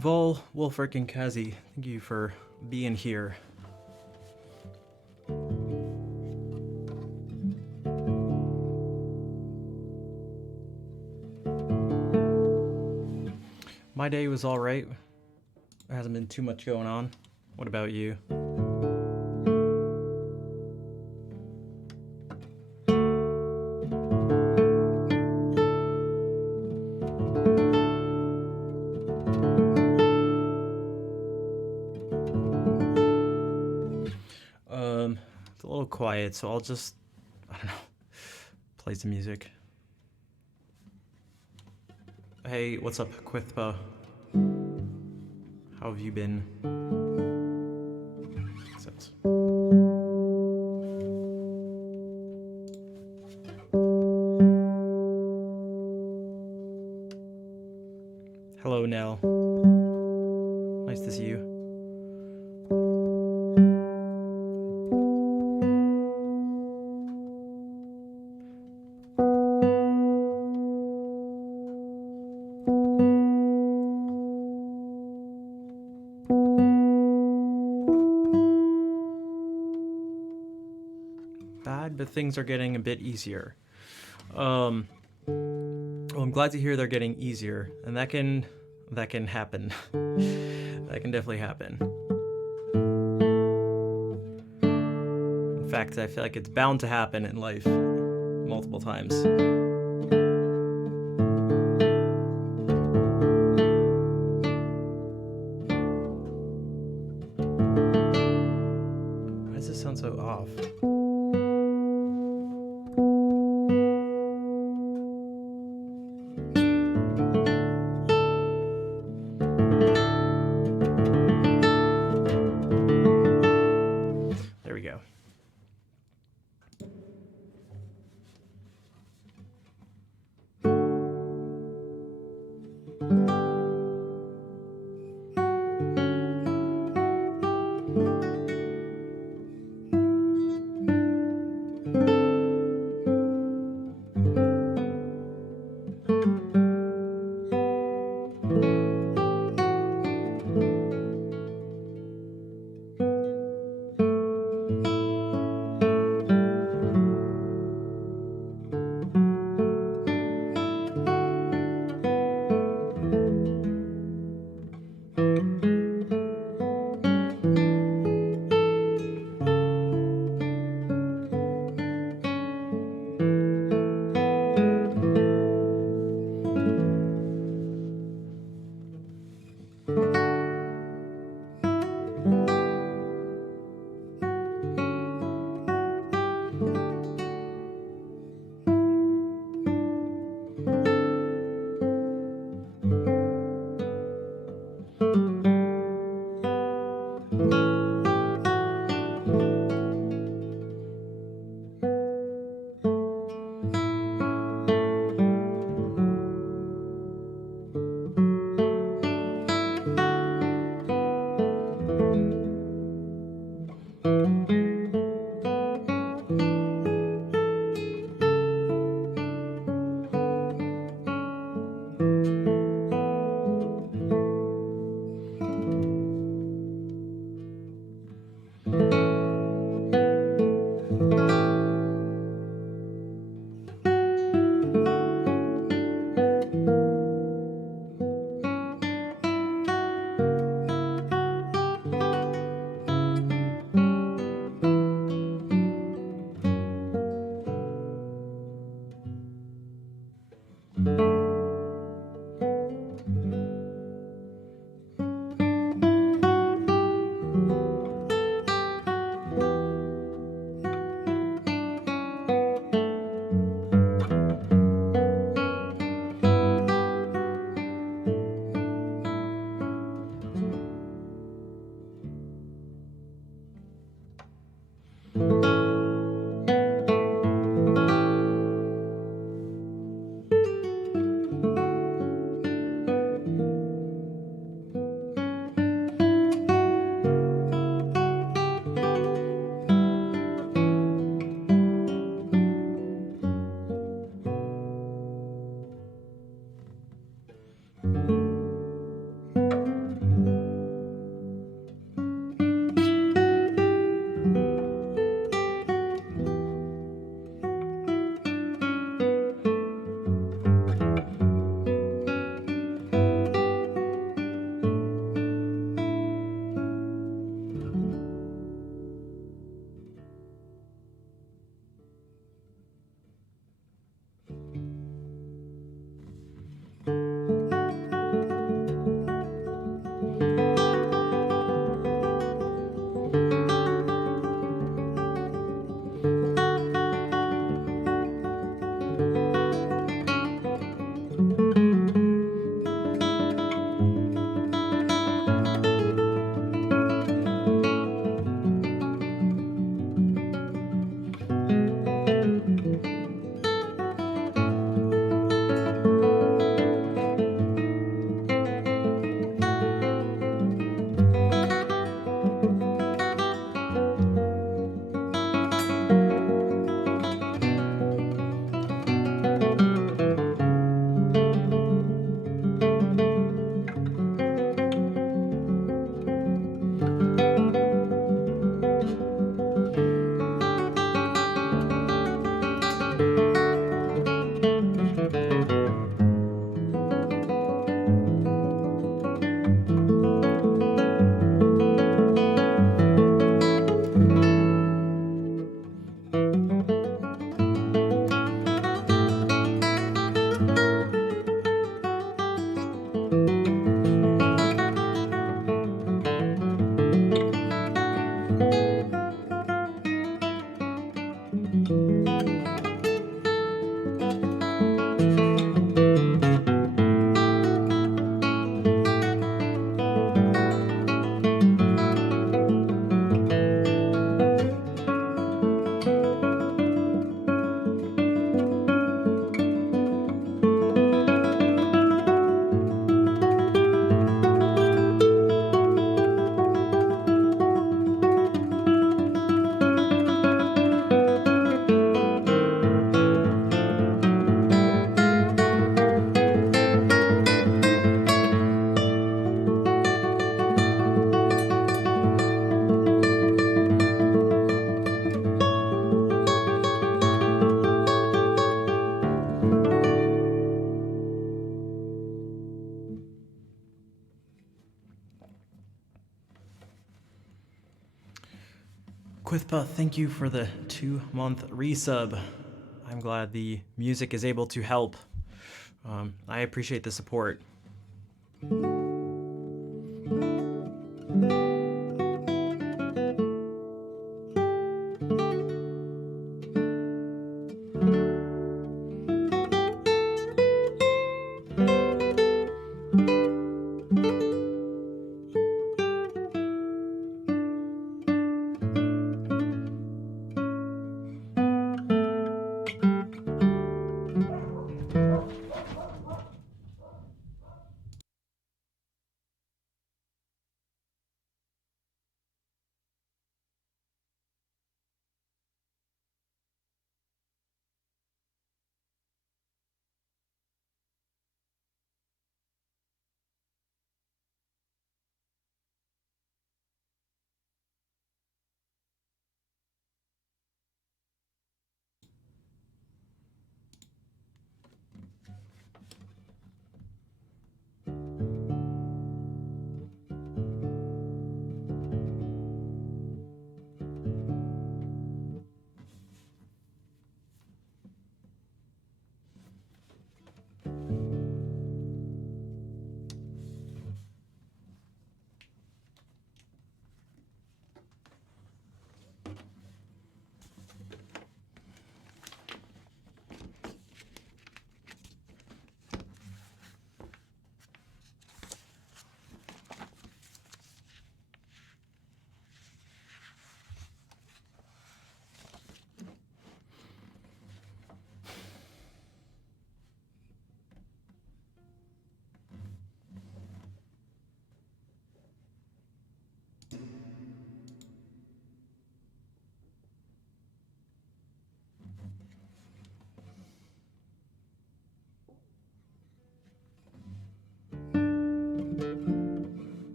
Vol, Wolfric, and Kazi, thank you for being here. My day was alright. There hasn't been too much going on. What about you? It's a little quiet, so I'll just, I don't know, play some music. Hey, what's up, Quithpa? How have you been? Except... Hello, Nell. Nice to see you. Bad, but things are getting a bit easier. Well, I'm glad to hear they're getting easier, and that can happen. That can definitely happen. In fact, I feel like it's bound to happen in life multiple times. Why does this sound so off? There we go. Quithpa, thank you for the 2-month resub. I'm glad the music is able to help. I appreciate the support.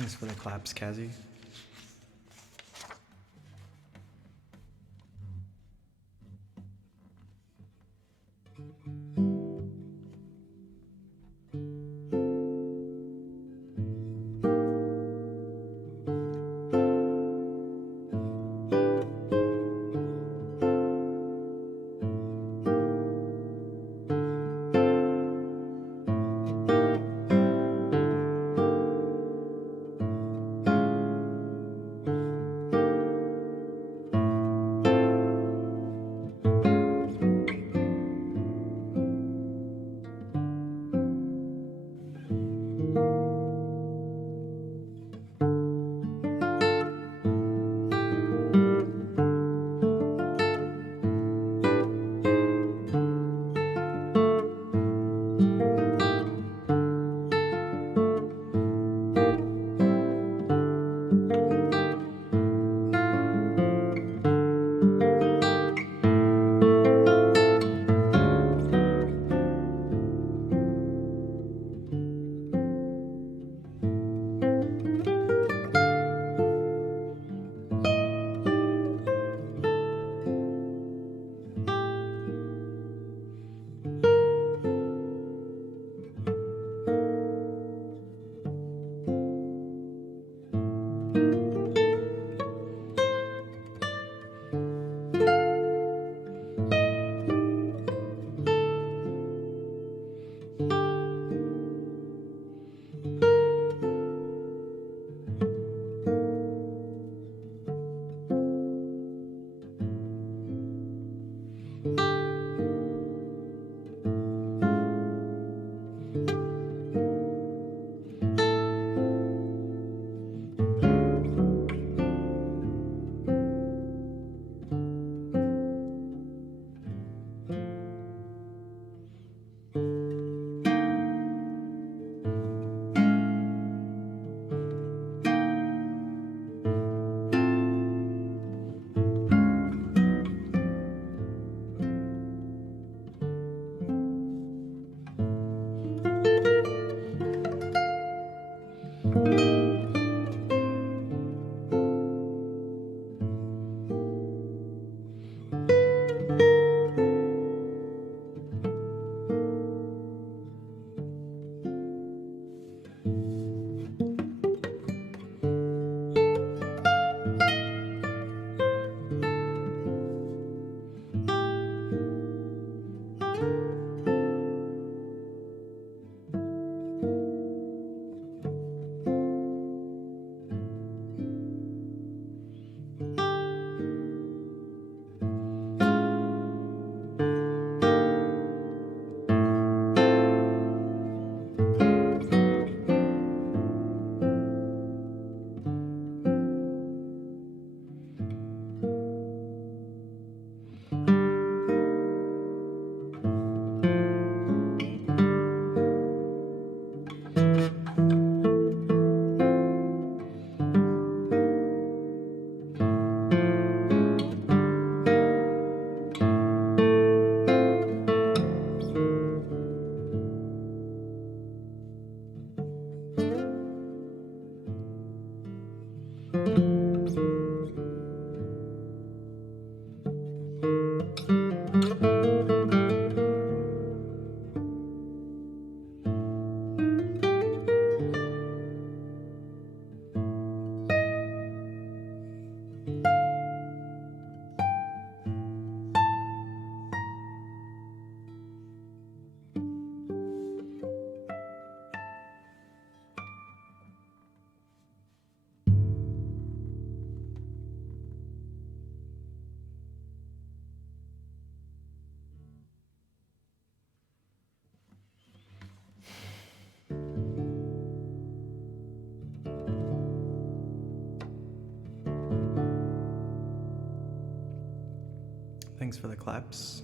Thanks for the claps, Kazi. Thanks for the claps.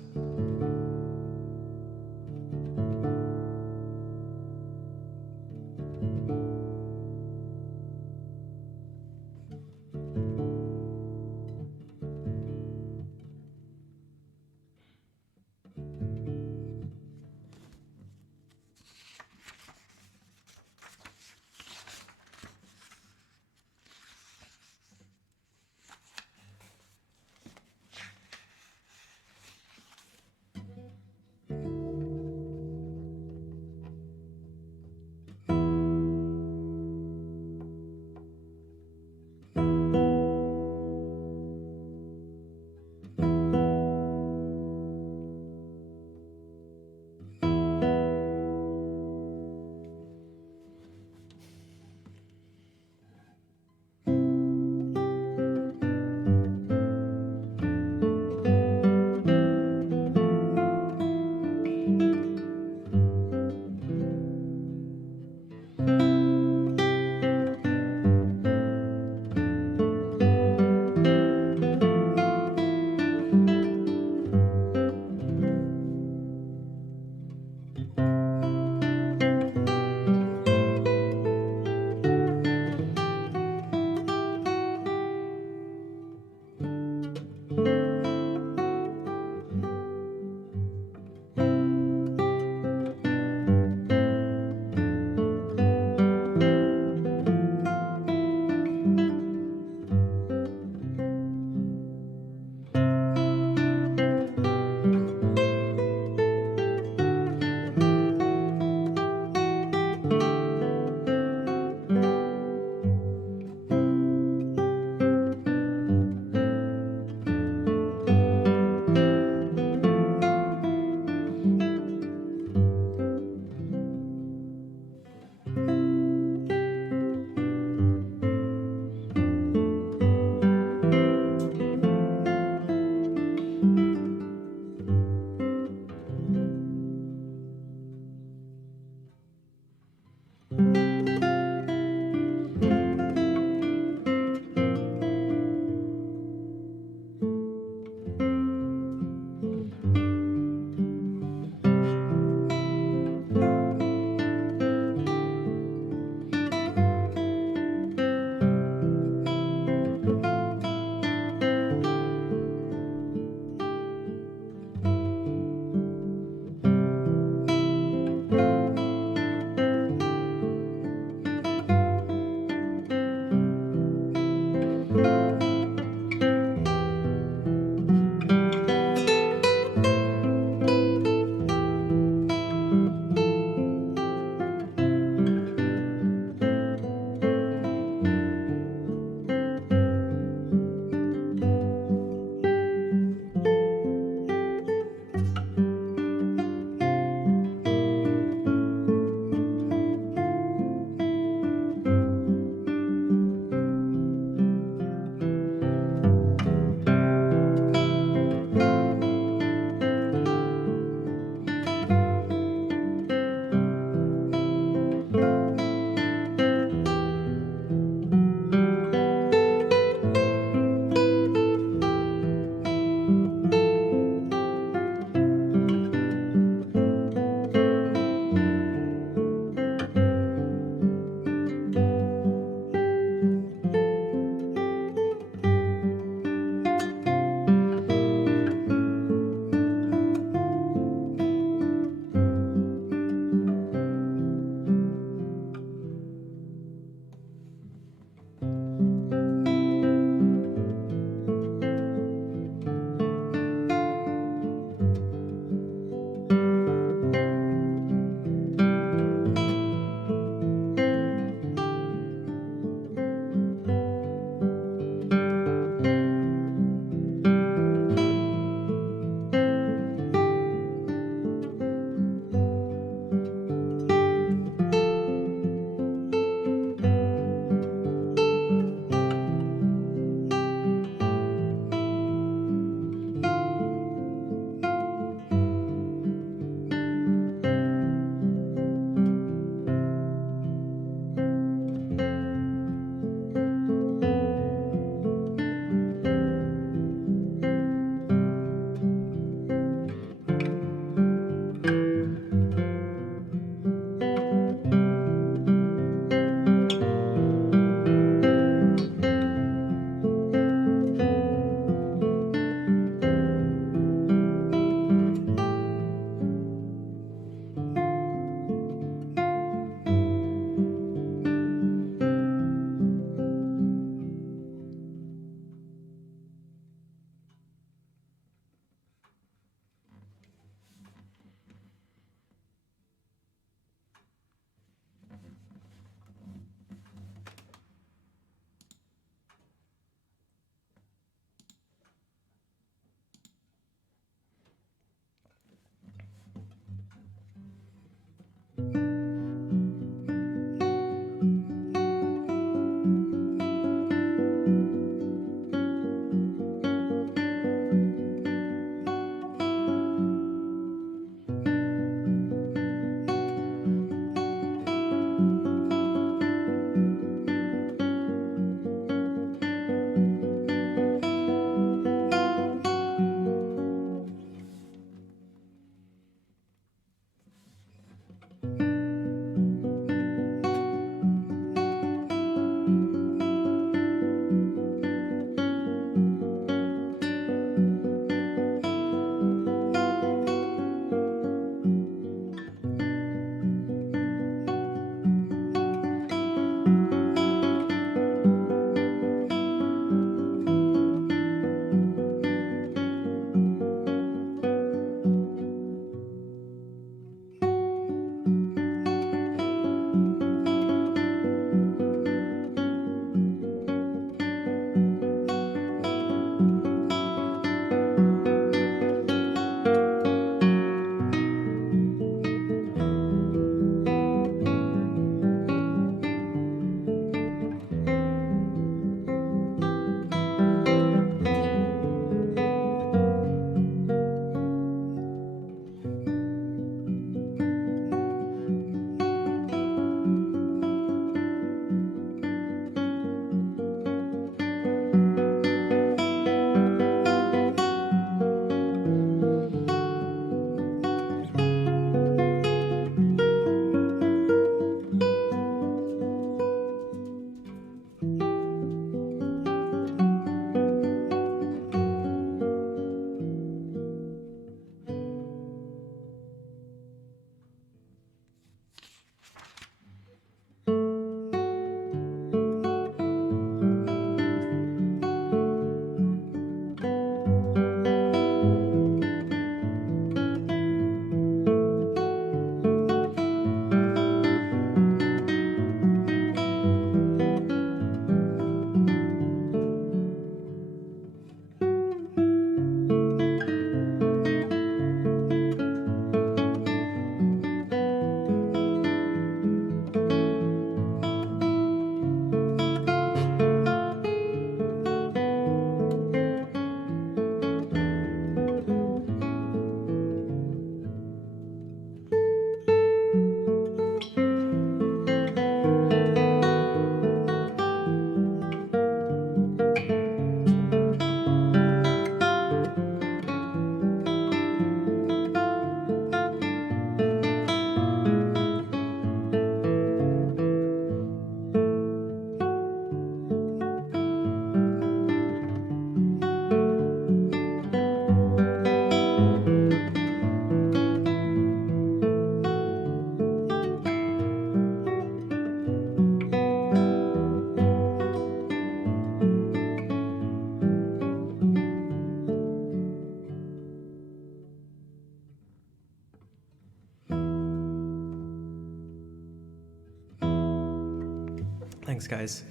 Thanks, guys.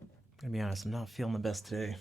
I'm gonna be honest, I'm not feeling the best today.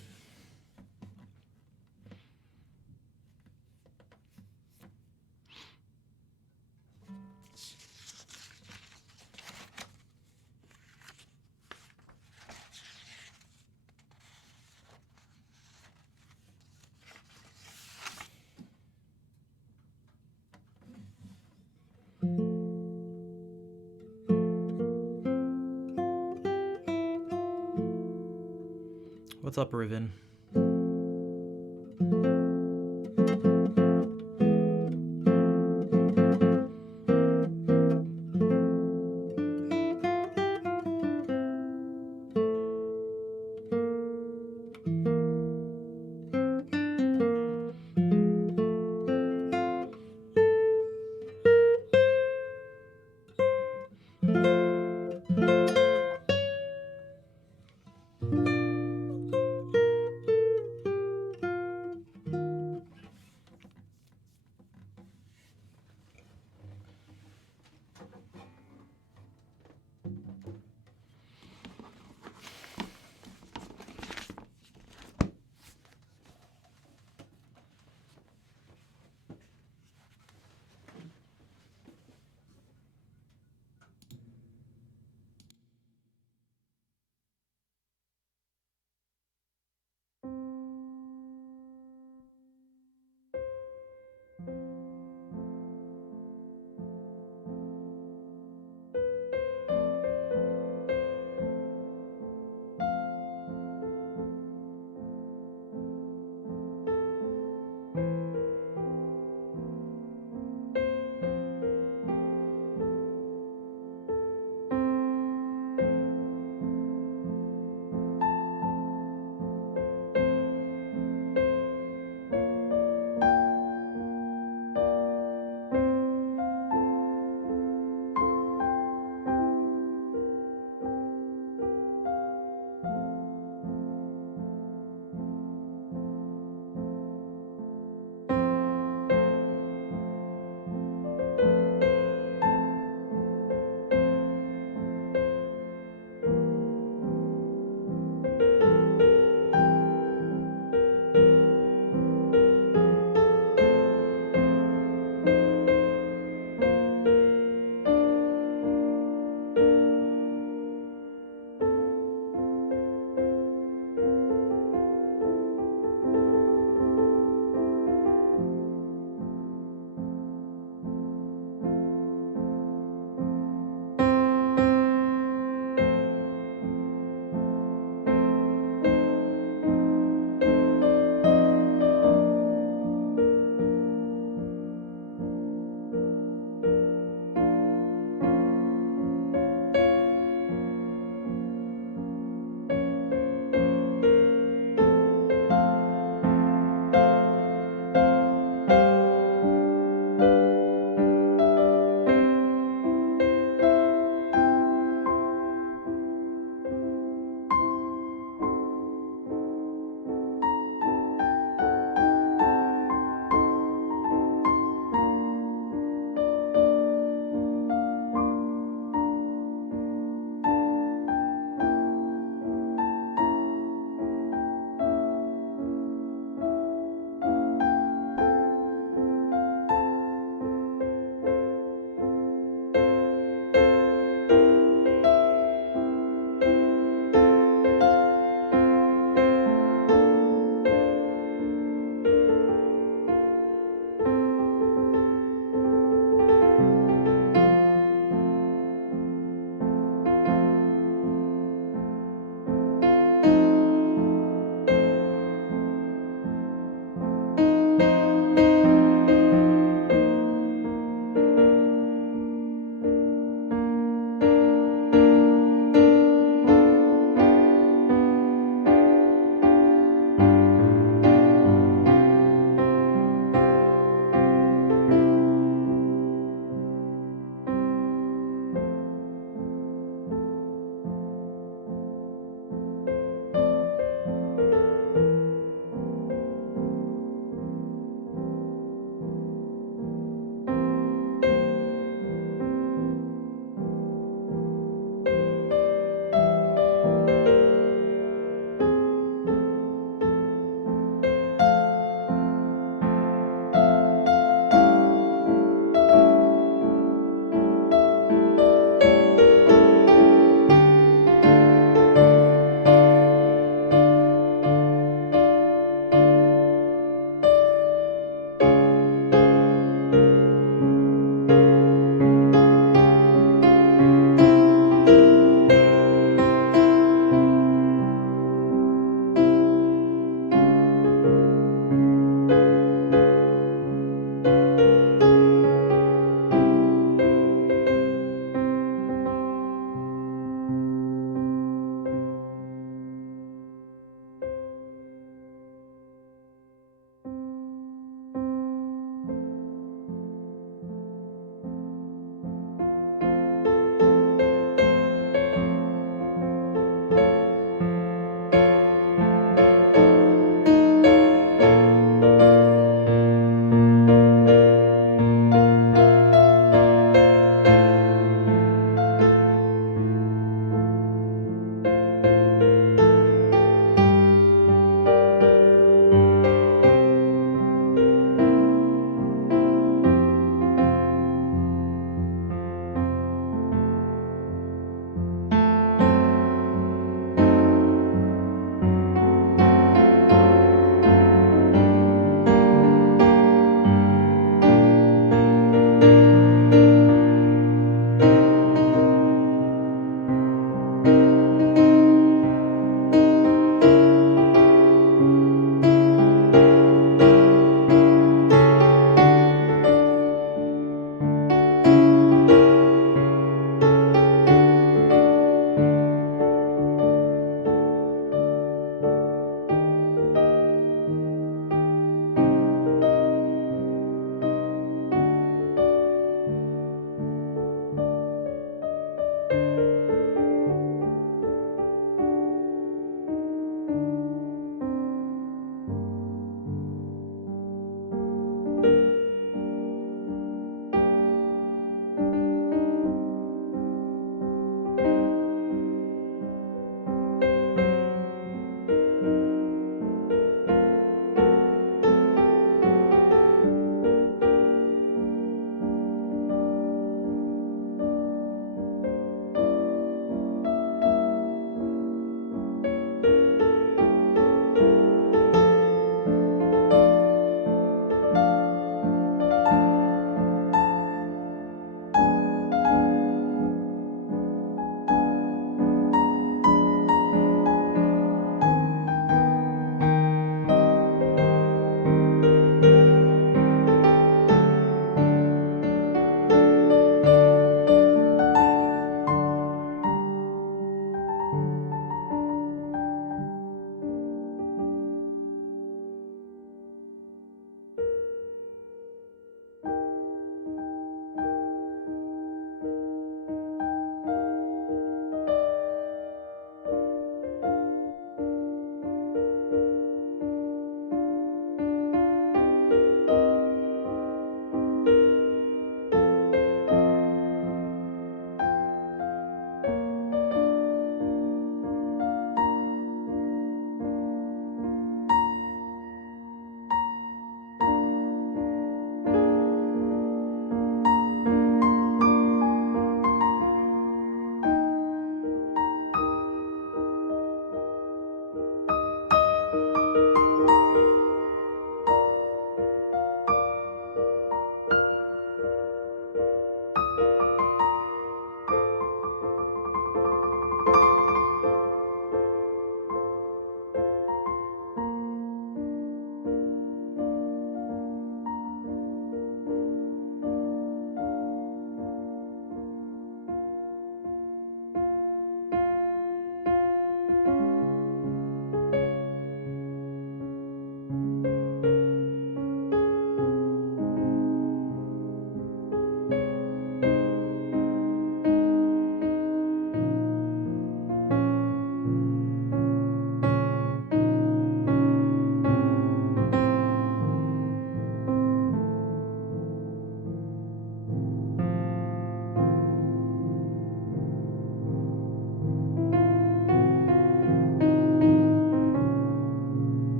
What's up, Riven?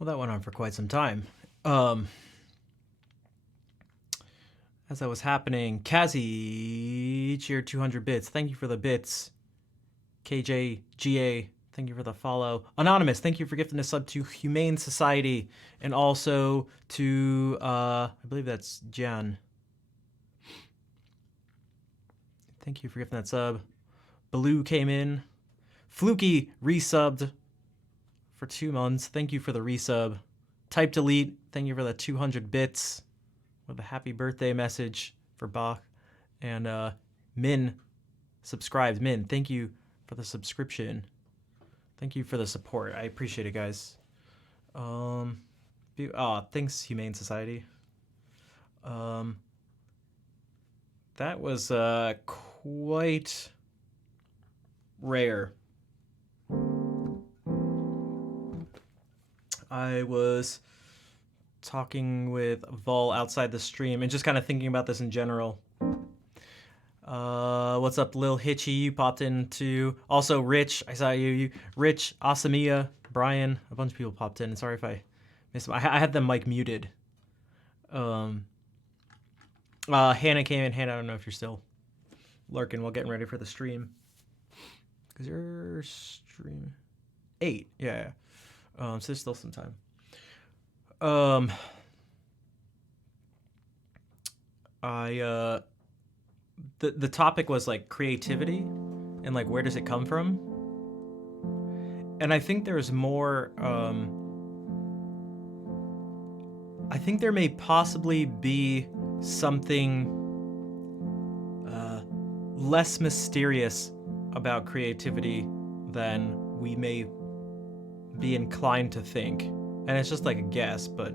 Well, that went on for quite some time. As that was happening, Kazi cheered 200 bits. Thank you for the bits. KJGA, thank you for the follow. Anonymous, thank you for gifting a sub to Humane Society, and also to, I believe that's Jan. Thank you for gifting that sub. Baloo came in. Fluky resubbed for 2 months. Thank you for the resub. Type Delete, thank you for the 200 bits with a happy birthday message for Bach. And Min subscribed. Min, thank you for the subscription. Thank you for the support. I appreciate it, guys. Thanks, Humane Society. That was quite rare. I was talking with Vol outside the stream and just kind of thinking about this in general. What's up, Lil Hitchy? You popped in too. Also, Rich, I saw you. Rich, Asamia, Brian, a bunch of people popped in. Sorry if I missed them. I had them mic muted. Hannah came in. Hannah, I don't know if you're still lurking while getting ready for the stream. Because your stream 8, yeah. So there's still some time. The topic was like creativity and like where does it come from? And I think there's more. I think there may possibly be something less mysterious about creativity than we may be inclined to think. And it's just like a guess, but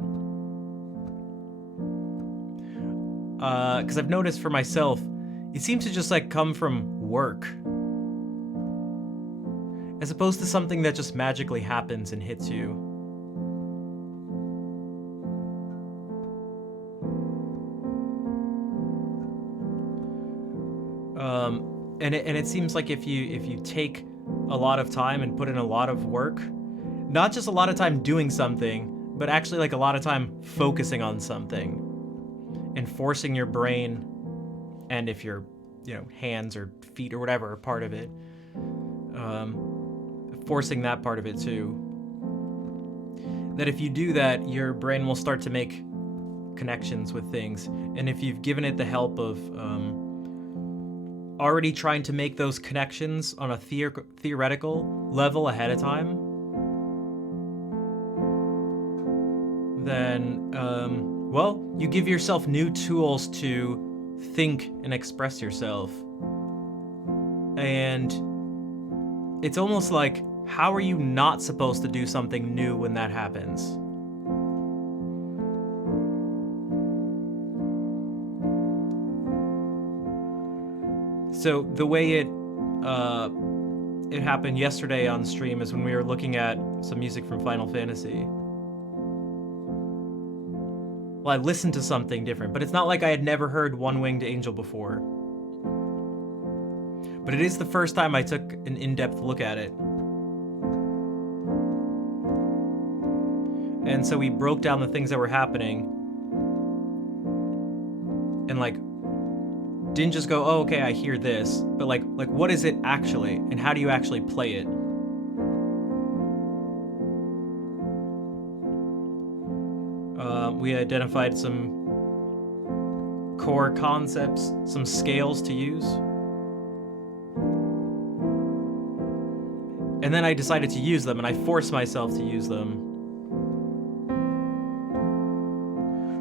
because I've noticed for myself, it seems to just like come from work, as opposed to something that just magically happens and hits you. And it seems like if you take a lot of time and put in a lot of work, not just a lot of time doing something, but actually like a lot of time focusing on something and forcing your brain, and if your hands or feet or whatever are part of it, forcing that part of it too, that if you do that, your brain will start to make connections with things. And if you've given it the help of already trying to make those connections on a theoretical level ahead of time, then, well, you give yourself new tools to think and express yourself. And it's almost like, how are you not supposed to do something new when that happens? So the way it happened yesterday on stream is when we were looking at some music from Final Fantasy. Well, I listened to something different, but it's not like I had never heard One Winged Angel before. But it is the first time I took an in-depth look at it. And so we broke down the things that were happening. And like, didn't just go, oh, okay, I hear this. But like what is it actually? And how do you actually play it? We identified some core concepts, some scales to use. And then I decided to use them, and I forced myself to use them.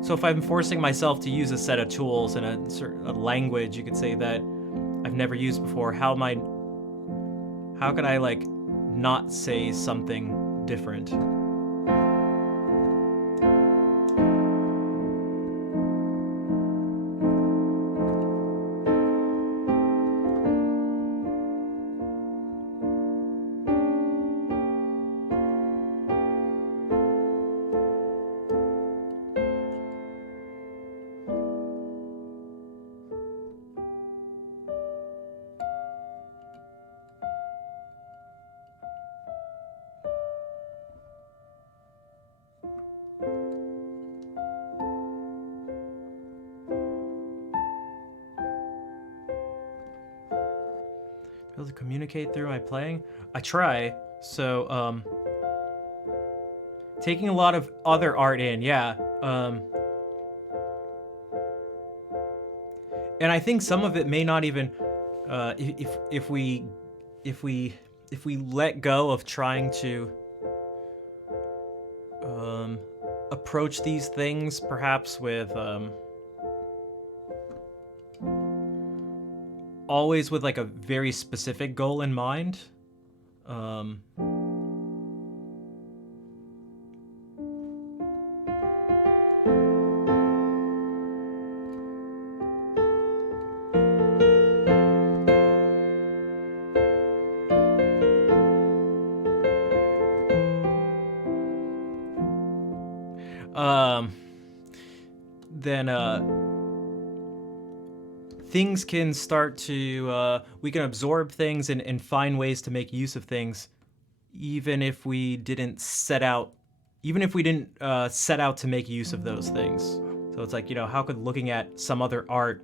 So if I'm forcing myself to use a set of tools and a language, you could say, that I've never used before, how could I like not say something different? able to communicate through my playing? I try. So, taking a lot of other art in, yeah. And I think some of it may not even, if we let go of trying to approach these things perhaps with always with like a very specific goal in mind. Then things can start to we can absorb things and find ways to make use of things, even if we didn't set out to make use of those things. So it's like, how could looking at some other art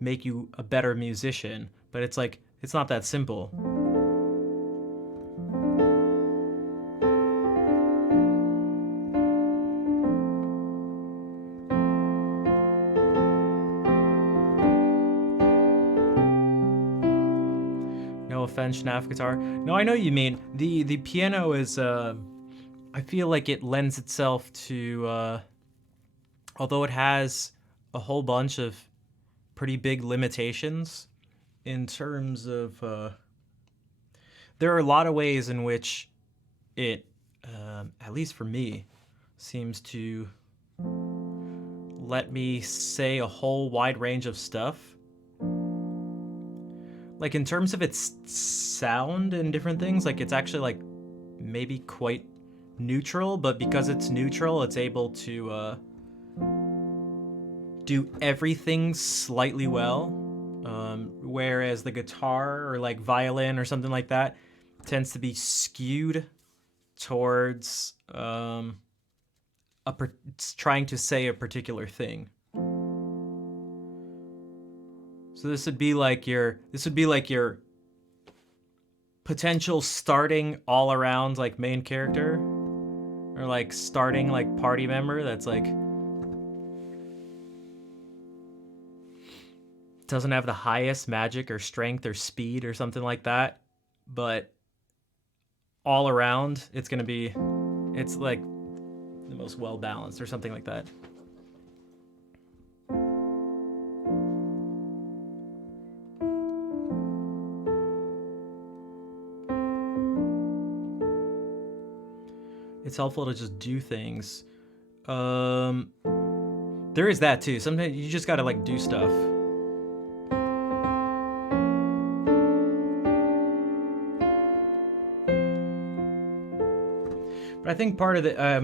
make you a better musician? But it's like, it's not that simple. No offense, Schnaf guitar. No, I know what you mean. The piano is, I feel like it lends itself to, although it has a whole bunch of pretty big limitations in terms of, there are a lot of ways in which it, at least for me, seems to let me say a whole wide range of stuff. Like in terms of its sound and different things, like it's actually like maybe quite neutral, but because it's neutral, it's able to do everything slightly well. Whereas the guitar or like violin or something like that tends to be skewed towards trying to say a particular thing. So this would be like your potential starting all around like main character, or like starting like party member that's like doesn't have the highest magic or strength or speed or something like that, but all around it's like the most well balanced or something like that. It's helpful to just do things. There is that too. Sometimes you just gotta like do stuff. But I think part of the, I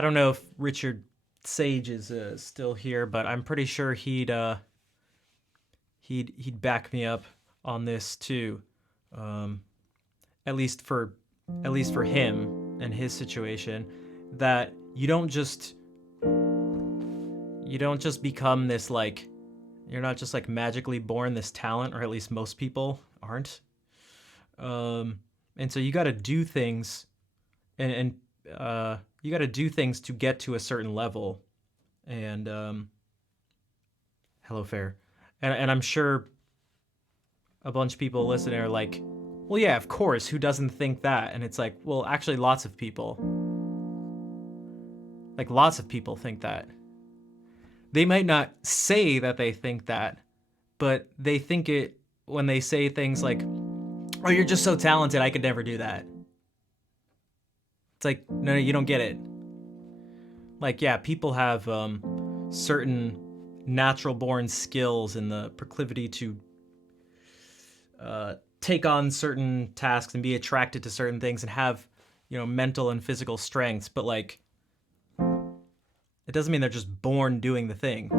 don't know if Richard Sage is still here, but I'm pretty sure he'd back me up on this too. At least for him and his situation, that you don't just become this, like, you're not just like magically born this talent, or at least most people aren't. And so you got to do things, and you got to do things to get to a certain level. And hello, Fair, and I'm sure a bunch of people listening are like, well, yeah, of course, who doesn't think that? And it's like, well, actually, lots of people think that. They might not say that they think that, but they think it when they say things like, oh, you're just so talented, I could never do that. It's like, no, you don't get it. Like, yeah, people have certain natural born skills and the proclivity to take on certain tasks and be attracted to certain things and have, mental and physical strengths, but like, it doesn't mean they're just born doing the thing.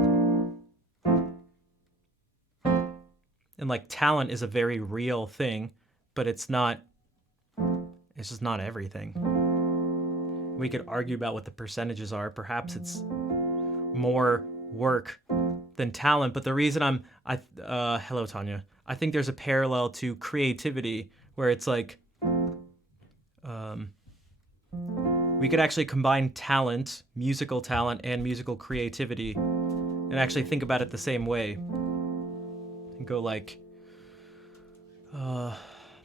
And like, talent is a very real thing, but it's just not everything. We could argue about what the percentages are. Perhaps it's more work than talent, but the reason hello, Tanya. I think there's a parallel to creativity where it's like we could actually combine talent, musical talent, and musical creativity, and actually think about it the same way. And go like,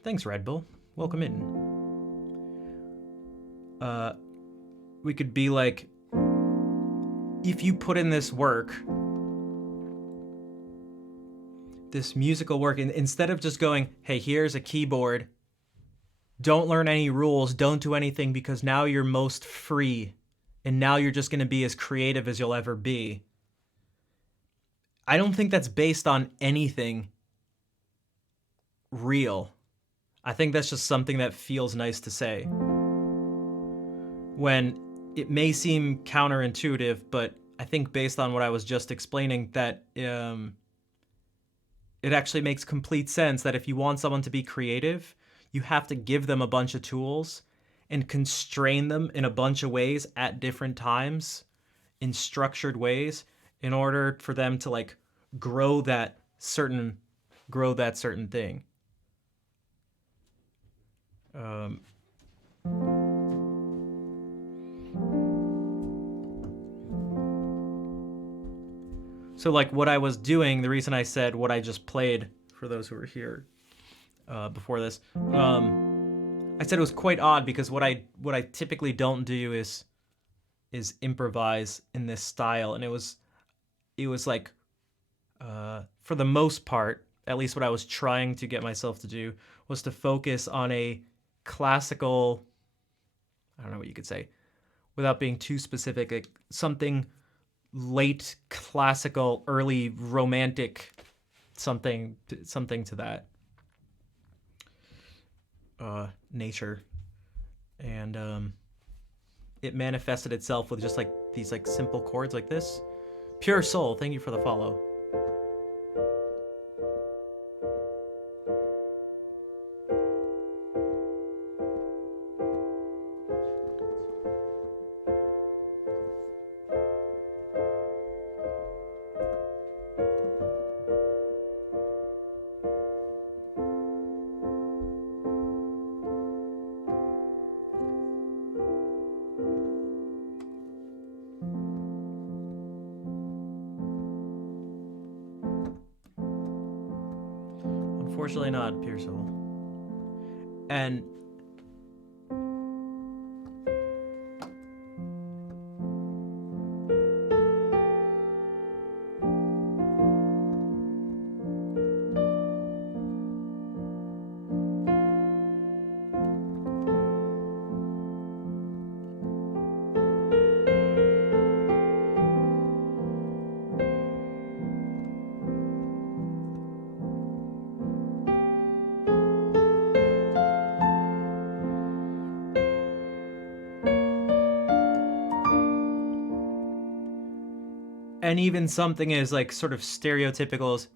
thanks, Red Bull. Welcome in. We could be like, if you put in this work, this musical work, and instead of just going, hey, here's a keyboard, don't learn any rules, don't do anything, because now you're most free, and now you're just going to be as creative as you'll ever be. I don't think that's based on anything real. I think that's just something that feels nice to say. When it may seem counterintuitive, but I think based on what I was just explaining, that it actually makes complete sense that if you want someone to be creative, you have to give them a bunch of tools and constrain them in a bunch of ways at different times in structured ways in order for them to like grow that certain thing. So like what I was doing, the reason I said what I just played for those who were here before this, I said it was quite odd because what I typically don't do is improvise in this style, and it was like for the most part, at least what I was trying to get myself to do was to focus on a classical, I don't know what you could say, without being too specific, like something late classical, early romantic, something to that nature, and it manifested itself with just like these like simple chords like this. Pure Soul, thank you for the follow. Unfortunately not Pure Soul. And even something as like sort of stereotypical as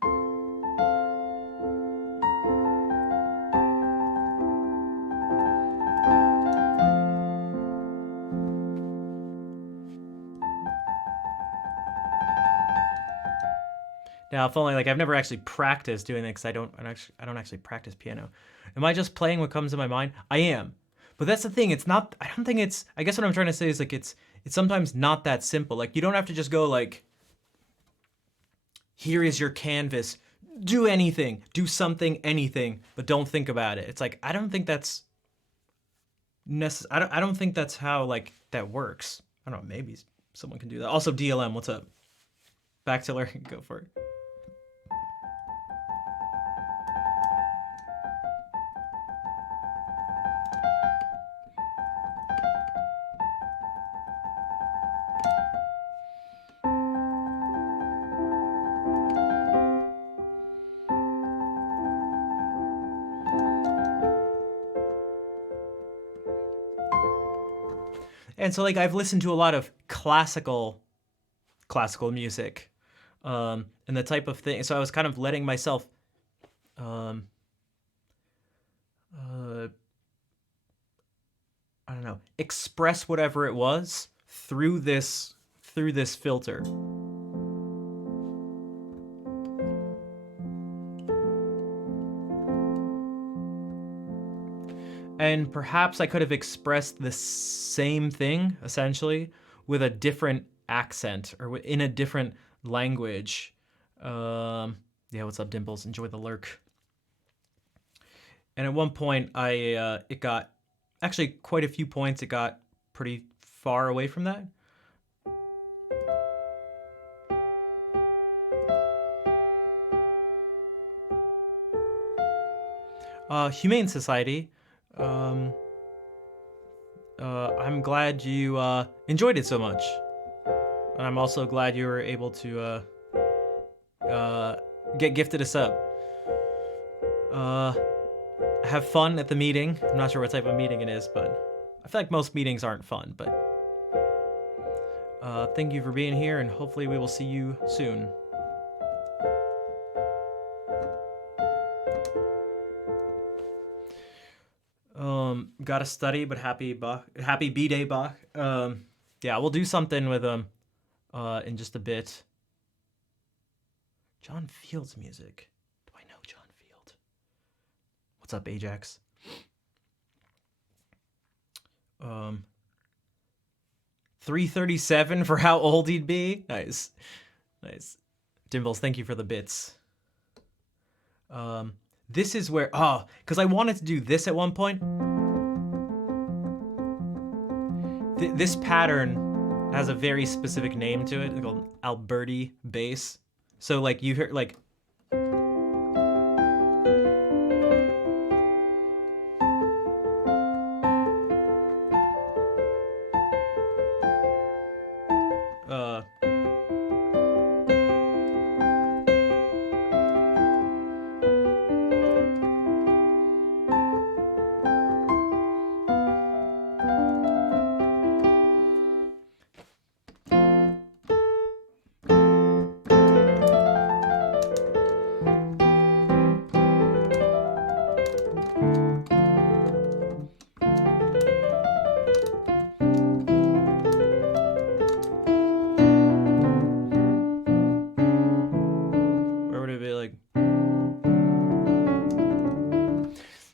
now, if only like I've never actually practiced doing it because I don't actually practice piano. Am I just playing what comes to my mind? I am. But that's the thing, it's not, I don't think it's, I guess what I'm trying to say is like it's sometimes not that simple. Like you don't have to just go like, here is your canvas, do anything, do something, anything, but don't think about it. It's like, I don't think that's I don't think that's how like that works. I don't know, maybe someone can do that. Also, DLM, what's up? Back to learning, go for it. And so like I've listened to a lot of classical music, and the type of thing. So I was kind of letting myself, I don't know, express whatever it was through this filter. And perhaps I could have expressed the same thing, essentially, with a different accent or in a different language. Yeah, what's up, Dimples? Enjoy the lurk. And at one point, it got actually quite a few points. It got pretty far away from that. Humane Society. I'm glad you enjoyed it so much. And I'm also glad you were able to get gifted a sub. Have fun at the meeting. I'm not sure what type of meeting it is, but I feel like most meetings aren't fun. But thank you for being here, and hopefully we will see you soon. Gotta study, but happy B-Day, Bach. Yeah, we'll do something with in just a bit. John Field's music. Do I know John Field? What's up, Ajax? 337 for how old he'd be. Nice. Dimples, thank you for the bits. This is where because I wanted to do this at one point. This pattern has a very specific name to it. It's called Alberti bass. So like you hear like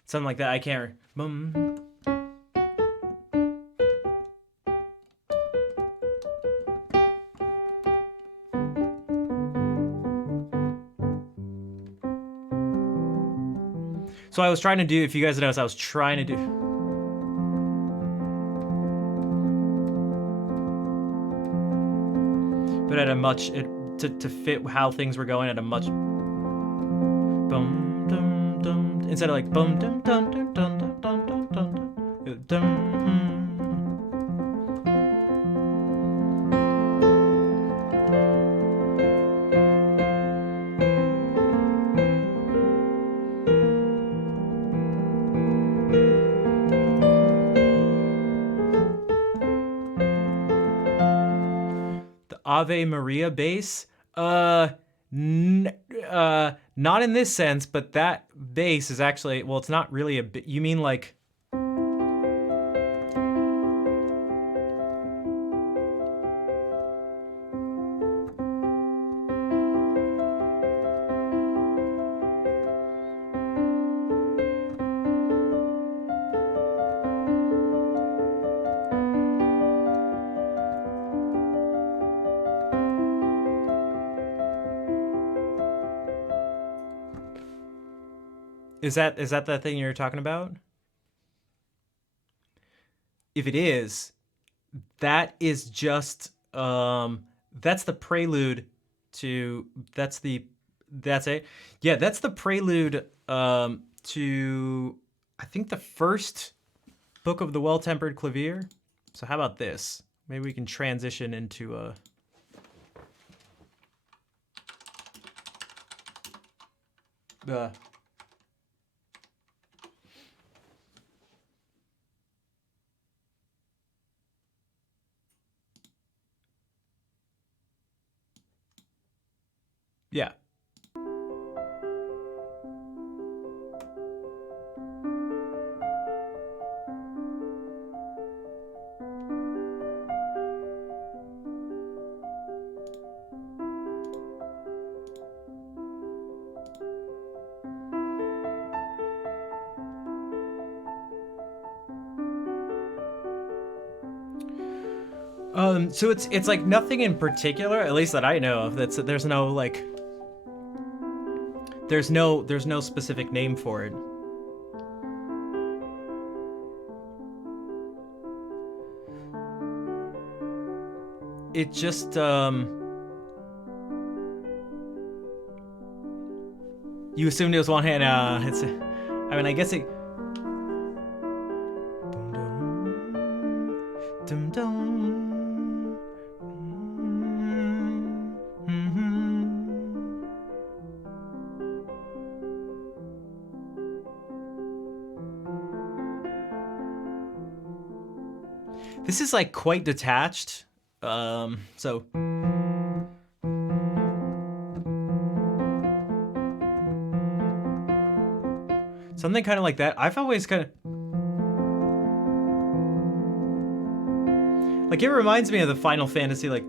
something like that. I can't. So I was trying to do, if you guys notice, I was trying to do. But at a much, to fit how things were going at a much. Bum, dum, dum, instead of like bum, dum, dum, dum, dum, dum, dum, dum, dum, dum. Ave Maria bass? Not in this sense, but that bass is actually, well, it's not really a, you mean like, is that the thing you're talking about? If it is, that is just that's the prelude to that's it. Yeah, that's the prelude to I think the first book of the Well-Tempered Clavier. So how about this? Maybe we can transition into a yeah. So it's like nothing in particular, at least that I know of. There's no like there's no specific name for it. It just you assumed it was one hand. It's I mean I guess it. Dum dum. This is like quite detached. So something kind of like that. I've always kind of like it reminds me of the Final Fantasy like.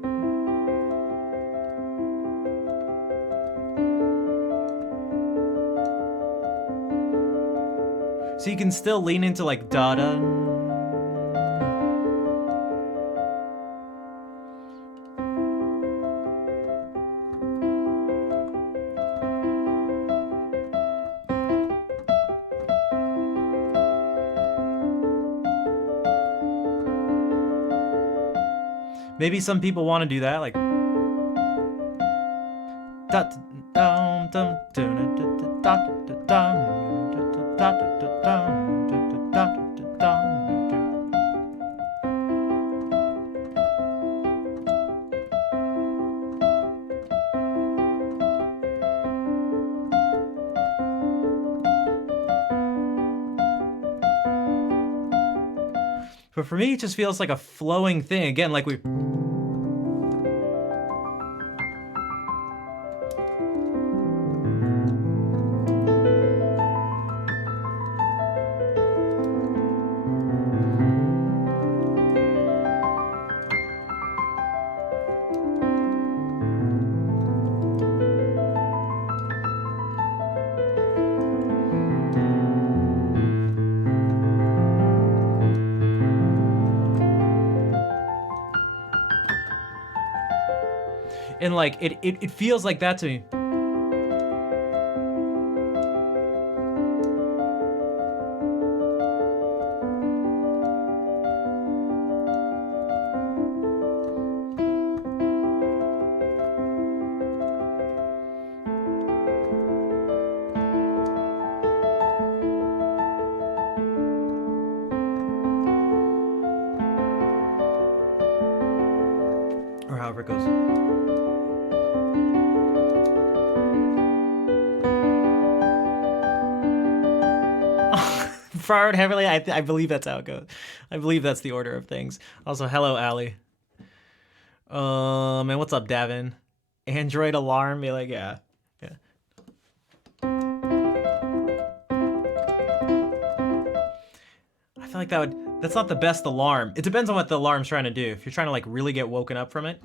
So you can still lean into like da da. Maybe some people want to do that, like. But for me, it just feels like a flowing thing. Again, like we. And like it feels like that to me. Or however it goes. Forward heavily. I believe that's how it goes. I believe that's the order of things. Also, hello, Allie. And what's up, Davin? Android alarm? Be like, yeah. I feel like that's not the best alarm. It depends on what the alarm's trying to do. If you're trying to like really get woken up from it.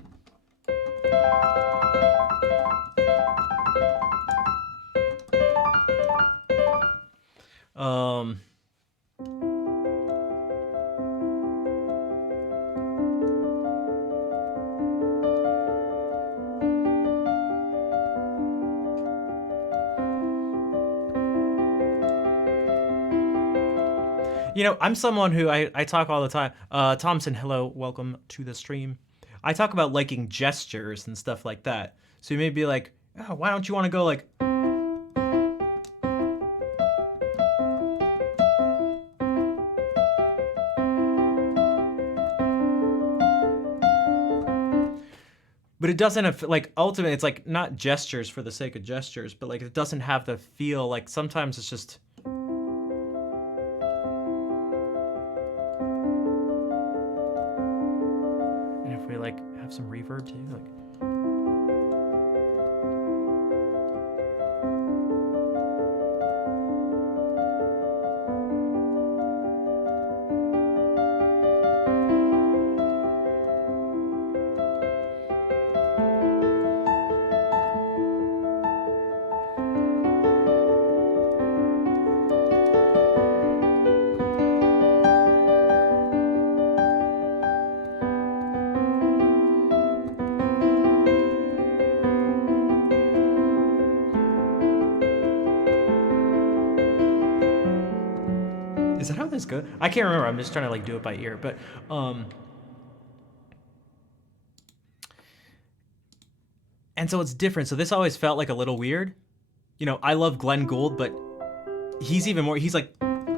You know, I'm someone who I talk all the time. Thompson, hello, welcome to the stream. I talk about liking gestures and stuff like that. So you may be like, oh, why don't you want to go like... But it doesn't have, like, ultimately, it's like not gestures for the sake of gestures, but like it doesn't have the feel, like sometimes it's just... And if we like have some reverb too, like... Is that how this goes? I can't remember. I'm just trying to like do it by ear. But and so it's different. So this always felt like a little weird. You know, I love Glenn Gould, but he's even more. He's like, and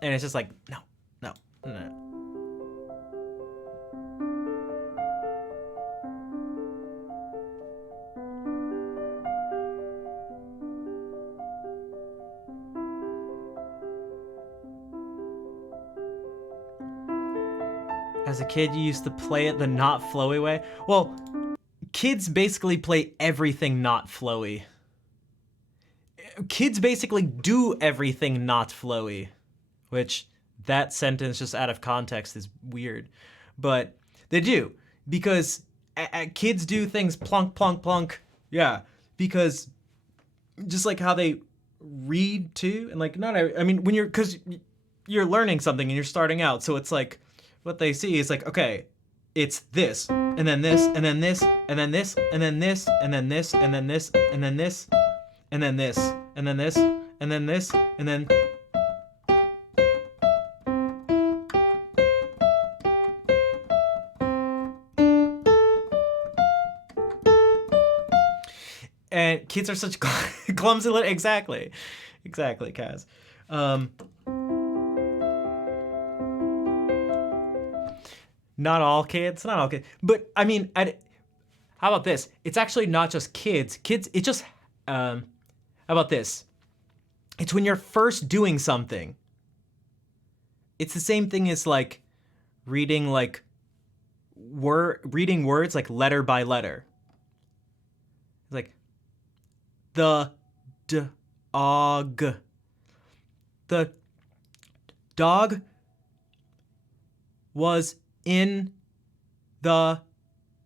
it's just like no. As a kid, you used to play it the not flowy way. Well, kids basically play everything not flowy. Kids basically do everything not flowy, which that sentence just out of context is weird. But they do, because kids do things plunk, plunk, plunk. Yeah, because just like how they read too, and like I mean, when because you're learning something and you're starting out, so it's like, what they see is like, okay, it's this, and then this, and then this, and then this, and then this, and then this, and then this, and then this, and then this, and then this, and then this, and then. And kids are such clumsy little. Exactly, Kaz. Not all kids, but I mean, how about this? It's actually not just kids. It just, how about this? It's when you're first doing something. It's the same thing as like reading reading words like letter by letter. It's like the dog. The dog was in the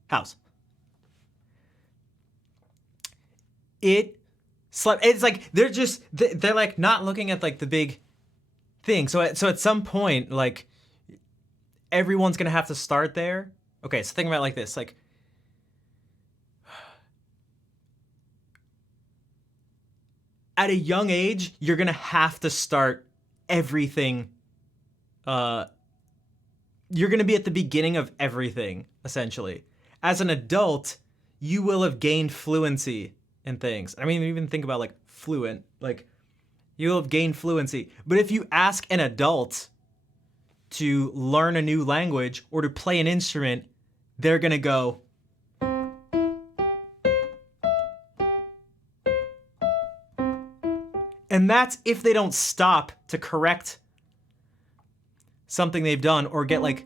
house. It slept. It's like they're like not looking at like the big thing. So at some point, like, everyone's gonna have to start there. Okay, so think about it like this, like, at a young age, you're gonna have to start everything. You're gonna be at the beginning of everything, essentially. As an adult, you will have gained fluency in things. I mean, even think about like fluent, like, you'll have gained fluency. But if you ask an adult to learn a new language or to play an instrument, they're gonna go. And that's if they don't stop to correct something they've done or get like.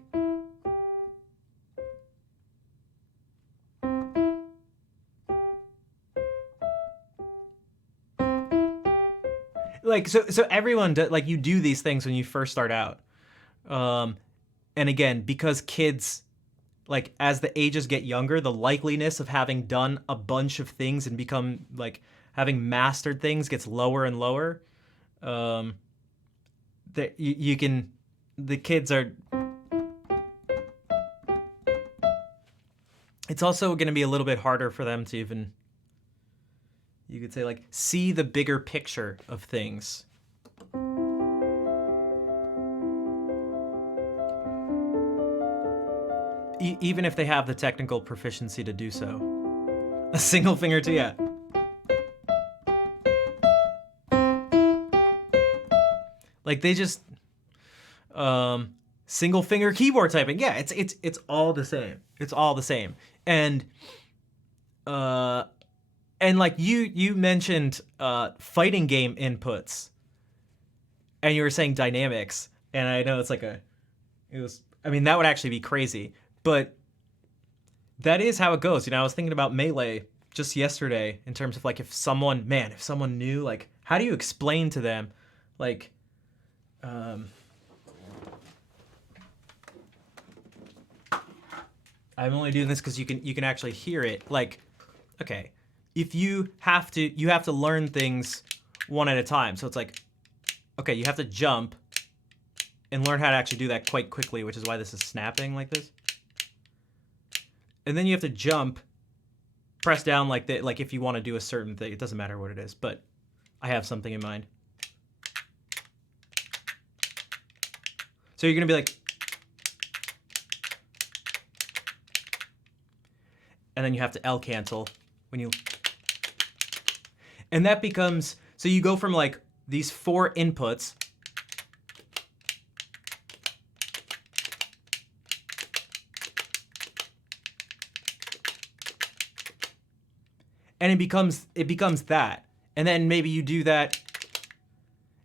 Like, so everyone like, you do these things when you first start out. And again, because kids, like, as the ages get younger, the likeliness of having done a bunch of things and become like having mastered things gets lower and lower. That you can, the kids are. It's also going to be a little bit harder for them to even, you could say, like, see the bigger picture of things. Even if they have the technical proficiency to do so. A single finger to, yeah. Like, they just, single finger keyboard typing. Yeah, it's all the same. It's all the same. And like, you mentioned fighting game inputs, and you were saying dynamics, and I know it's like I mean, that would actually be crazy, but that is how it goes. You know, I was thinking about Melee just yesterday in terms of like, if someone knew, like, how do you explain to them, like, I'm only doing this because you can actually hear it. Like, okay, if you have to learn things one at a time. So it's like, okay, you have to jump and learn how to actually do that quite quickly, which is why this is snapping like this. And then you have to jump, press down like that, like if you want to do a certain thing. It doesn't matter what it is, but I have something in mind. So you're gonna be like, and then you have to L cancel when you, and that becomes, so you go from like these 4 inputs, and it becomes that. And then maybe you do that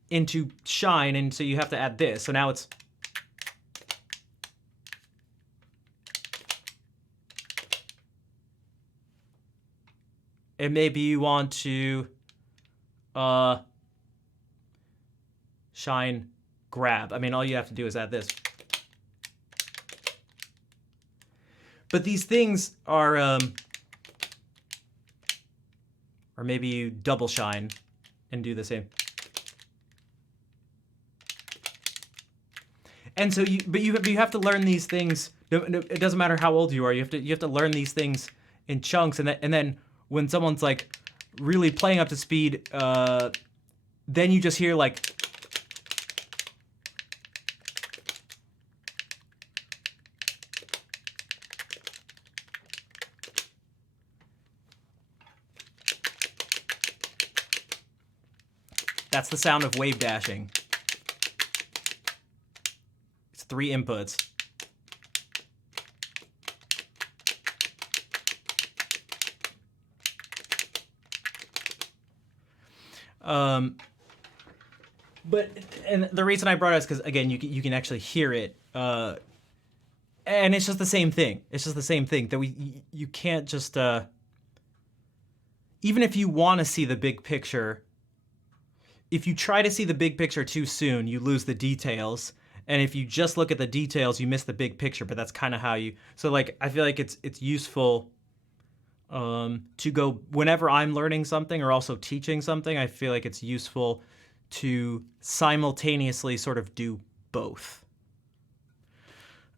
into shine, and so you have to add this. So now it's, and maybe you want to shine grab. I mean, all you have to do is add this. But these things are, or maybe you double shine and do the same. And so you have to learn these things. It doesn't matter how old you are. You have to learn these things in chunks, and then when someone's like really playing up to speed, then you just hear like, that's the sound of wave dashing. It's 3 inputs. But, and the reason I brought it is because, again, you can actually hear it, and it's just the same thing. It's just the same thing that you can't just, even if you want to see the big picture, if you try to see the big picture too soon, you lose the details. And if you just look at the details, you miss the big picture. But that's kind of how you, so like, I feel like it's useful to go, whenever I'm learning something or also teaching something, I feel like it's useful to simultaneously sort of do both.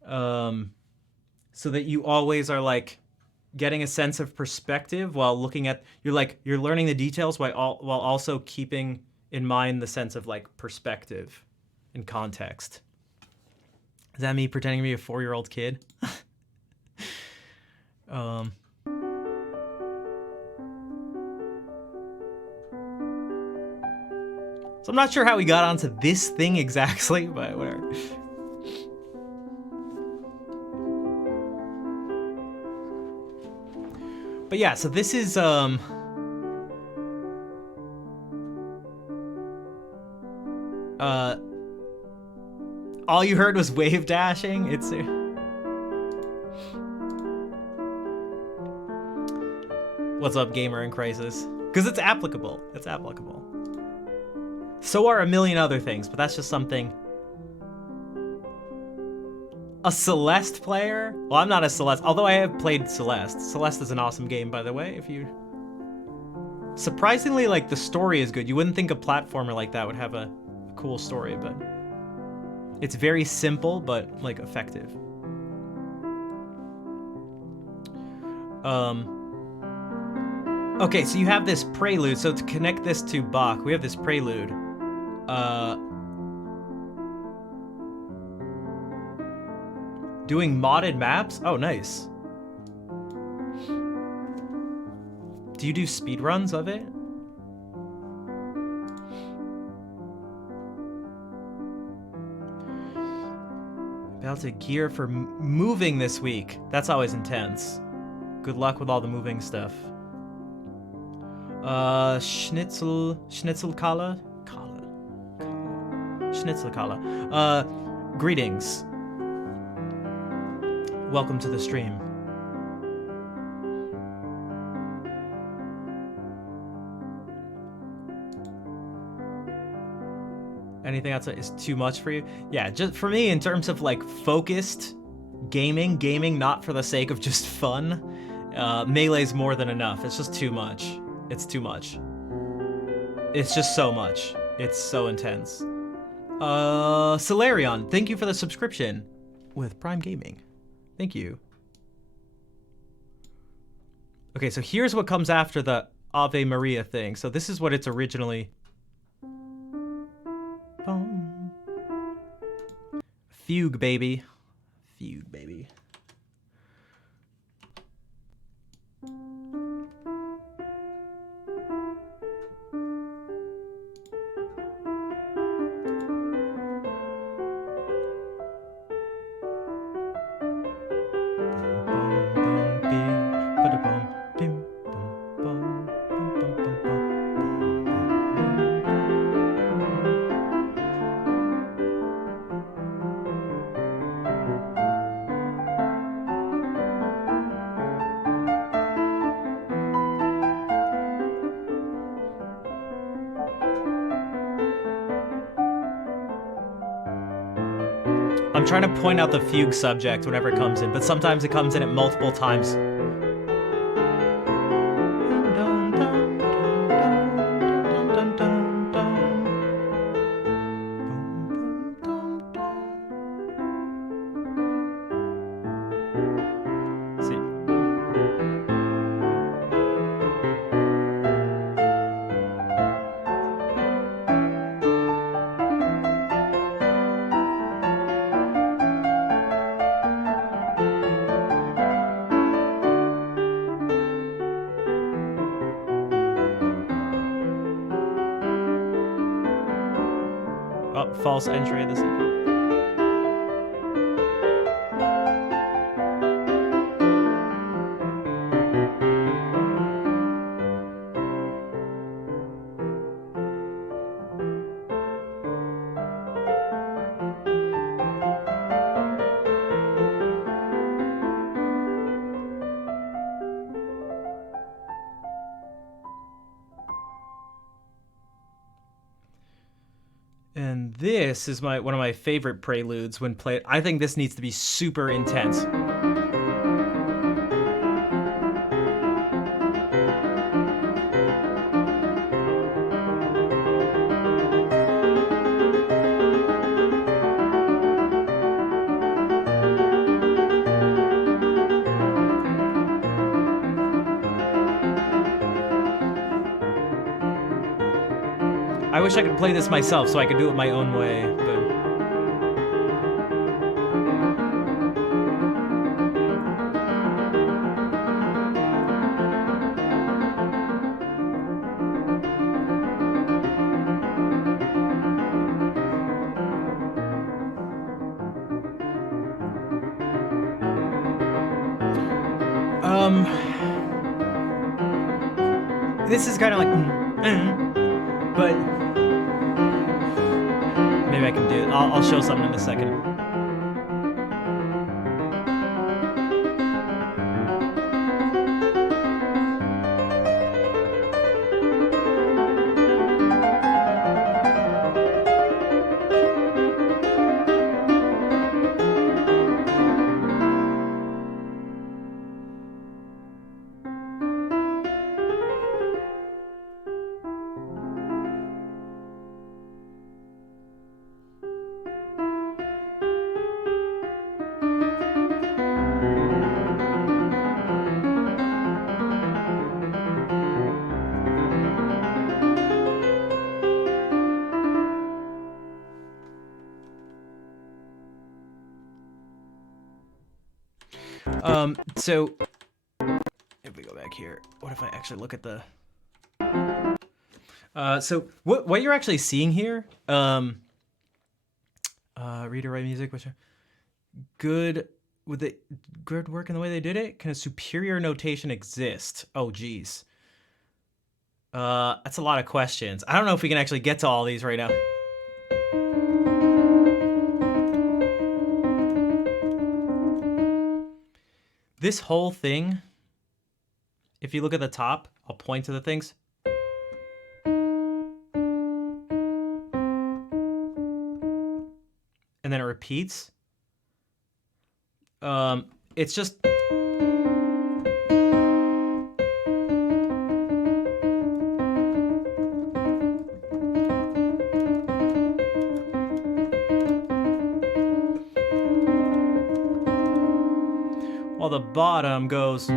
So that you always are like getting a sense of perspective while looking at, you're learning the details while also keeping in mind the sense of like perspective and context. Is that me pretending to be a 4-year-old kid? So I'm not sure how we got onto this thing exactly, but whatever. But yeah, so this is all you heard was wave dashing. It's what's up, gamer in crisis? Because it's applicable. It's applicable. So are a million other things, but that's just something. A Celeste player? Well, I'm not a Celeste, although I have played Celeste. Celeste is an awesome game, by the way. If you, surprisingly, like the story is good. You wouldn't think a platformer like that would have a cool story, but it's very simple, but like effective. Okay, so you have this prelude. So to connect this to Bach, we have this prelude. Doing modded maps? Oh, nice. Do you do speedruns of it? About to gear for moving this week. That's always intense. Good luck with all the moving stuff. Schnitzelkala? Schnitzelkala. Greetings. Welcome to the stream. Anything else is too much for you? Yeah, just for me, in terms of like focused gaming not for the sake of just fun, Melee's more than enough. It's just too much. It's too much. It's just so much. It's so intense. Solarion, thank you for the subscription with Prime Gaming. Thank you. Okay, so here's what comes after the Ave Maria thing. So this is what it's originally. Fugue, baby. Fugue, baby. I'm trying to point out the fugue subject whenever it comes in, but sometimes it comes in at multiple times. False entry of the sequence. And this is one of my favorite preludes when played. I think this needs to be super intense. I wish I could play this myself so I could do it my own way, but... This is kind of like... but... maybe I can do it. I'll show something in a second. So if we go back here, what if I actually look at the so what you're actually seeing here, read or write music, which good with the good work in the way they did it. Can a superior notation exist? Oh geez. That's a lot of questions. I don't know if we can actually get to all these right now. This whole thing, if you look at the top, I'll point to the things. And then it repeats. It's just... while the bottom goes...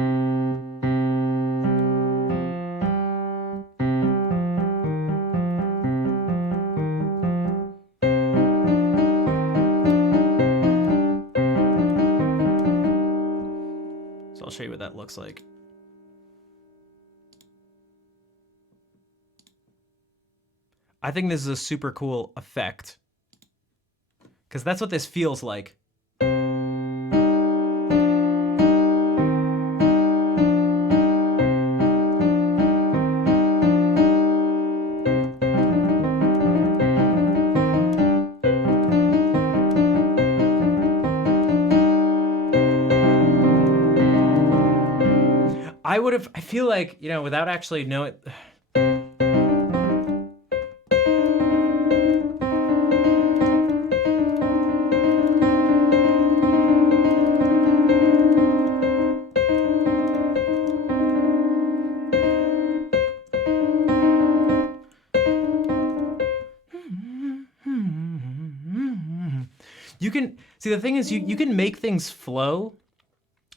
So I'll show you what that looks like. I think this is a super cool effect, because that's what this feels like. I feel like, you know, without actually knowing. You can see, the thing is, you can make things flow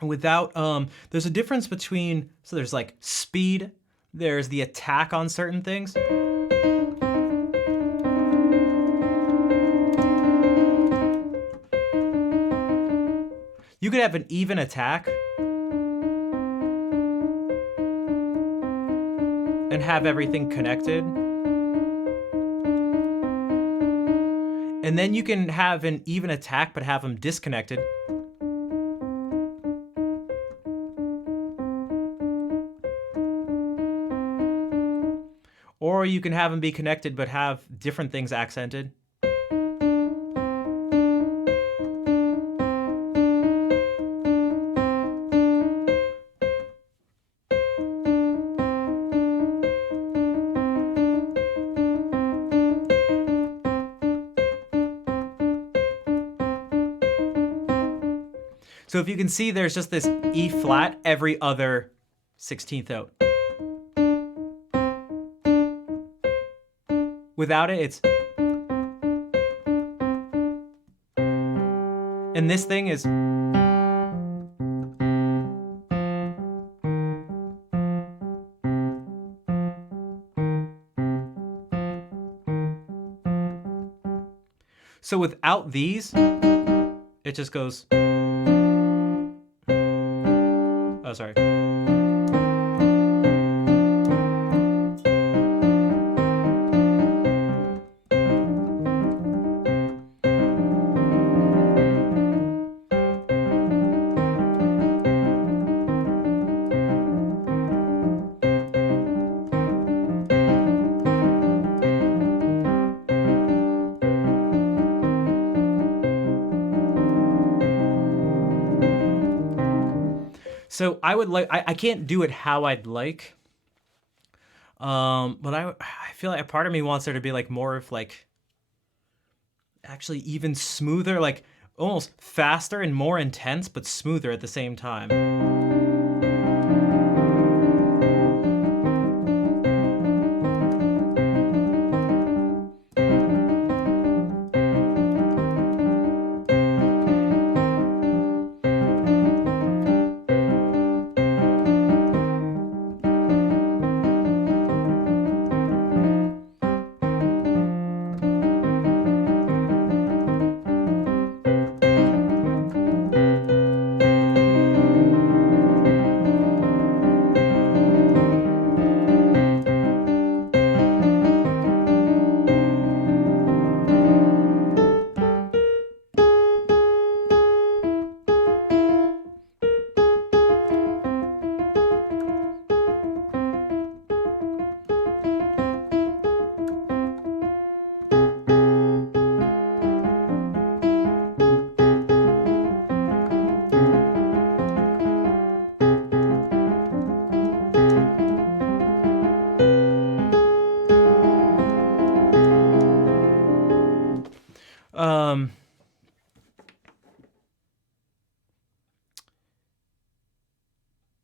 without there's a difference between, so there's like speed, there's the attack on certain things. You could have an even attack and have everything connected. And then you can have an even attack but have them disconnected. Or you can have them be connected but have different things accented. So if you can see, there's just this E flat every other 16th note. Without it, it's... And this thing is... So without these, it just goes... Oh, sorry. So I would like, I can't do it how I'd like, but I feel like a part of me wants there to be like more of like, actually even smoother, like almost faster and more intense, but smoother at the same time.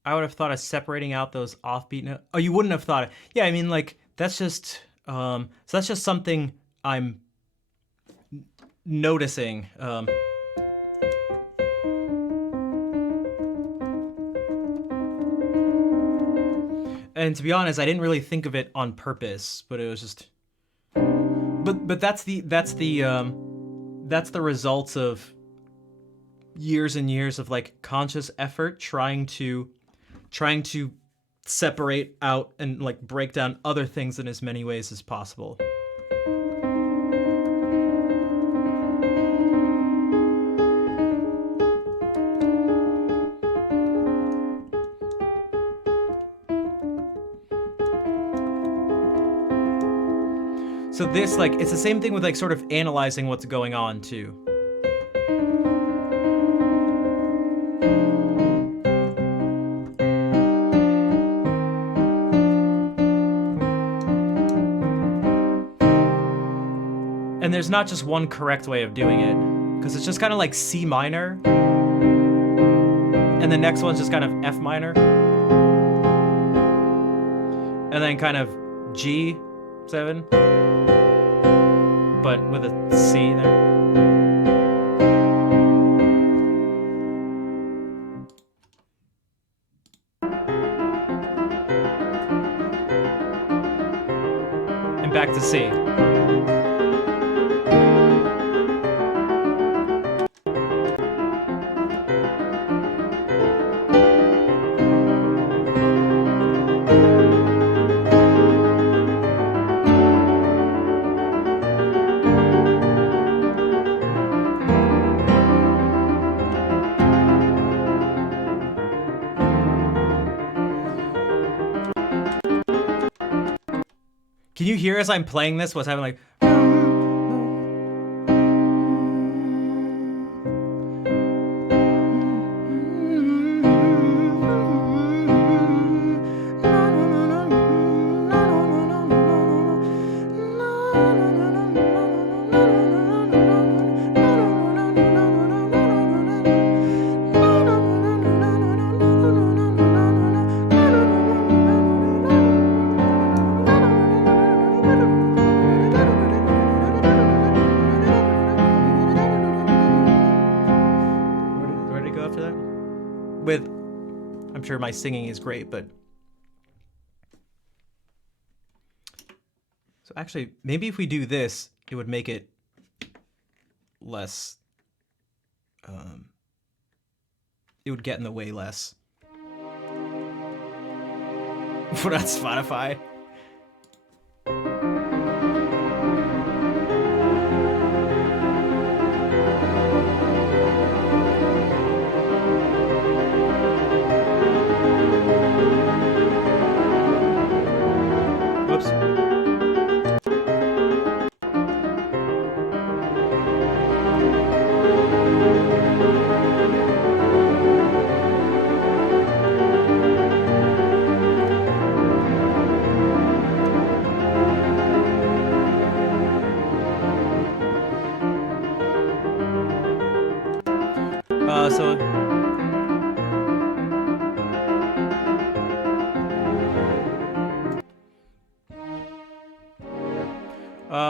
I would have thought of separating out those offbeat notes. Oh, you wouldn't have thought it. Yeah, I mean, like, that's just, so that's just something I'm noticing. And to be honest, I didn't really think of it on purpose, but it was just, but that's the results of years and years of like conscious effort trying to separate out and like break down other things in as many ways as possible. So this, like, it's the same thing with like sort of analyzing what's going on too. And there's not just one correct way of doing it, because it's just kind of like C minor, and the next one's just kind of F minor, and then kind of G7, but with a C there. And back to C. Can you hear as I'm playing this what's happening? Like, where did it go after that? With, I'm sure my singing is great, but so actually, maybe if we do this, it would make it less. It would get in the way less. Put on Spotify. Whoops.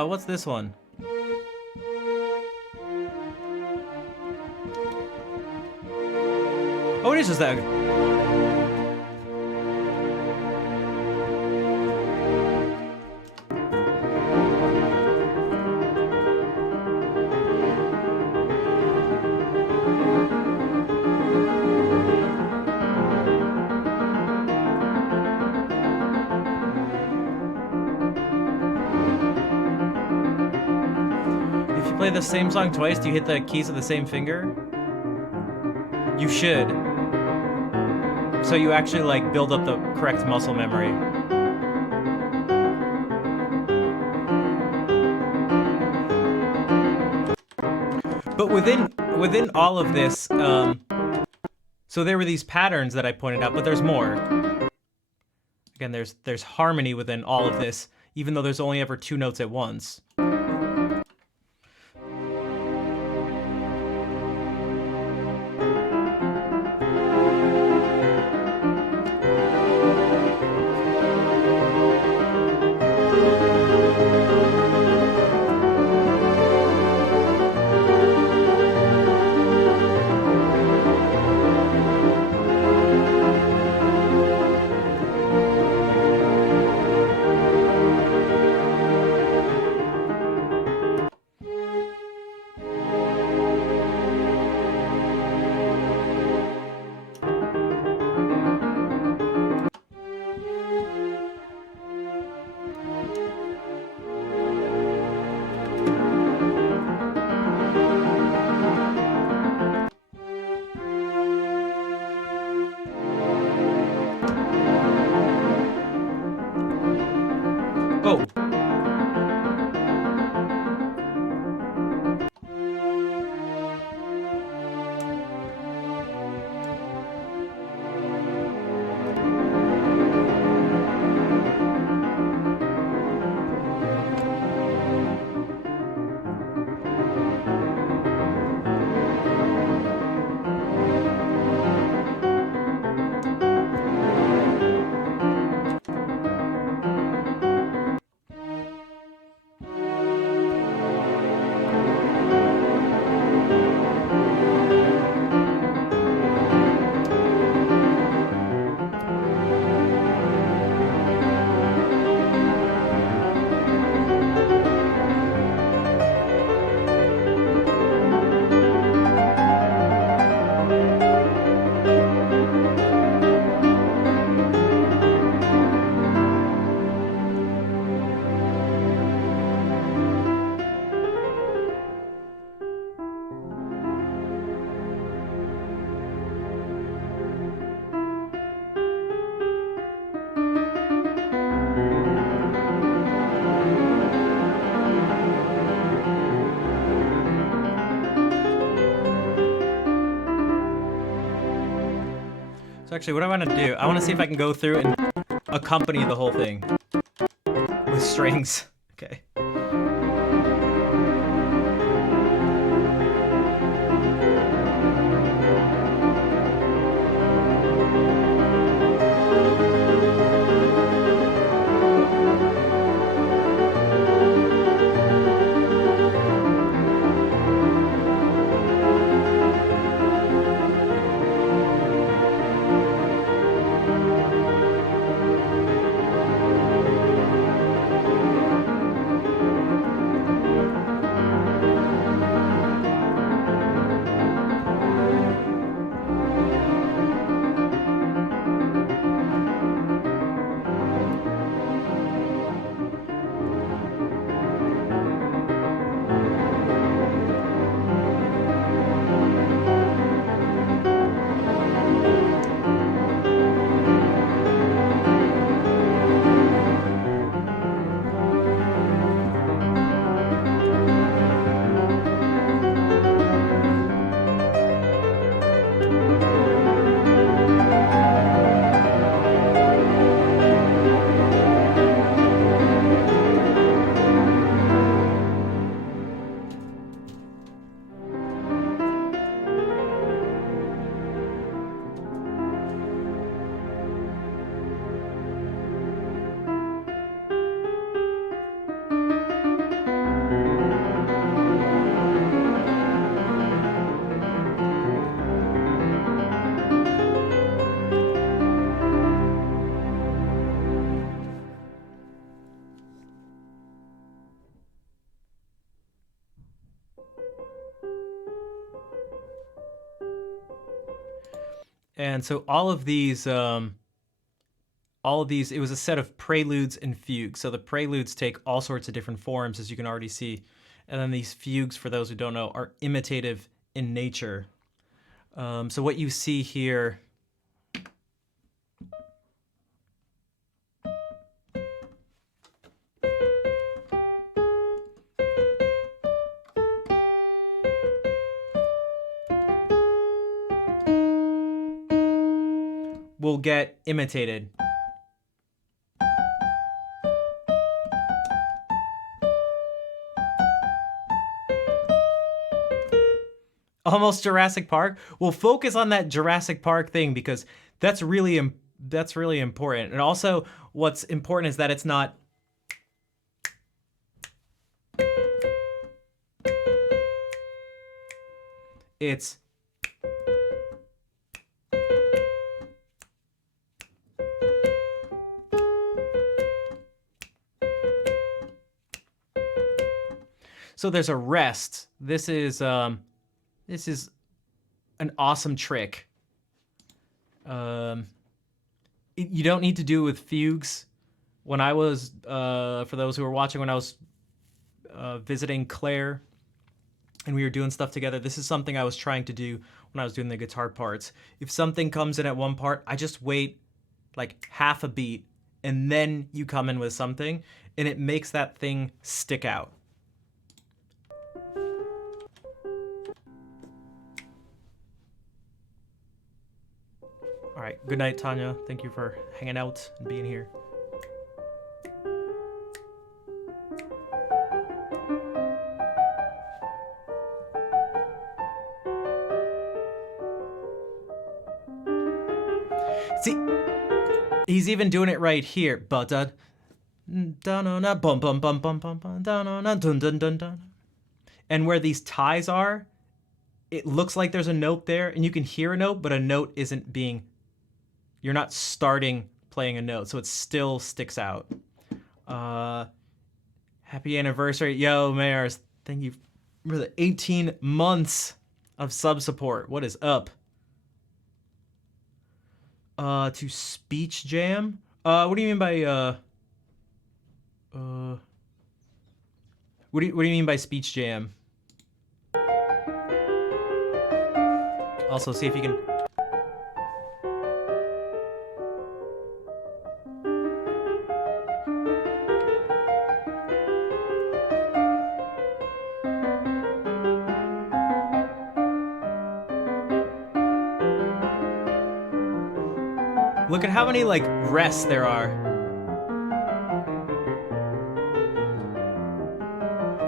What's this one? Oh, it is just that. Play the same song twice, do you hit the keys of the same finger? You should. So you actually like build up the correct muscle memory. But within all of this, so there were these patterns that I pointed out, but there's more. Again, there's harmony within all of this, even though there's only ever two notes at once. So actually, what I want to do, I want to see if I can go through and accompany the whole thing with strings. Okay. And so all of these, it was a set of preludes and fugues. So the preludes take all sorts of different forms, as you can already see. And then these fugues, for those who don't know, are imitative in nature. So what you see here, will get imitated. Almost Jurassic Park. We'll focus on that Jurassic Park thing because that's really important. And also, what's important is that it's not. It's. So there's a rest. This is an awesome trick. You don't need to do it with fugues. When I was, for those who were watching, when I was visiting Claire and we were doing stuff together, this is something I was trying to do when I was doing the guitar parts. If something comes in at one part, I just wait like half a beat and then you come in with something and it makes that thing stick out. All right, good night, Tanya. Thank you for hanging out and being here. See, he's even doing it right here. And where these ties are, it looks like there's a note there, and you can hear a note, but a note isn't being. You're not starting playing a note, so it still sticks out. Happy anniversary. Yo, Mayors, thank you for the 18 months of sub support. What is up? To Speech Jam? What do you mean by, what do you mean by Speech Jam? Also, see if you can... Look at how many, like, rests there are.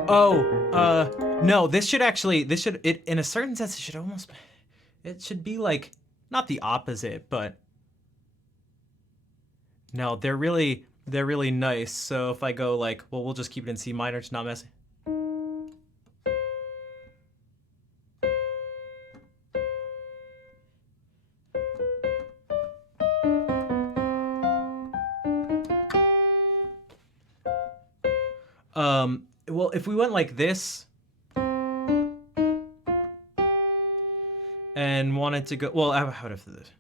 Oh, no, this should, in a certain sense, it should be, like, not the opposite, but... No, they're really nice. So if I go, like, well, we'll just keep it in C minor, it's not messy. Well, if we went like this and wanted to go, well, how would I do this?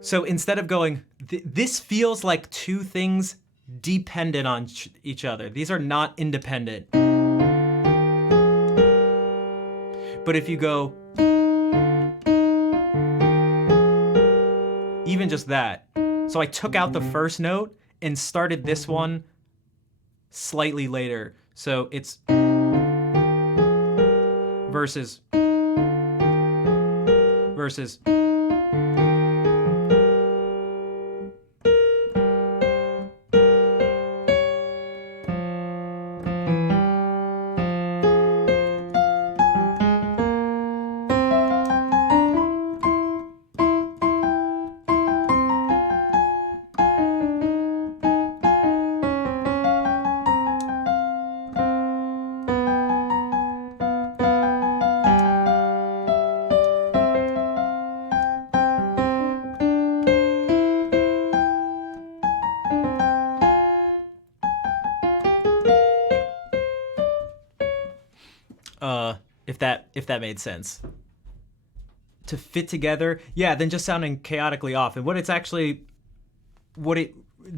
So instead of going, this feels like two things dependent on each other. These are not independent. But if you go, even just that. So I took out the first note and started this one slightly later. So it's versus. If that made sense. To fit together, yeah, than just sounding chaotically off. And what it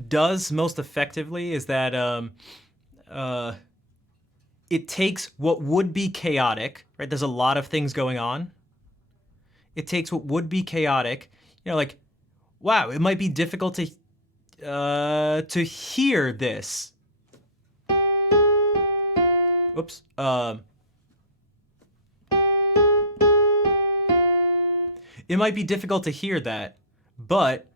does most effectively is that it takes what would be chaotic, right? There's a lot of things going on. It takes what would be chaotic, like, wow, it might be difficult to hear this. Oops. It might be difficult to hear that, but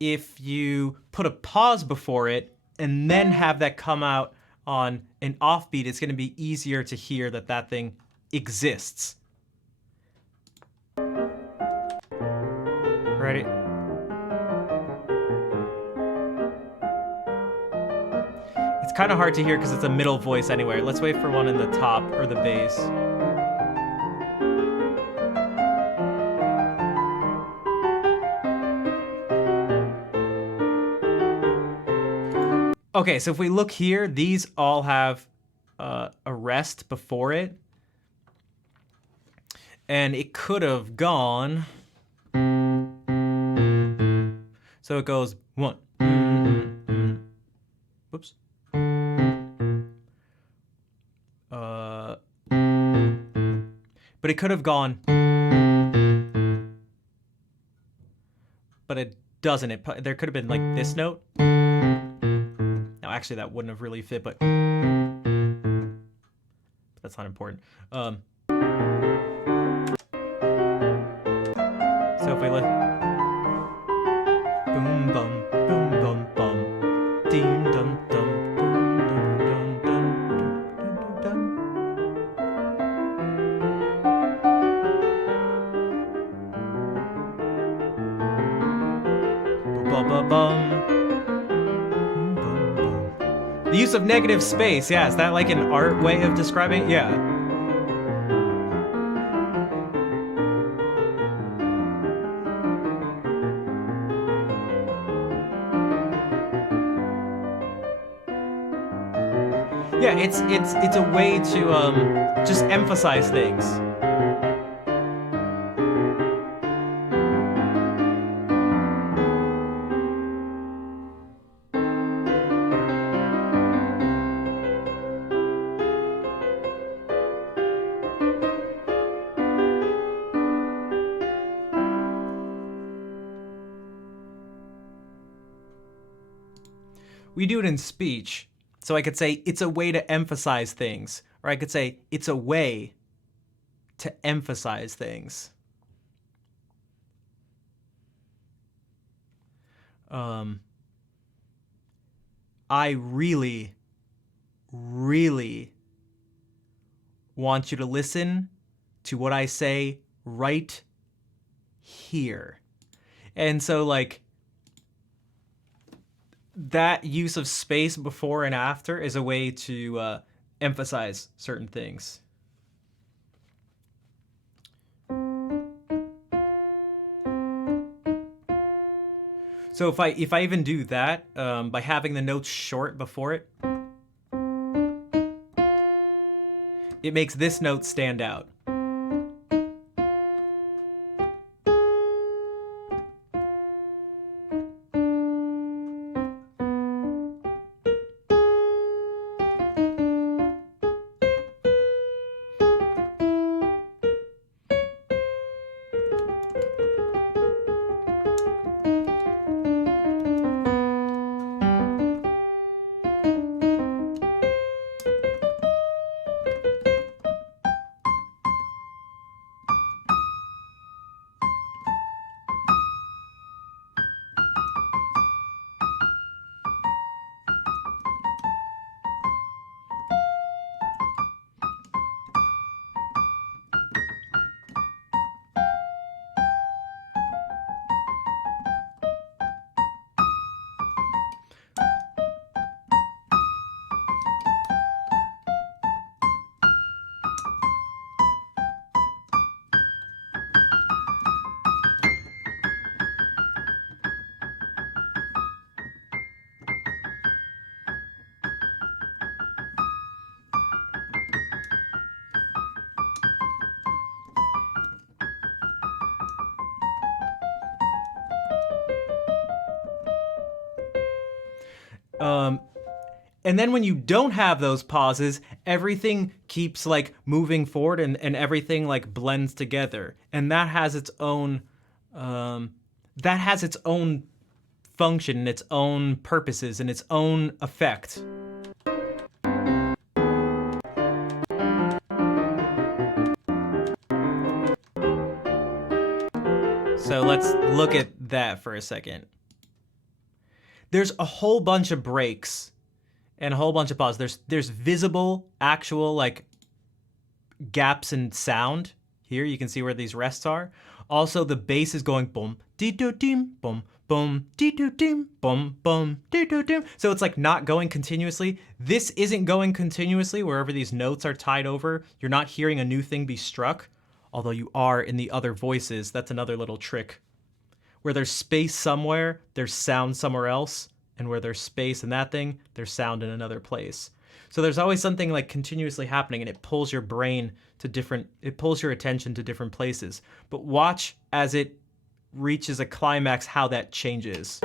if you put a pause before it and then have that come out on an offbeat, it's going to be easier to hear that thing exists. Ready? It's kind of hard to hear because it's a middle voice anyway. Let's wait for one in the top or the bass. Okay, so if we look here, these all have a rest before it. And it could have gone. So it goes 1. Whoops. But it could have gone. But it doesn't. There could have been like this note. Actually, that wouldn't have really fit, but that's not important. So if we let boom bum boom bum bum ding dum dum dum dum dum dum dum dum bum. The use of negative space, yeah, is that like an art way of describing it? Yeah. Yeah, it's a way to just emphasize things. We do it in speech. So I could say it's a way to emphasize things, or I could say it's a way to emphasize things. I really, really want you to listen to what I say right here. And so, like, that use of space before and after is a way to emphasize certain things. So if I even do that by having the notes short before it, it makes this note stand out. And then when you don't have those pauses, everything keeps like moving forward and everything like blends together. And that has its own function and its own purposes and its own effect. So let's look at that for a second. There's a whole bunch of breaks and a whole bunch of pauses. There's visible, actual like gaps in sound. Here you can see where these rests are. Also, the bass is going boom, dee-do-dim, boom, boom, dee-do-dim, boom, boom, dee-do-dim. So it's like not going continuously. This isn't going continuously wherever these notes are tied over. You're not hearing a new thing be struck, although you are in the other voices. That's another little trick. Where there's space somewhere, there's sound somewhere else. And where there's space in that thing, there's sound in another place. So there's always something like continuously happening, and it pulls your brain to it pulls your attention to different places. But watch as it reaches a climax how that changes.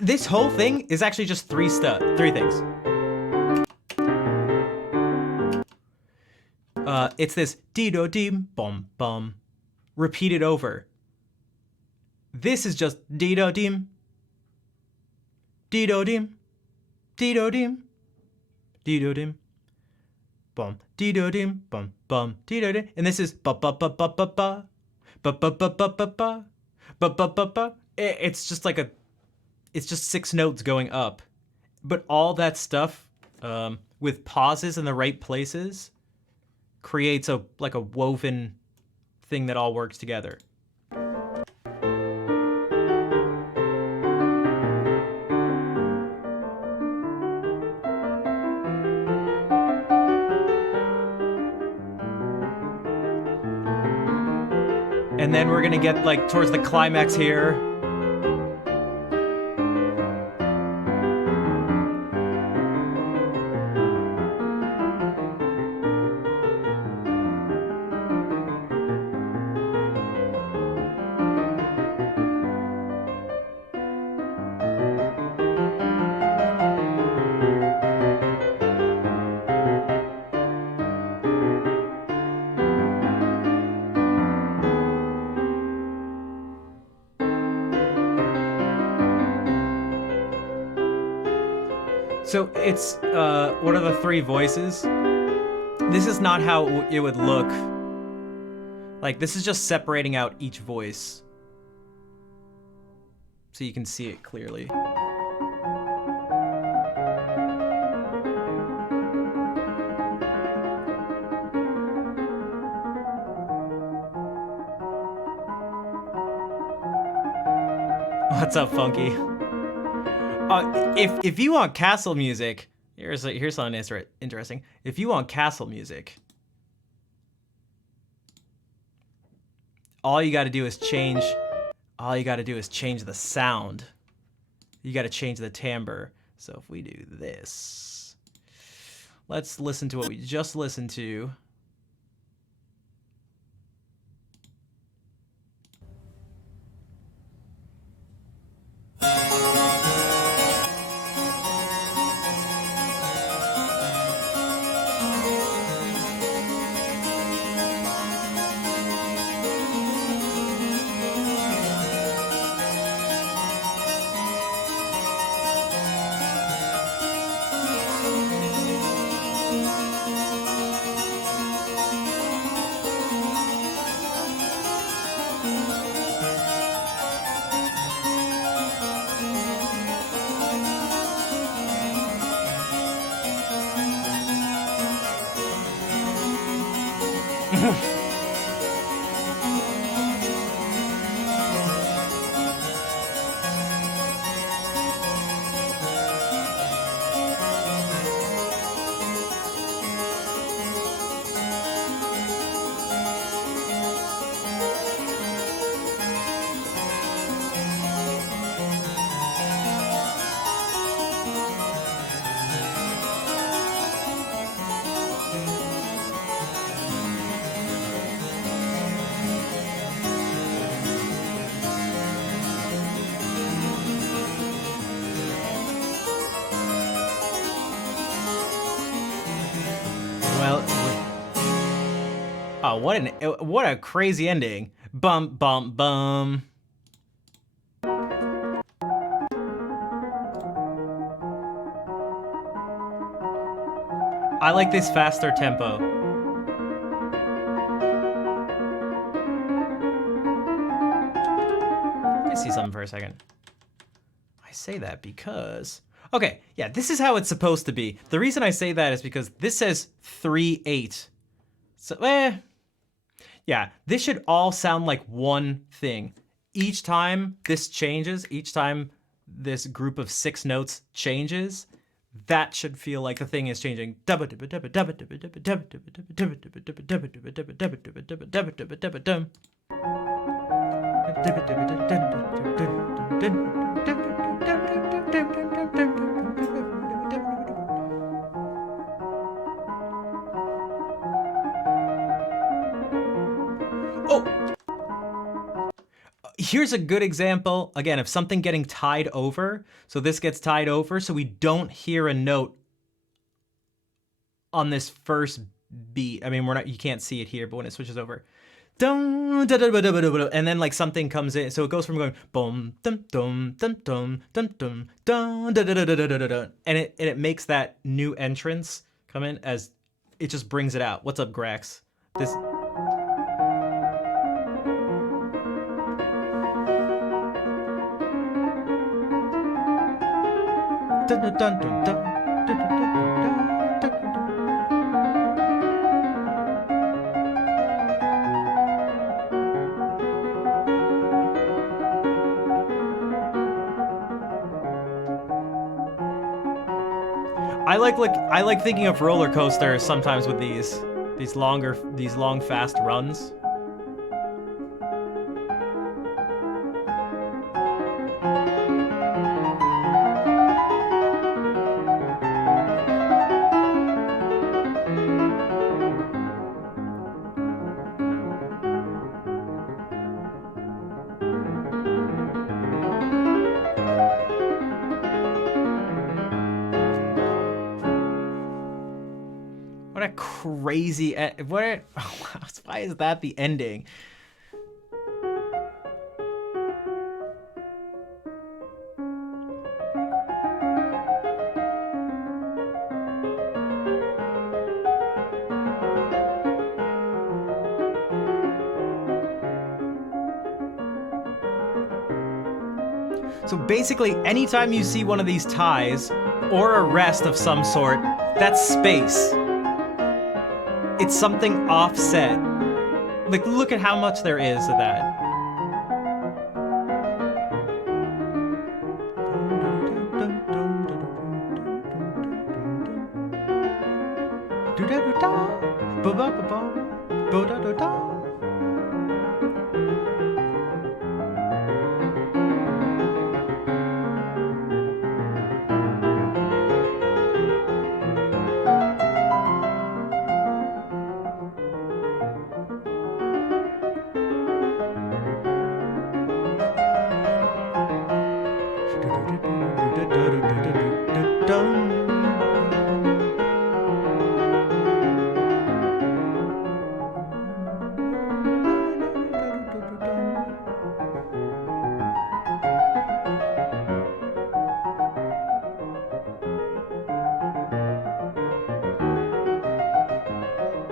This whole thing is actually just three things. It's this dee-do-dim, bum, bum, repeated over. This is just dee-do-dim, dee-do-dim, dee-do-dim, dee-do-dim, bum, dee-do-dim, bum, bum, dee-do-dim. And this is ba-ba-ba-ba-ba-ba, ba-ba-ba-ba-ba-ba, ba-ba-ba-ba. It's just like it's just 6 notes going up. But all that stuff with pauses in the right places creates a woven thing that all works together. And then we're gonna get like towards the climax here. So it's, what are the three voices? This is not how it would look. Like, this is just separating out each voice. So you can see it clearly. What's up, Funky? If you want castle music, here's something interesting. If you want castle music, all you got to do is change. All you got to do is change the sound. You got to change the timbre. So if we do this, let's listen to what we just listened to. Well, oh, what a crazy ending. Bum bum bum. I like this faster tempo. Let me see something for a second. I say that because... Okay, yeah, this is how it's supposed to be. The reason I say that is because this says 3/8. So, yeah, this should all sound like one thing. Each time this changes, each time this group of 6 notes changes, that should feel like the thing is changing. Oh! Here's a good example, again, of something getting tied over. So this gets tied over, so we don't hear a note on this first beat. I mean, you can't see it here, but when it switches over, and then like something comes in, so it goes from going boom dum dum dum dum dum dum dum, and it makes that new entrance come in as it just brings it out. What's up, Grax? This. Dun, dun, dun, dun, dun, dun, dun, dun, dun, dun. I like thinking of Roller Coaster sometimes with these long fast runs. What a crazy... Why is that the ending? So basically, anytime you see one of these ties or a rest of some sort, that's space. It's something offset. Like, look at how much there is of that.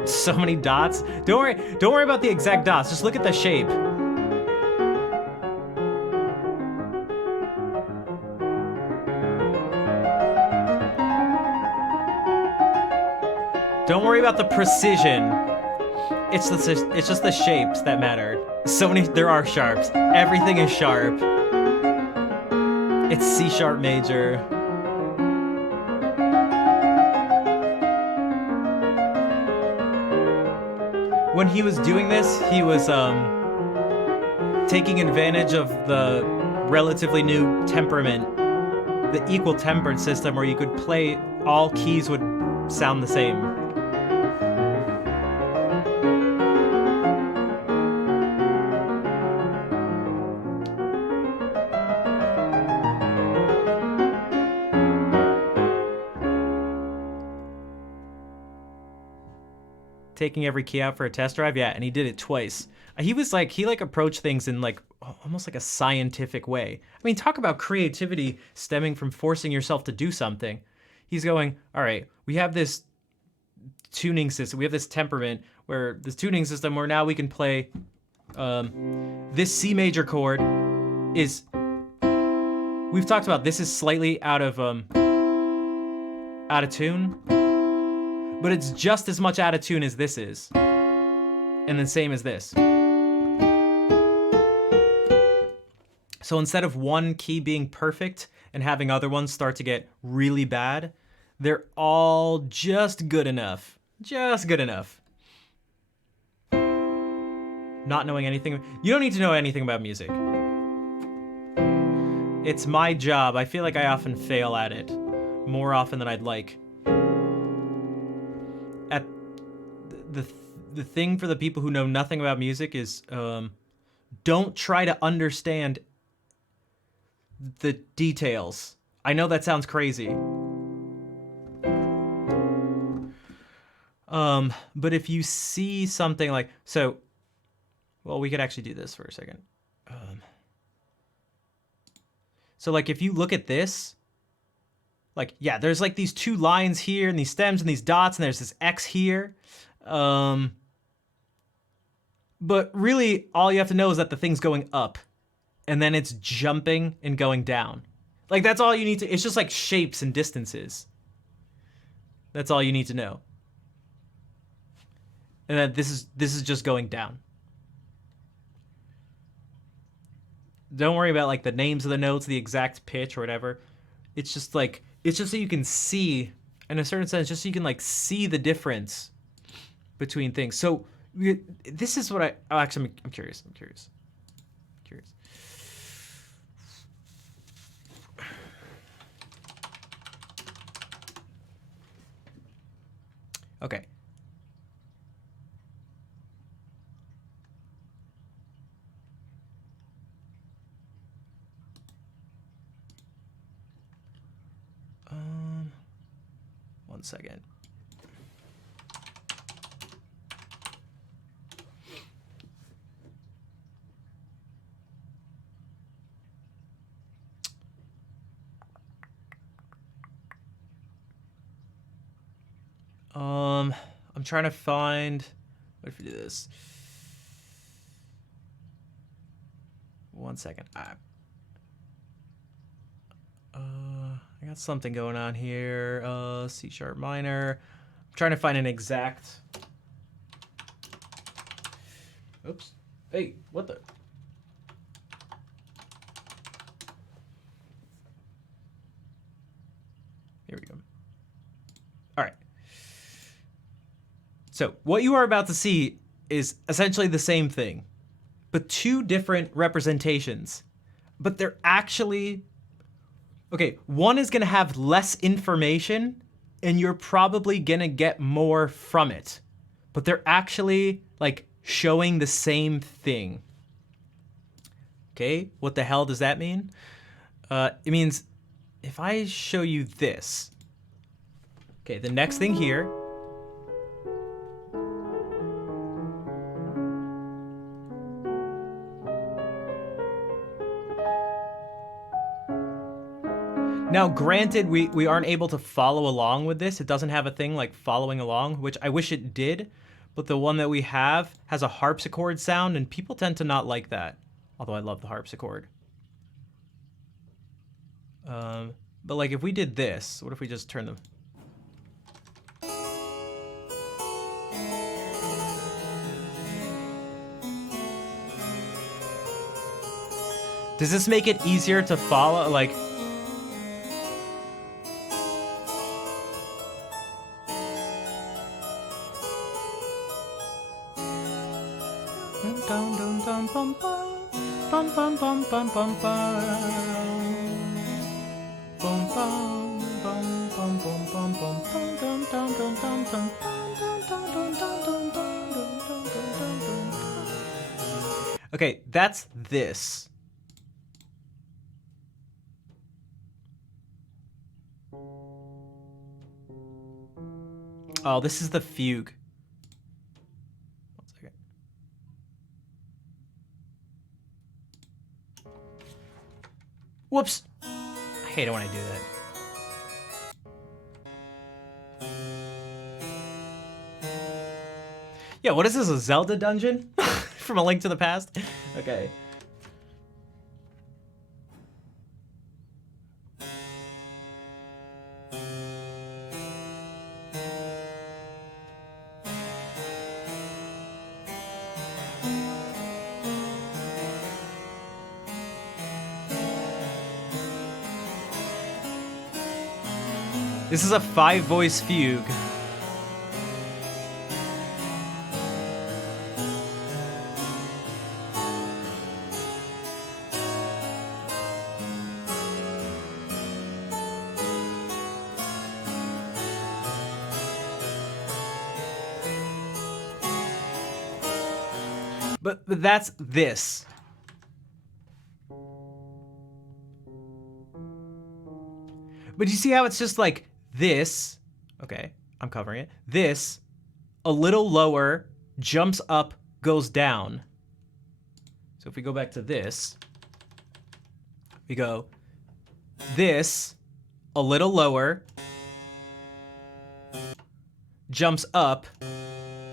So many dots. Don't worry about the exact dots. Just look at the shape. Don't worry about the precision. It's just the shapes that matter. There are sharps. Everything is sharp. It's C sharp major. When he was doing this, he was taking advantage of the relatively new temperament, the equal tempered system where you could play, all keys would sound the same. Taking every key out for a test drive, yeah, and he did it twice. He approached things in like almost like a scientific way. I mean, talk about creativity stemming from forcing yourself to do something. He's going, all right, we have this tuning system, we have this temperament where this tuning system where now we can play this C major chord is, we've talked about this is slightly out of tune. But it's just as much out of tune as this is. And the same as this. So instead of one key being perfect and having other ones start to get really bad, they're all just good enough. Just good enough. Not knowing anything. You don't need to know anything about music. It's my job. I feel like I often fail at it. More often than I'd like. At the thing for the people who know nothing about music is don't try to understand the details. I know that sounds crazy. But if you see something like, well, we could actually do this for a second. So like if you look at this, like, yeah, there's like these two lines here and these stems and these dots and there's this X here. But really all you have to know is that the thing's going up and then it's jumping and going down. Like that's all you need to, it's just like shapes and distances. That's all you need to know. And then this is just going down. Don't worry about like the names of the notes, the exact pitch or whatever. It's just like, it's just so you can see, in a certain sense, just so you can like see the difference between things. So this is what I'm curious. Okay. One second. I'm trying to find, what if we do this? One second. I got something going on here. C sharp minor. I'm trying to find an exact. Oops. Hey, what the? Here we go. All right. So what you are about to see is essentially the same thing, but two different representations. But they're actually, okay, one is gonna have less information and you're probably gonna get more from it, but they're actually like showing the same thing. Okay, what the hell does that mean? It means if I show you this, okay, the next thing here, now, granted, we aren't able to follow along with this. It doesn't have a thing like following along, which I wish it did, but the one that we have has a harpsichord sound, and people tend to not like that, although I love the harpsichord. But like if we did this, what if we just turn them? Does this make it easier to follow? Like, okay, that's this. Oh, this is the fugue. One second. Whoops. I hate it when I do that. Yeah, what is this, a Zelda dungeon? From A Link to the Past? Okay. This is a 5-voice fugue. But that's this. But you see how it's just like this. Okay, I'm covering it. This, a little lower, jumps up, goes down. So if we go back to this, we go this, a little lower, jumps up.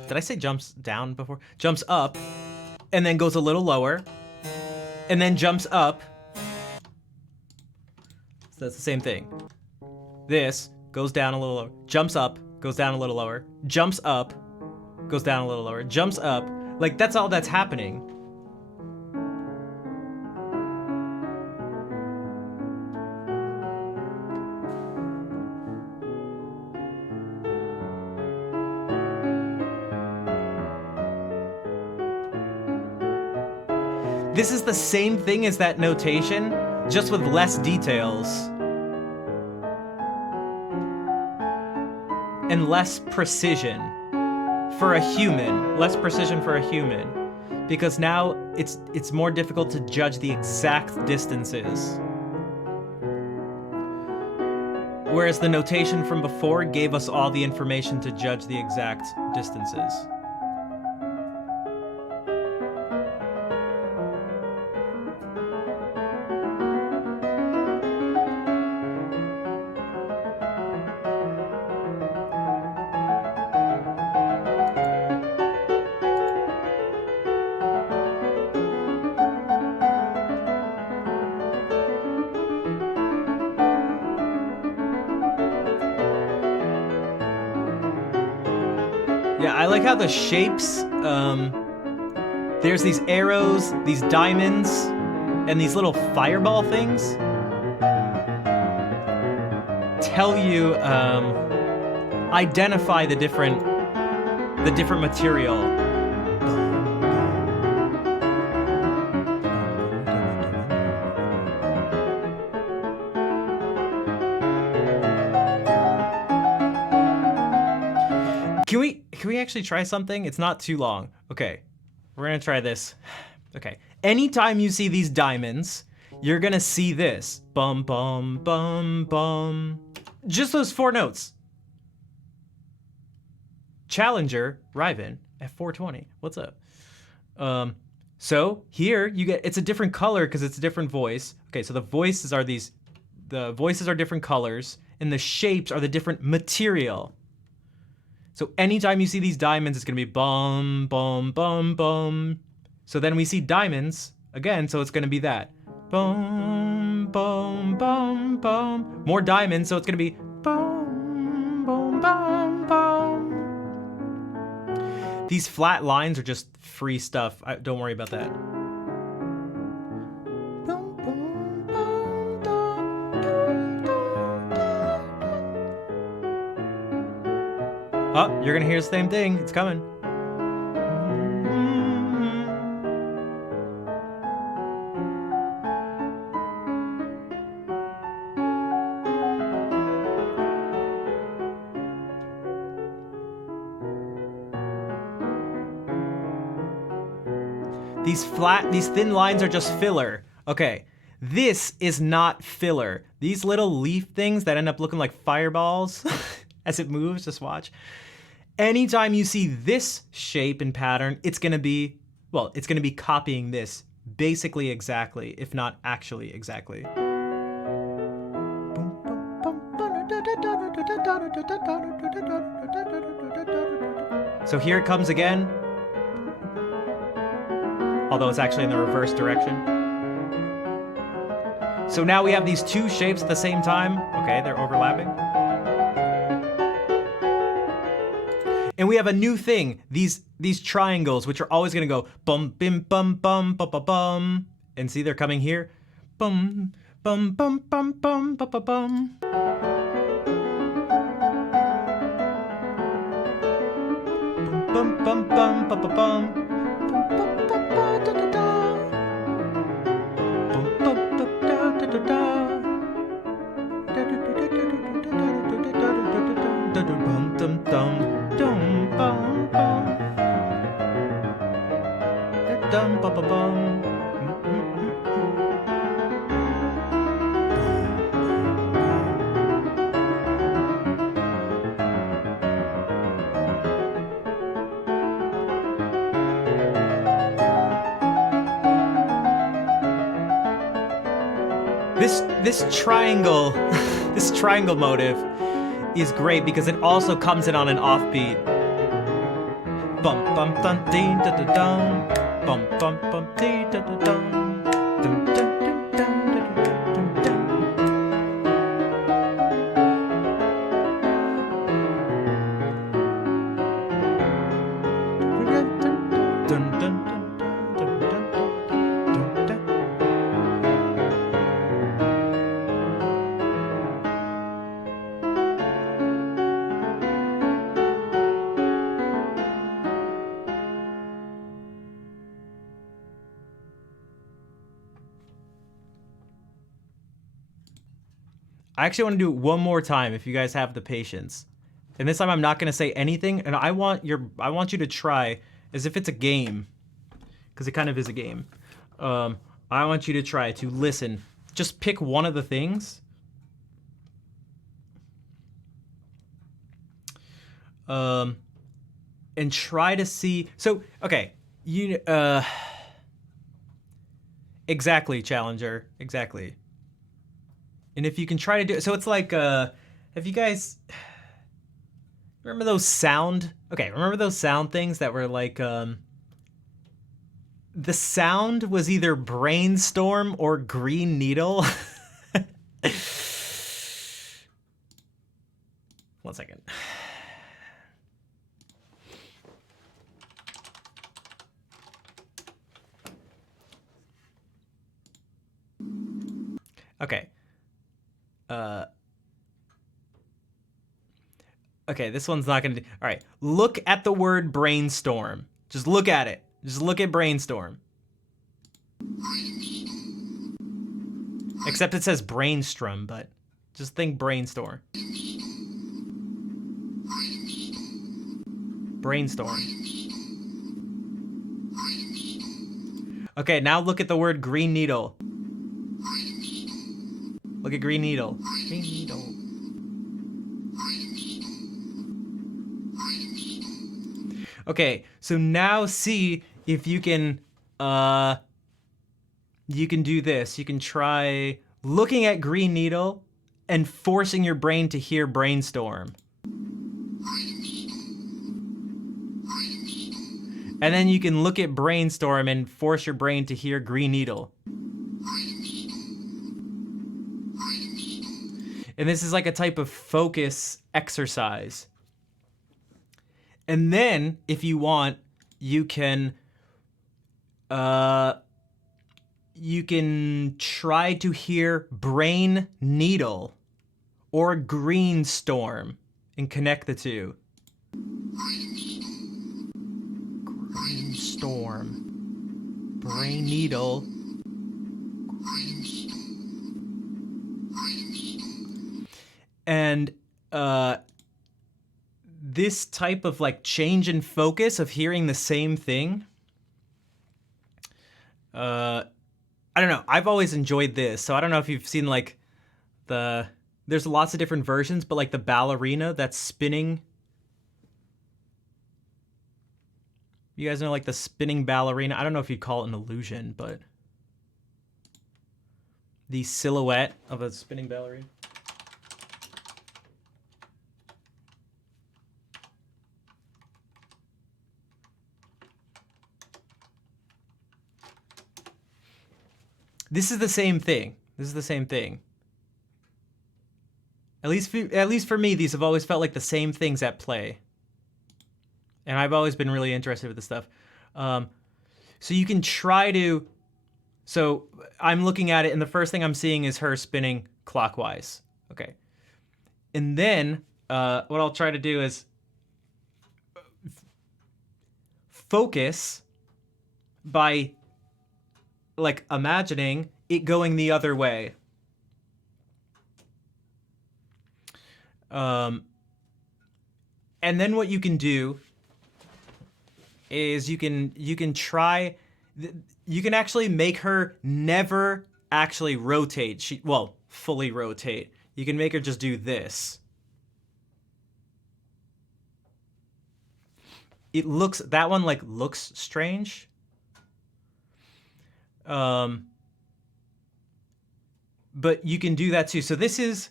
Did I say jumps down before? Jumps up, and then goes a little lower, and then jumps up. So that's the same thing. This goes down a little lower, jumps up, goes down a little lower, jumps up, goes down a little lower, jumps up. Like, that's all that's happening. This is the same thing as that notation, just with less details. And less precision for a human. Less precision for a human. Because now it's more difficult to judge the exact distances. Whereas the notation from before gave us all the information to judge the exact distances. Yeah, I like how the shapes, there's these arrows, these diamonds, and these little fireball things tell you, identify the different material. Can we actually try something? It's not too long. Okay, we're gonna try this. Okay, anytime you see these diamonds, you're gonna see this. Bum, bum, bum, bum. Just those 4 notes. Challenger, Riven, at 420. What's up? So here you get, it's a different color because it's a different voice. Okay, so the voices are different colors, and the shapes are the different material. So anytime you see these diamonds, it's gonna be bum, bum, bum, bum. So then we see diamonds again, so it's gonna be that. Bum, bum, bum, bum. More diamonds, so it's gonna be bum, bum, bum, bum. These flat lines are just free stuff. Don't worry about that. Oh, you're gonna hear the same thing. It's coming. These thin lines are just filler. Okay, this is not filler. These little leaf things that end up looking like fireballs as it moves, just watch. Anytime you see this shape and pattern, it's gonna be copying this basically exactly, if not actually exactly. So here it comes again, although it's actually in the reverse direction. So now we have these 2 shapes at the same time. Okay, they're overlapping. And we have a new thing, these triangles, which are always gonna go bum, bim, bum, bum, bum, bum, bum. And see, they're coming here. Bum, bum, bum, bum, bum, bum, bum, bum. Bum, bum, bum, bum, bum, bum. This triangle, this triangle motive is great because it also comes in on an offbeat. Bum bum dun dee da da dum. Bum bum bum dee da da dum. Dum dum dum dum dum dum. Dun dun dun. I actually want to do it one more time if you guys have the patience. And this time I'm not going to say anything, and I want you to try as if it's a game, because it kind of is a game. I want you to try to listen. Just pick one of the things. And try to see. So, okay, exactly, Challenger, exactly. And if you can try to do it, so it's like, have you guys remember those sound? Okay, remember those sound things that were like, the sound was either brainstorm or green needle. 1 second. Okay. Okay, this one's not gonna do. All right, look at the word brainstorm. Just look at it. Just look at brainstorm. Except it says brainstorm, but just think brainstorm. Brainstorm. Okay, now look at the word green needle. Look at green needle. Green needle. Okay, so now see if you can do this. You can try looking at green needle and forcing your brain to hear brainstorm. And then you can look at brainstorm and force your brain to hear green needle. And this is like a type of focus exercise. And then, if you want, you can try to hear brain needle or green storm and connect the two. Green storm, brain needle. And this type of like change in focus of hearing the same thing, I don't know. I've always enjoyed this. So I don't know if you've seen like there's lots of different versions, but like the ballerina that's spinning. You guys know like the spinning ballerina? I don't know if you'd call it an illusion, but the silhouette of a spinning ballerina. This is the same thing. This is the same thing. At least for me, these have always felt like the same things at play. And I've always been really interested with this stuff. So you can try to... So I'm looking at it, and the first thing I'm seeing is her spinning clockwise. Okay. And then what I'll try to do is focus by like imagining it going the other way. And then what you can do is you can try, you can actually make her never actually rotate. Fully rotate. You can make her just do this. That one like looks strange. But you can do that too. So this is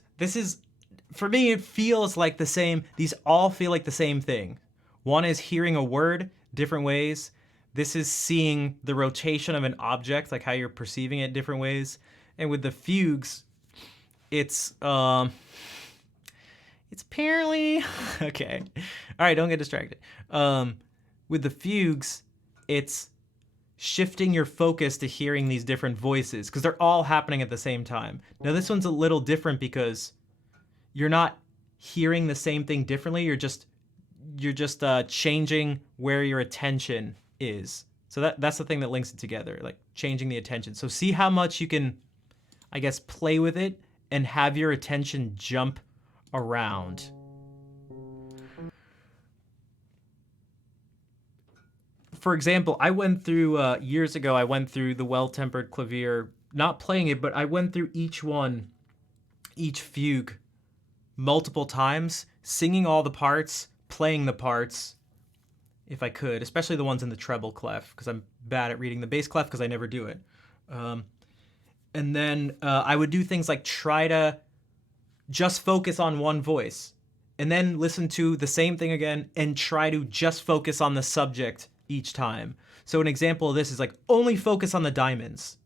for me, it feels like the same. These all feel like the same thing. One is hearing a word different ways. This is seeing the rotation of an object, like how you're perceiving it different ways. And with the fugues, it's apparently okay. All right, don't get distracted. With the fugues, it's shifting your focus to hearing these different voices because they're all happening at the same time. Now this one's a little different because you're not hearing the same thing differently. You're just changing where your attention is. So that's the thing that links it together, like changing the attention. So see how much you can, I guess, play with it and have your attention jump around. For example, I went through, years ago, I went through the Well-Tempered Clavier, not playing it, but I went through each fugue, multiple times, singing all the parts, playing the parts, if I could, especially the ones in the treble clef, because I'm bad at reading the bass clef because I never do it. And then I would do things like try to just focus on one voice, and then listen to the same thing again and try to just focus on the subject each time. So an example of this is like only focus on the diamonds.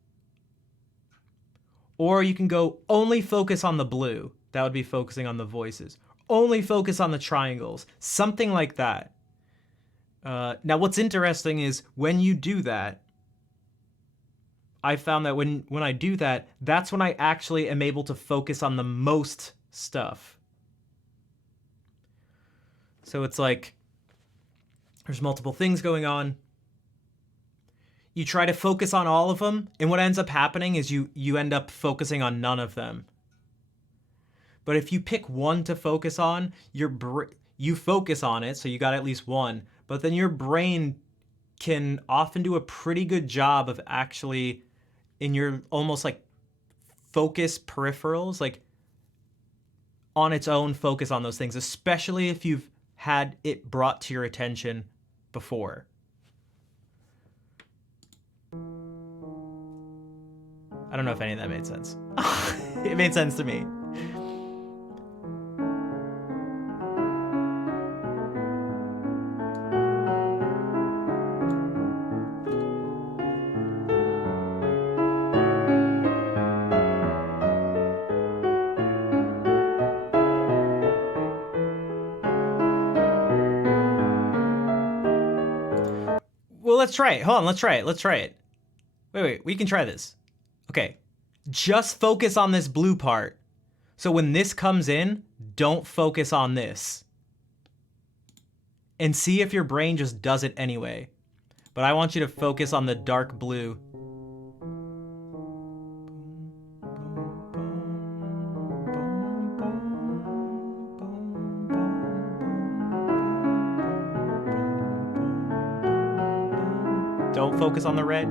Or you can go only focus on the blue. That would be focusing on the voices. Only focus on the triangles. Something like that. Now what's interesting is when you do that, I found that when I do that, that's when I actually am able to focus on the most stuff. So it's like there's multiple things going on. You try to focus on all of them, and what ends up happening is you end up focusing on none of them. But if you pick one to focus on, you focus on it, so you got at least one, but then your brain can often do a pretty good job of actually, in your almost like focus peripherals, like on its own focus on those things, especially if you've had it brought to your attention before. I don't know if any of that made sense. It made sense to me. Well, let's try it. Hold on, let's try it. Let's try it. Wait, we can try this. Okay, just focus on this blue part. So when this comes in, don't focus on this. And see if your brain just does it anyway. But I want you to focus on the dark blue. Don't focus on the red.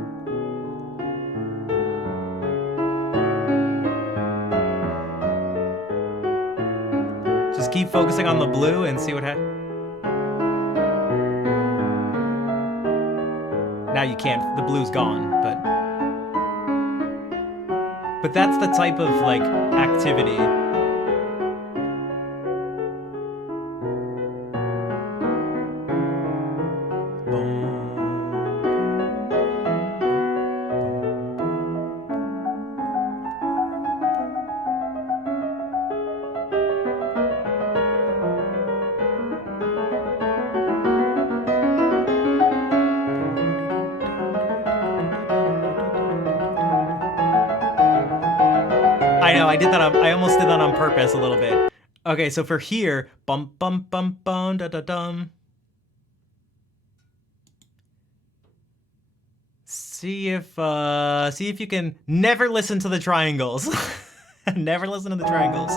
Just keep focusing on the blue and see what happens. Now you can't, the blue's gone, but that's the type of like activity. I know, I almost did that on purpose a little bit. Okay, so for here, bum bum bum bum da da dum. See if you can never listen to the triangles. Never listen to the triangles.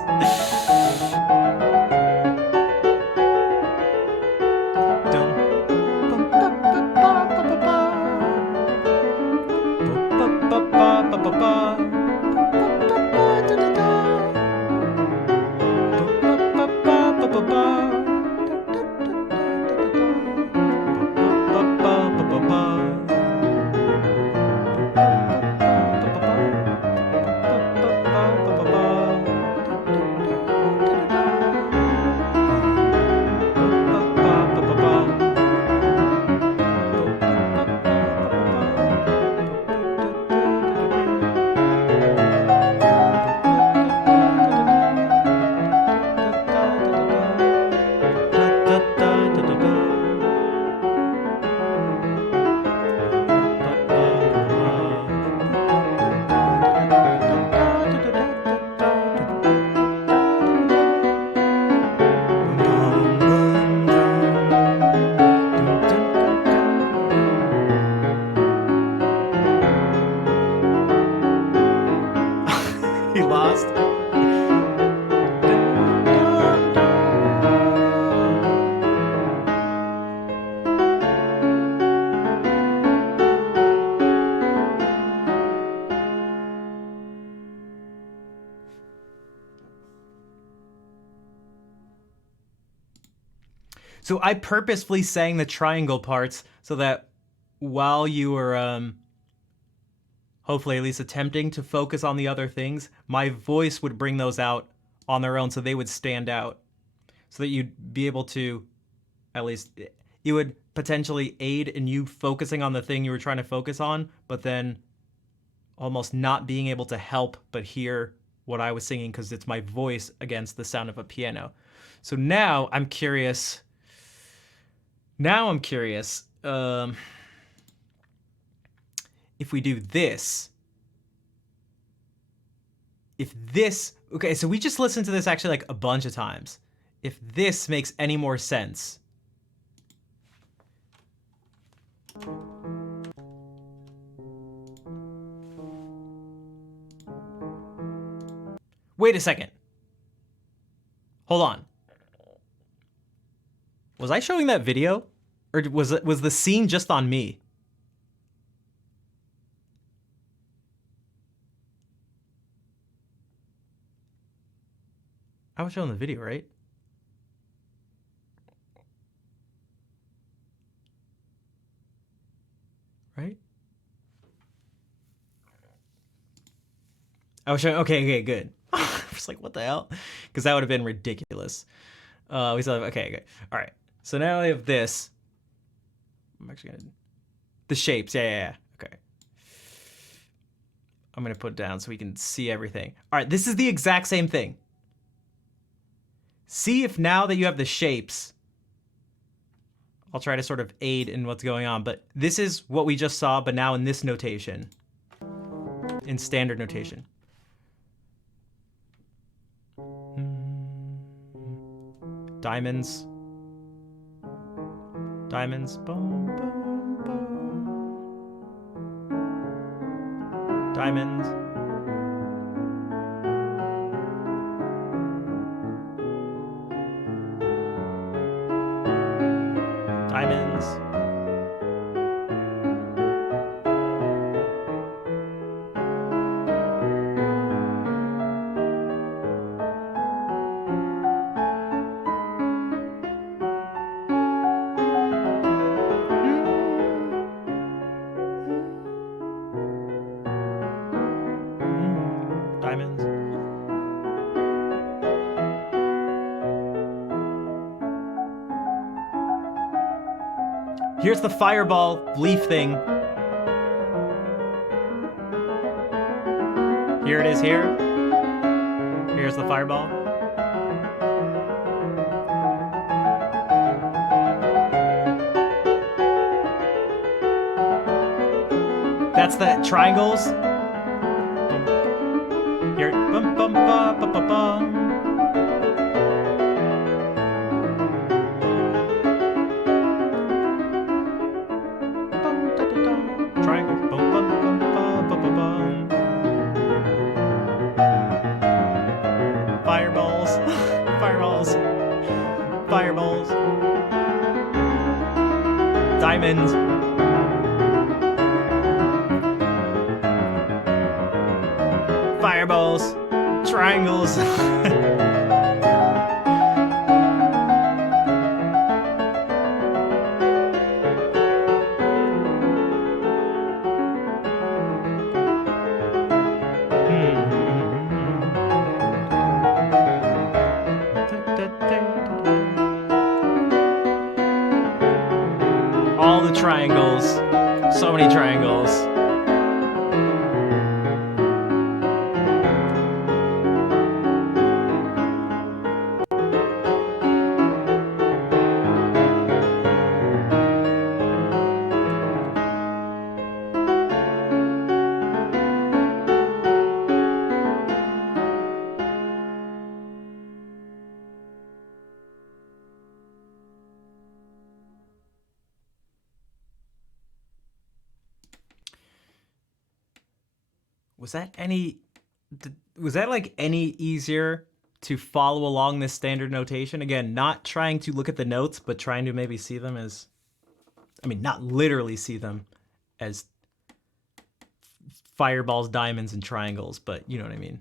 He lost. So I purposefully sang the triangle parts so that while you were hopefully at least attempting to focus on the other things, my voice would bring those out on their own so they would stand out. So that you'd be able to, at least, it would potentially aid in you focusing on the thing you were trying to focus on, but then almost not being able to help but hear what I was singing because it's my voice against the sound of a piano. So now I'm curious. If we do this, if this, okay, so we just listened to this actually like a bunch of times. If this makes any more sense. Wait a second. Hold on. Was I showing that video? Or was the scene just on me? I was showing the video, right? Right? I was showing, okay, good. I was like, what the hell? Because that would have been ridiculous. We still have, okay. All right. So now I have this. I'm actually gonna, the shapes, yeah. Okay. I'm gonna put it down so we can see everything. All right, this is the exact same thing. See if now that you have the shapes, I'll try to sort of aid in what's going on, but this is what we just saw, but now in this notation, in standard notation. Diamonds. Diamonds. Boom, boom, boom. Diamonds. Diamonds. Diamonds. Here's the fireball leaf thing. Here it is here. Here's the fireball. That's the triangles. Here, bum bum ba ba ba bum. Triangle. Bum bum bum ba ba ba bum. Fireballs. Fireballs. Fireballs. Diamonds. Fireballs, triangles. All the triangles, so many triangles. Was that like any easier to follow along this standard notation? Again, not trying to look at the notes, but trying to maybe see them as, I mean, not literally see them as fireballs, diamonds, and triangles, but you know what I mean.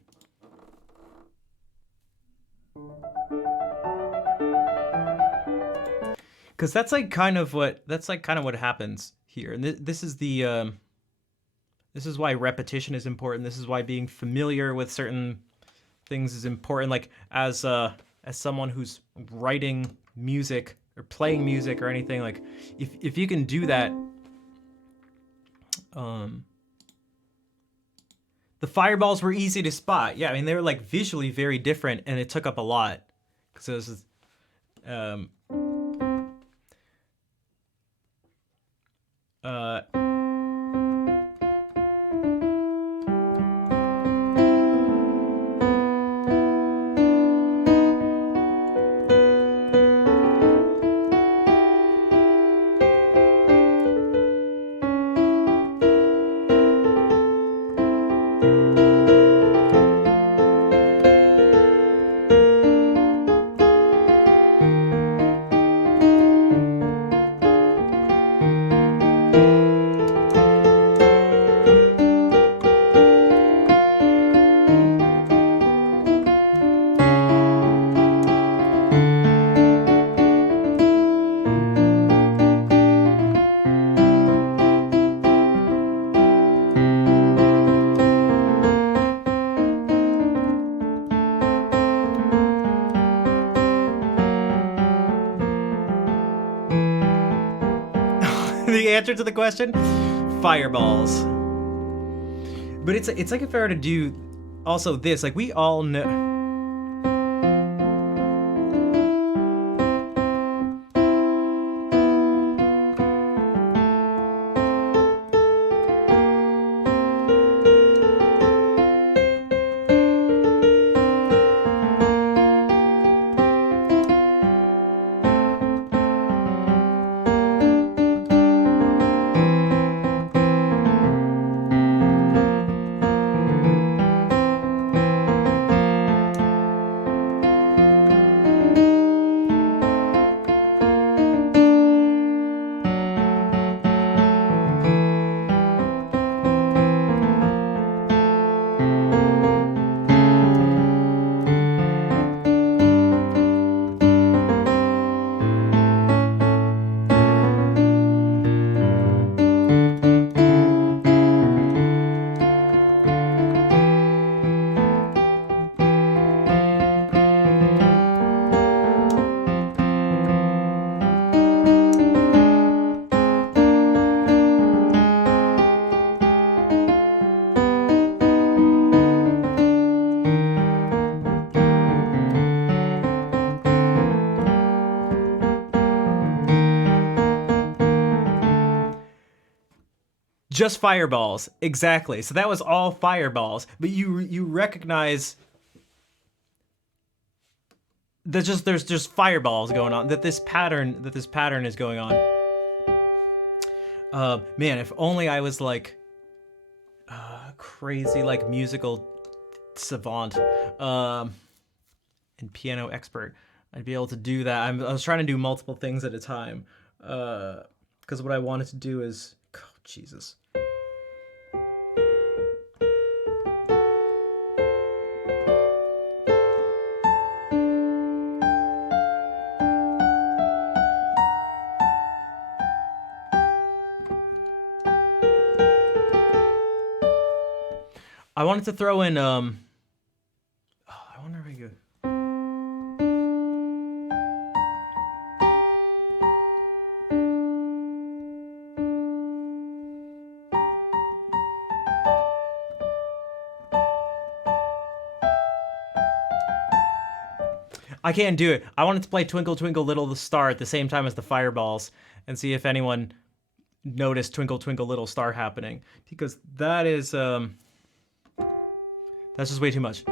Because that's like kind of what happens here, and this is the this is why repetition is important. This is why being familiar with certain things is important. Like as someone who's writing music or playing music or anything, like if you can do that, the fireballs were easy to spot. Yeah, I mean they were like visually very different, and it took up a lot because it was. answer to the question? Fireballs. But it's like if I were to do also this, like we all know. Just fireballs, exactly. So that was all fireballs, but you recognize that there's just fireballs going on. That this pattern is going on. Man, if only I was like crazy like musical savant and piano expert, I'd be able to do that. I was trying to do multiple things at a time because what I wanted to do is Jesus. I wanted to throw in I wonder if I could. I can't do it. I wanted to play Twinkle Twinkle Little Star at the same time as the fireballs and see if anyone noticed Twinkle Twinkle Little Star happening, because that is that's just way too much.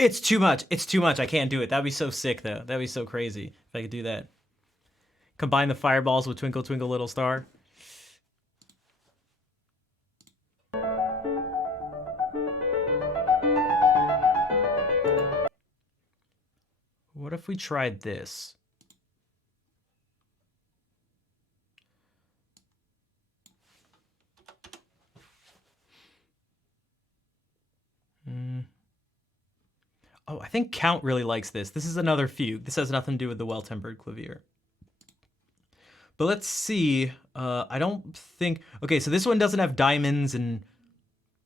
It's too much. It's too much. I can't do it. That'd be so sick, though. That'd be so crazy if I could do that. Combine the fireballs with Twinkle Twinkle Little Star. What if we tried this? Oh, I think Count really likes this. This is another fugue. This has nothing to do with the Well-Tempered Clavier. But let's see. I don't think... Okay, so this one doesn't have diamonds and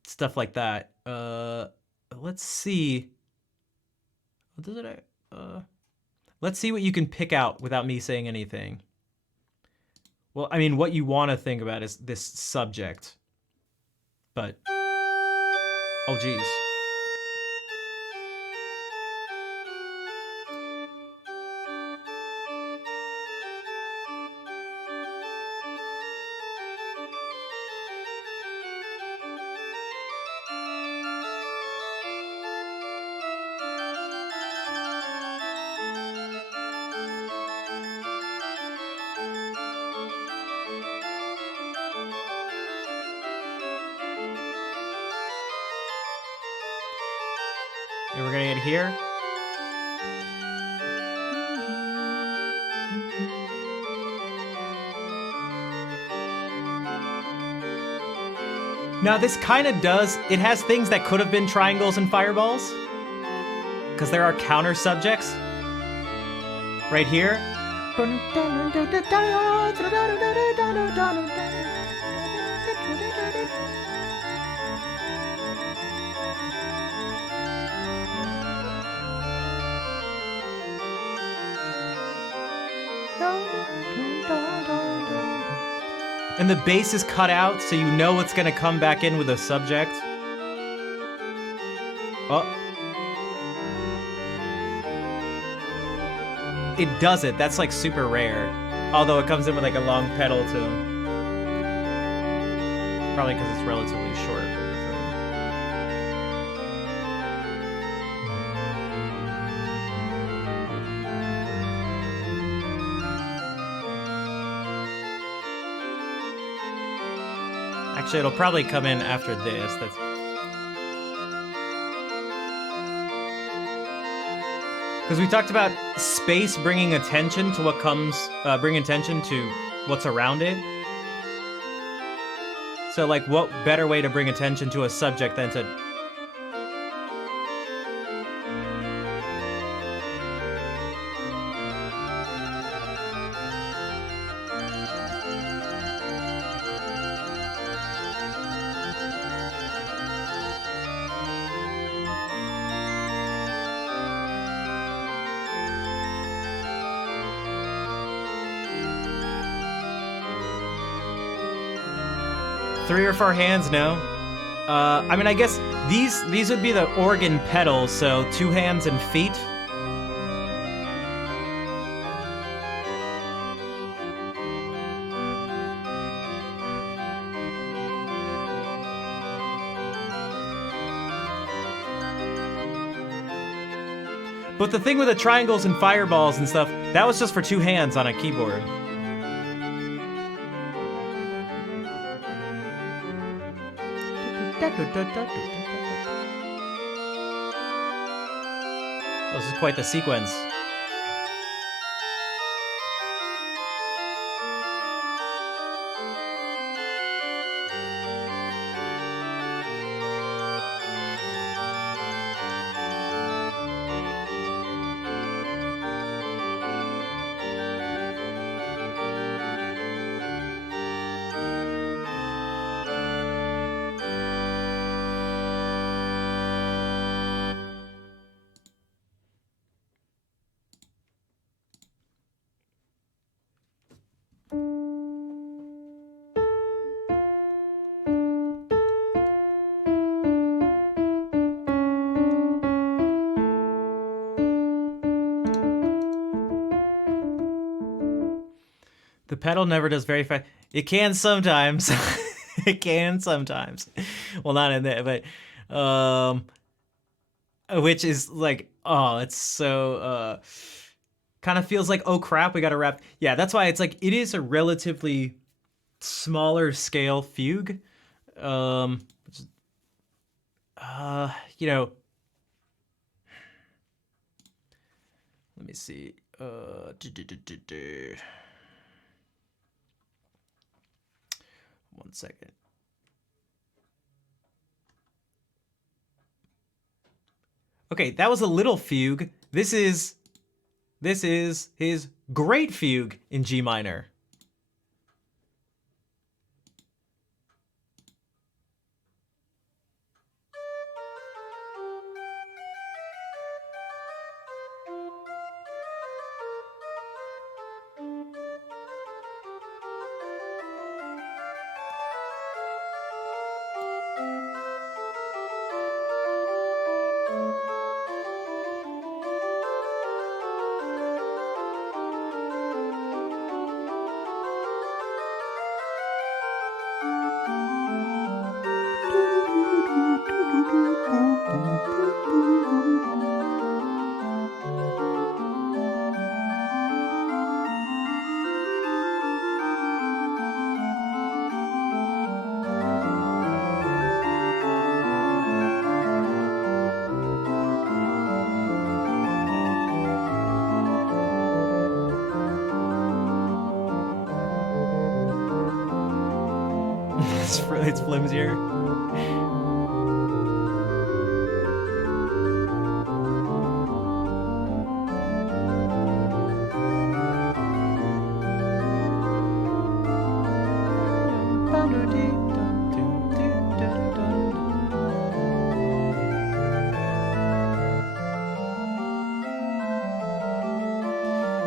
stuff like that. Let's see. Let's see what you can pick out without me saying anything. Well, I mean, what you want to think about is this subject. But... Oh, geez. And we're gonna get here. Now this kind of does, it has things that could have been triangles and fireballs. Because there are counter subjects. Right here. And the bass is cut out, so you know it's gonna come back in with a subject. Oh. It does it. That's like super rare. Although it comes in with like a long pedal too. Probably because it's relatively short. Actually, it'll probably come in after this. That's because we talked about space bringing attention to what comes, bring attention to what's around it. So, like, what better way to bring attention to a subject than to... Three or four hands, no. I mean, I guess these would be the organ pedals, so 2 hands and feet. But the thing with the triangles and fireballs and stuff, that was just for 2 hands on a keyboard. Oh, this is quite the sequence. The pedal never does very fast. It can sometimes. It can sometimes. Well, not in there, but which is like, oh, it's so kind of feels like, oh crap, we gotta wrap. Yeah, that's why it's like it is a relatively smaller scale fugue. Which is, you know, let me see. One second. Okay, that was a little fugue. This is his great fugue in G minor. It's flimsier.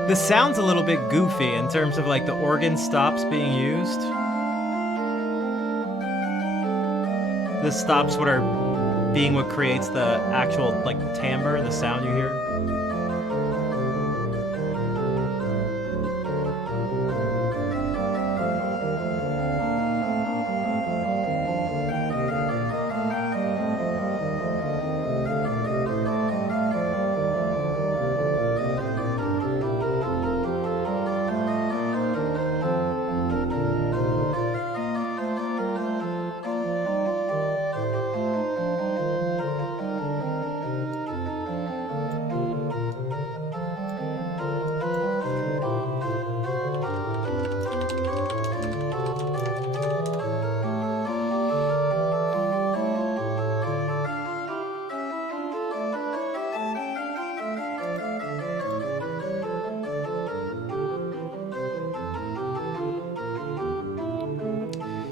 This sounds a little bit goofy in terms of like the organ stops being used. The stops what are being what creates the actual like timbre, the sound you hear.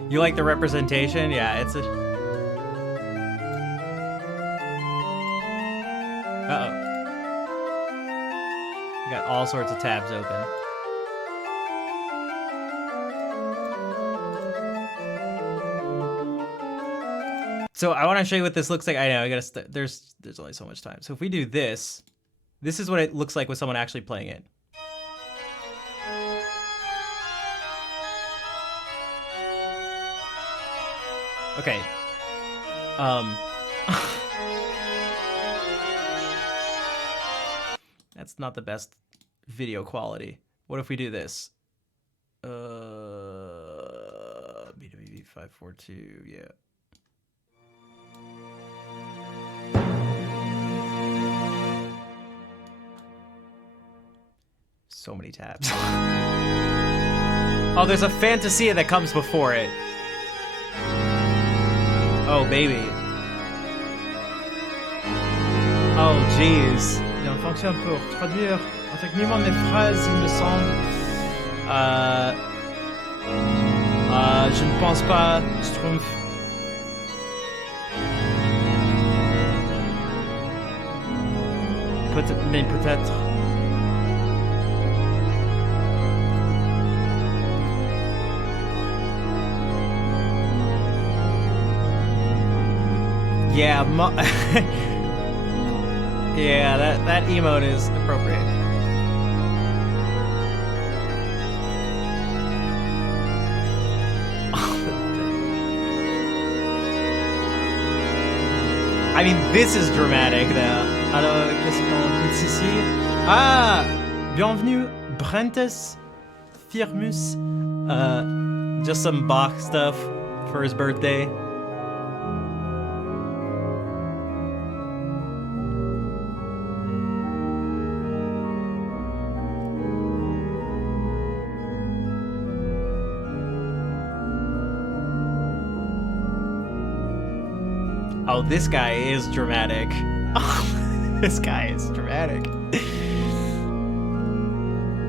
You like the representation? Yeah, it's a... Uh-oh. You got all sorts of tabs open. So I want to show you what this looks like. I know, I gotta there's only so much time. So if we do this, this is what it looks like with someone actually playing it. Okay. That's not the best video quality. What if we do this? BWV 542, yeah. So many tabs. Oh, there's a Fantasia that comes before it. Oh, baby. Oh, jeez. Bien, fonction pour traduire techniquement mes phrases, il me semble. Je ne pense pas, Strumpf. Mais peut-être. Yeah, yeah, that emote is appropriate. I mean, this is dramatic, though. Alors, qu'est-ce qu'on dit ici? Ah! Bienvenue, Brentes Firmus. Just some Bach stuff for his birthday. Oh, this guy is dramatic. Oh, this guy is dramatic.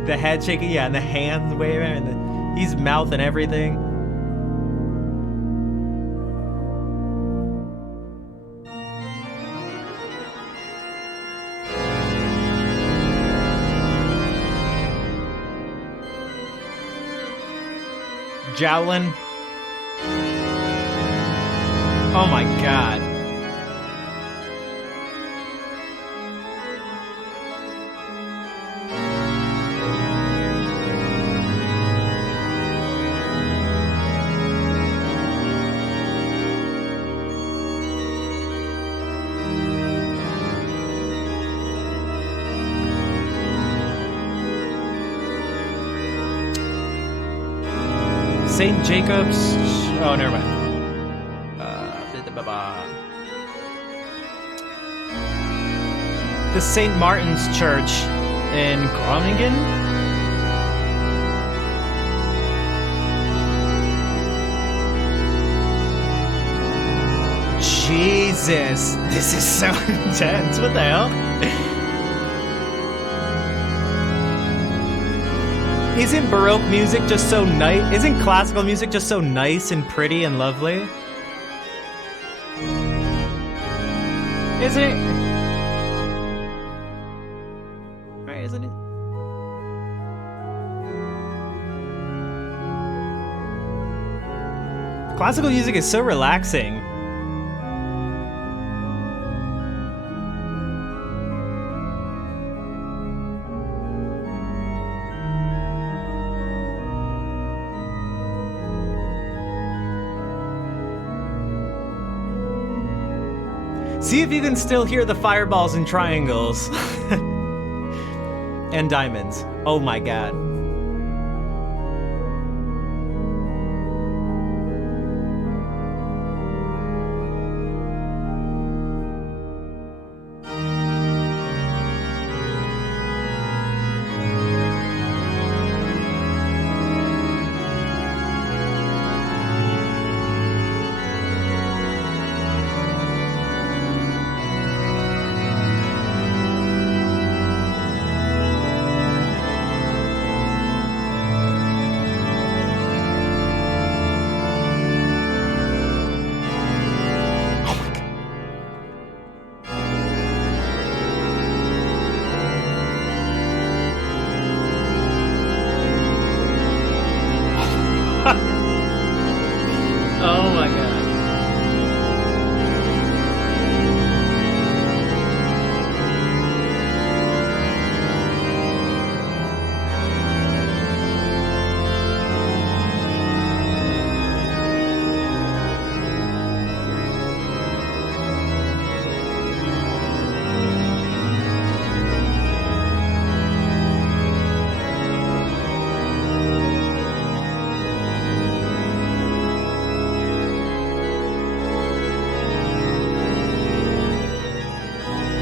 The head shaking, yeah, and the hands waving, and he's mouthing everything. Jowlin. Oh my god. St. Jacob's. Oh, never mind. The St. Martin's Church in Groningen. Jesus, this is so intense. What the hell? Isn't Baroque music just so nice? Isn't classical music just so nice and pretty and lovely? Isn't it? Right, isn't it? Classical music is so relaxing. See if you can still hear the fireballs and triangles. And diamonds. Oh my god. Oh my god.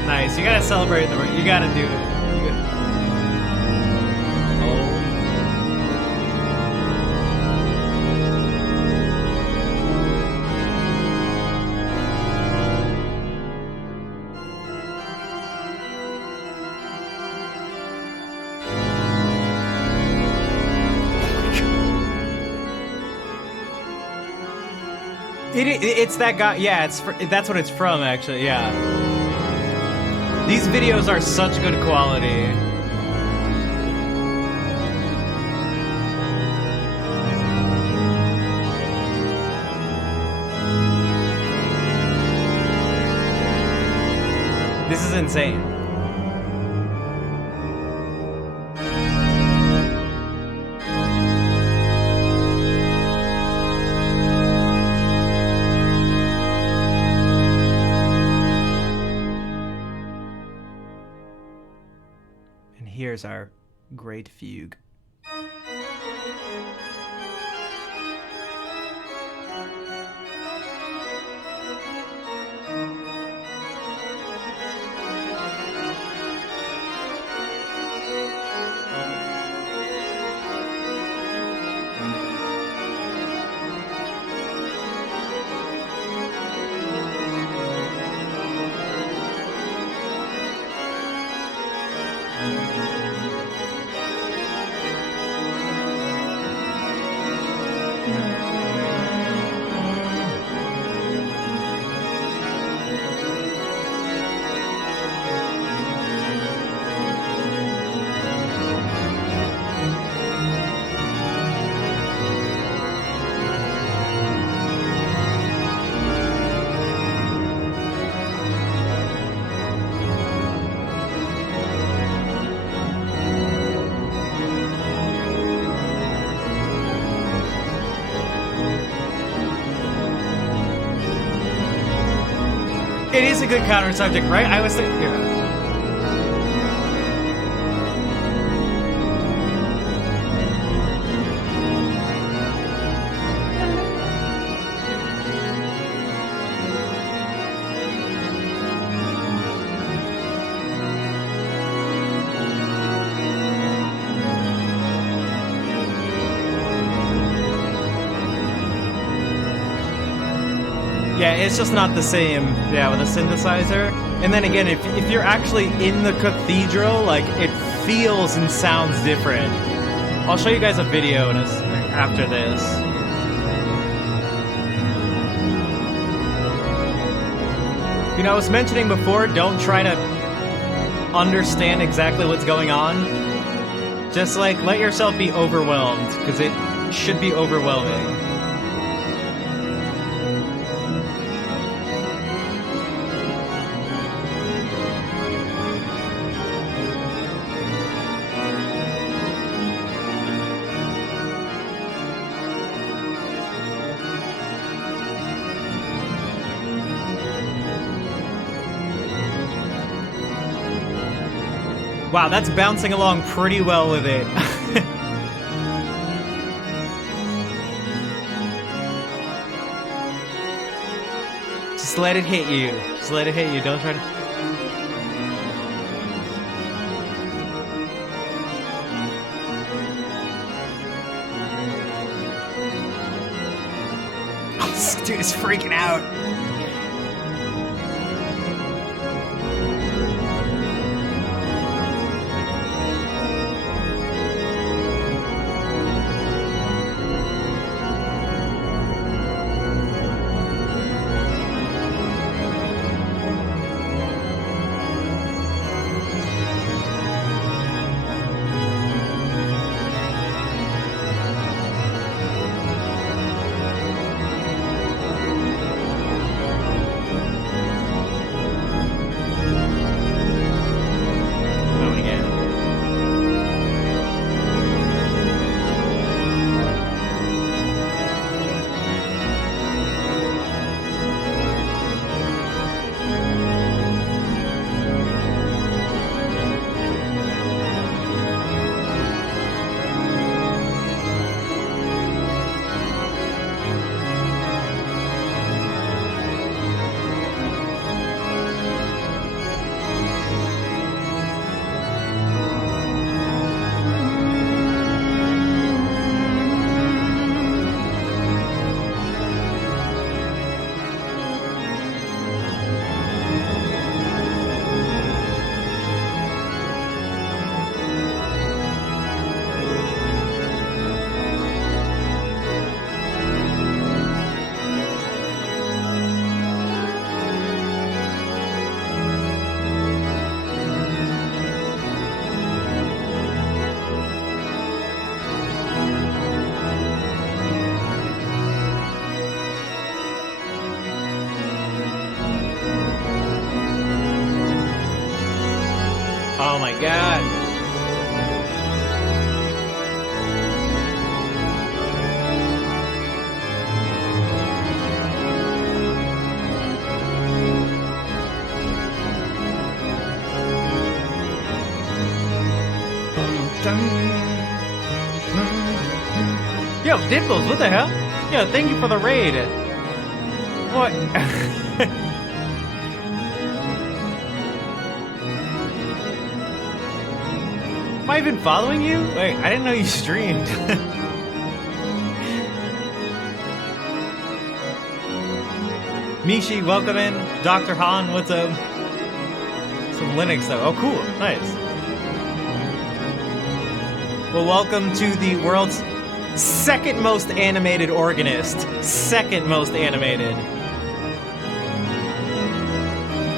Nice, you gotta celebrate the. You gotta do it. Oh. It's that guy. Yeah, that's what it's from. Actually, yeah. These videos are such good quality. This is insane. Here's our great fugue. It is a good counter subject, right? I was thinking. Yeah. Yeah, it's just not the same, yeah, with a synthesizer. And then again, if you're actually in the cathedral, like, it feels and sounds different. I'll show you guys a video after this. You know, I was mentioning before, don't try to understand exactly what's going on. Just like let yourself be overwhelmed, because it should be overwhelming. Wow, that's bouncing along pretty well with it. Just let it hit you. Just let it hit you. Don't try to... Oh, this dude is freaking out. Oh my god. Yo, Dimples, what the hell? Yo, thank you for the raid. What? Am I even following you? Wait, I didn't know you streamed. Mishi, welcome in. Dr. Han, what's up? Some Linux though. Oh, cool. Nice. Well, welcome to the world's second most animated organist. Second most animated.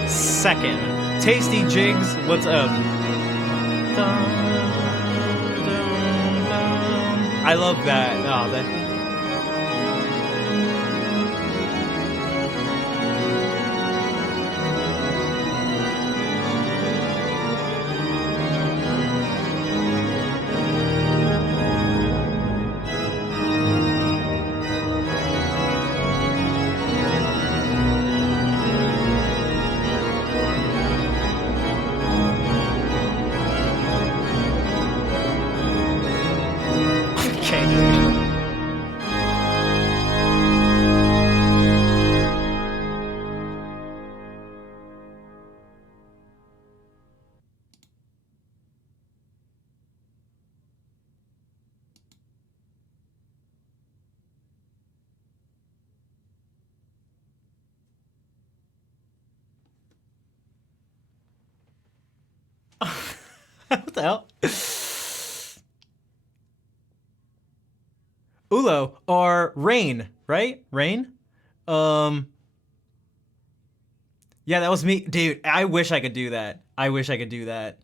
Second. Tasty Jigs, what's up? I love that. Oh, that. What the hell? Ulo or Rain, right? Rain? Yeah, that was me. Dude, I wish I could do that. I wish I could do that.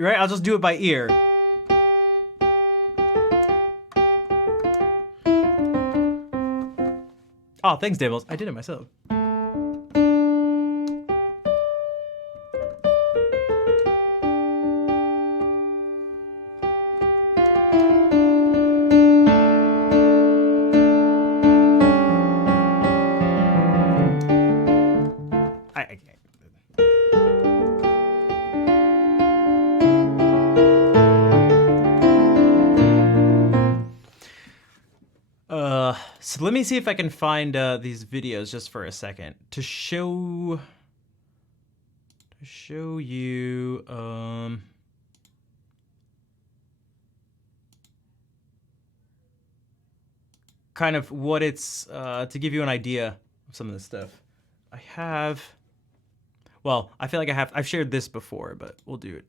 Right? I'll just do it by ear. Oh, thanks, Dibbles. I did it myself. I can't. So let me see if I can find these videos just for a second to show you kind of what it's to give you an idea of some of this stuff. I have, well, I feel like I've shared this before, but we'll do it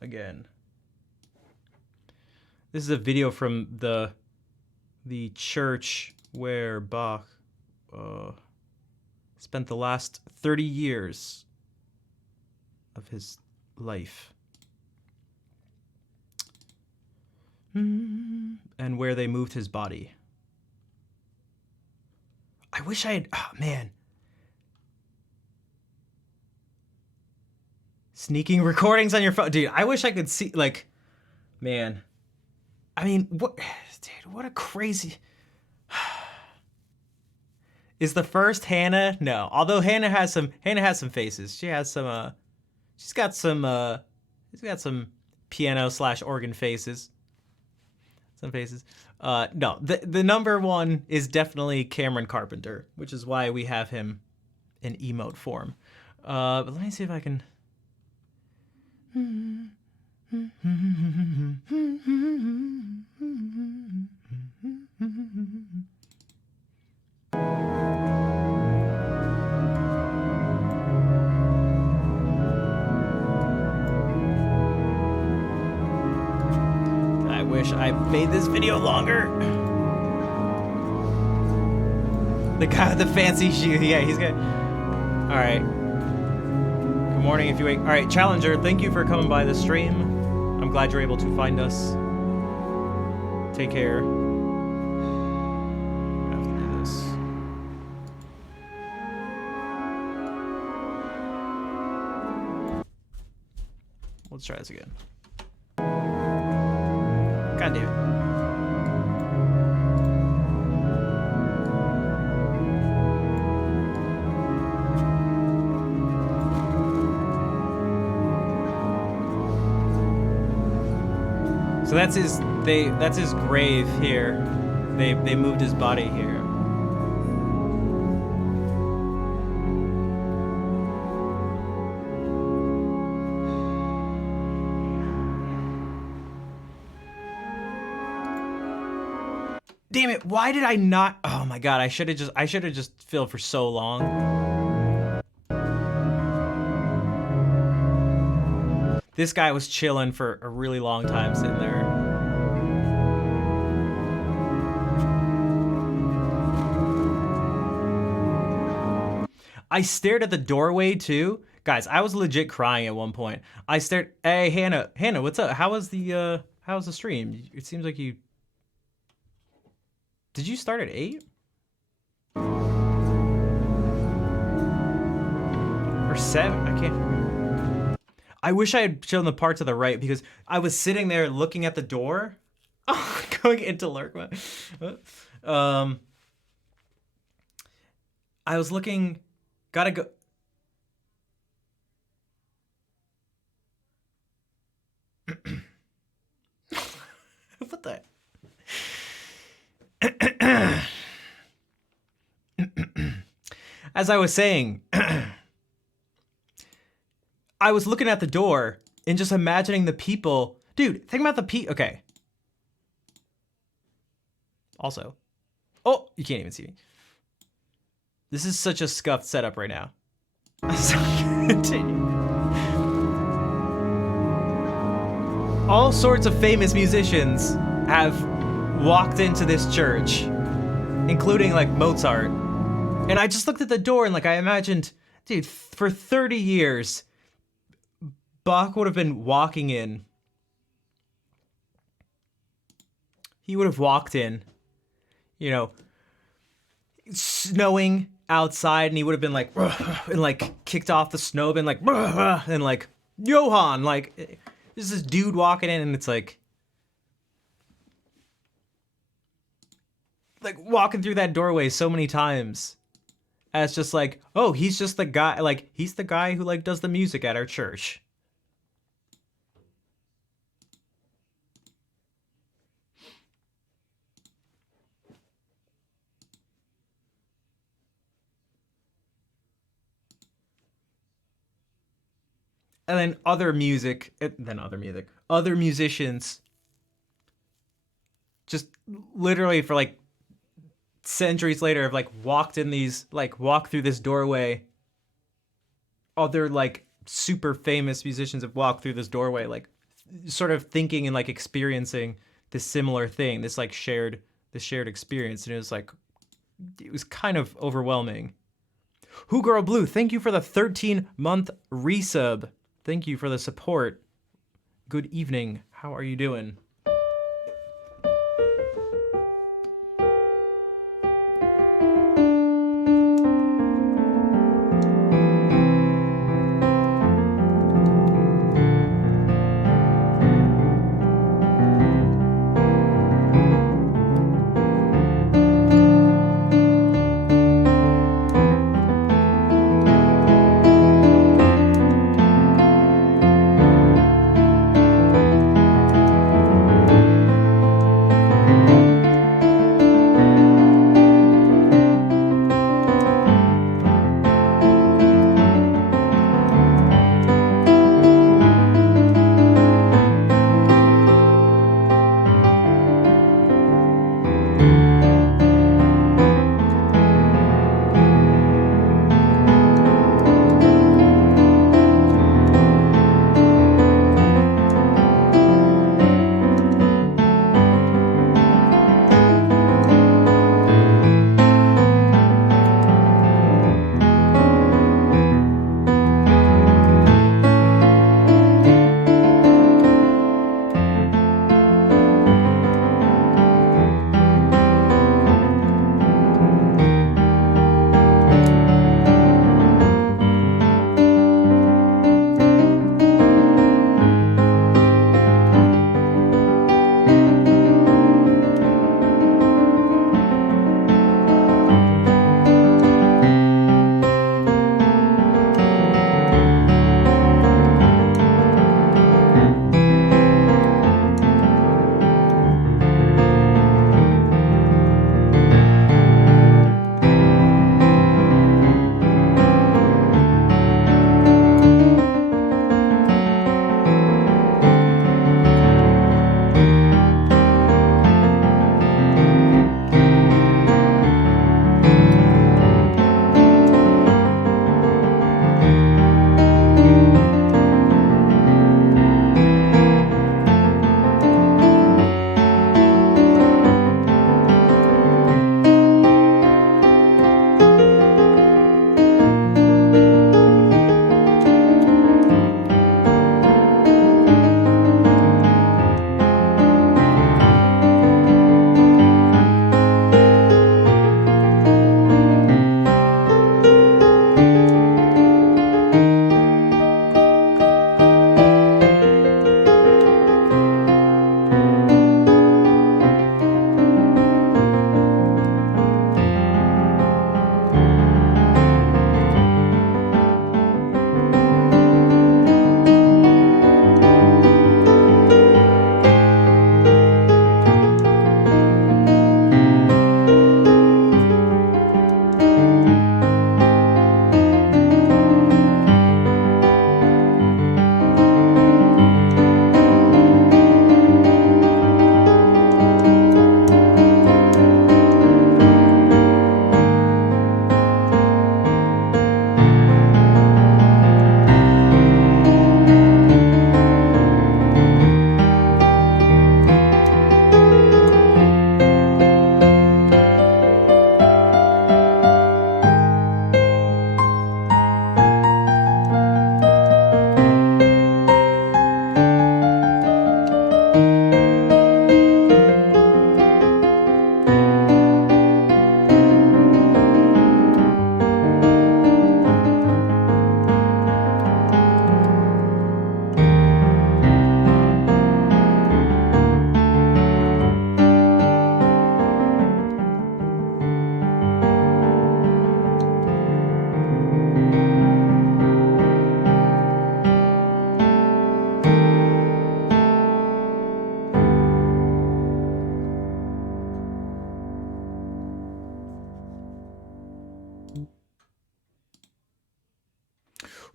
again. This is a video from the church where Bach spent the last 30 years of his life. And where they moved his body. I wish I had, oh man. Sneaking recordings on your phone. Dude, I wish I could see, like, man. I mean, what, dude, what a crazy. Is the first Hannah? No. Although Hannah has some faces. She has some she's got some piano / organ faces. Some faces. No, the number one is definitely Cameron Carpenter, which is why we have him in emote form. But let me see if I can. I wish I made this video longer. The guy with the fancy shoe, yeah, he's good. All right. Good morning if you wake. All right, Challenger, thank you for coming by the stream. I'm glad you're able to find us. Take care. I have to do this. Let's try this again. God damn it. So that's his grave here. They moved his body here. Damn it, why did I not? Oh my god, I should have just filled for so long. This guy was chilling for a really long time sitting there. I stared at the doorway too. Guys, I was legit crying at one point. I stared, hey Hannah, what's up? How's the stream? It seems like you, did you start at 8? Or 7? I can't remember. I wish I had shown the part to the right because I was sitting there looking at the door. Oh, going into lurk mode. I was looking, gotta go. What the? As I was saying, I was looking at the door and just imagining the people. Dude, think about the Okay. Also. Oh, you can't even see me. This is such a scuffed setup right now. So continue. All sorts of famous musicians have walked into this church, including like Mozart. And I just looked at the door and like I imagined, dude, for 30 years, Bach would have been walking in. He would have walked in, you know, snowing outside, and he would have been like, and like kicked off the snow, been like, and like, Johann, like, there's this dude walking in, and it's like walking through that doorway so many times as just like, oh, he's just the guy, like, he's the guy who like does the music at our church. And then other musicians just literally for like centuries later have like walked through this doorway. Other like super famous musicians have walked through this doorway, like sort of thinking and like experiencing this similar thing, this shared experience. And it was kind of overwhelming. Who Girl Blue, thank you for the 13-month resub. Thank you for the support. Good evening. How are you doing?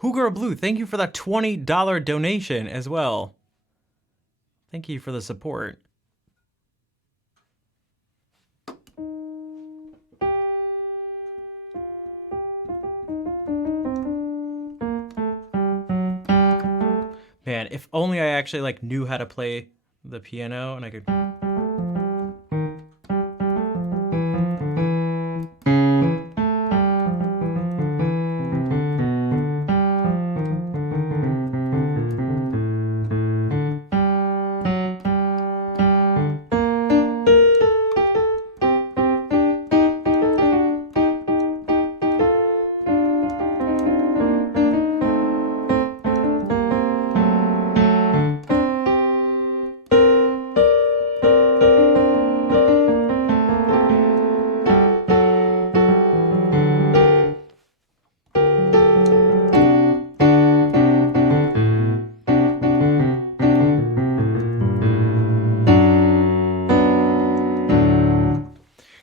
Hugura Blue, thank you for that $20 donation as well. Thank you for the support. Man, if only I actually like knew how to play the piano and I could.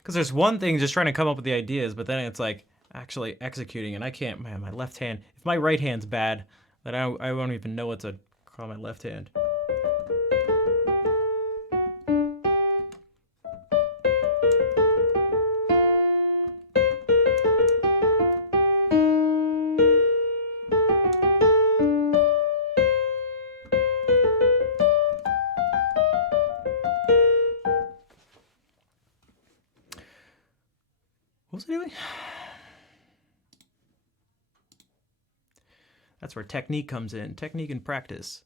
Because there's one thing just trying to come up with the ideas, but then it's like actually executing, and I can't. Man, my left hand. If my right hand's bad, then I won't even know what to call my left hand. What was I doing? That's where technique comes in. Technique and practice.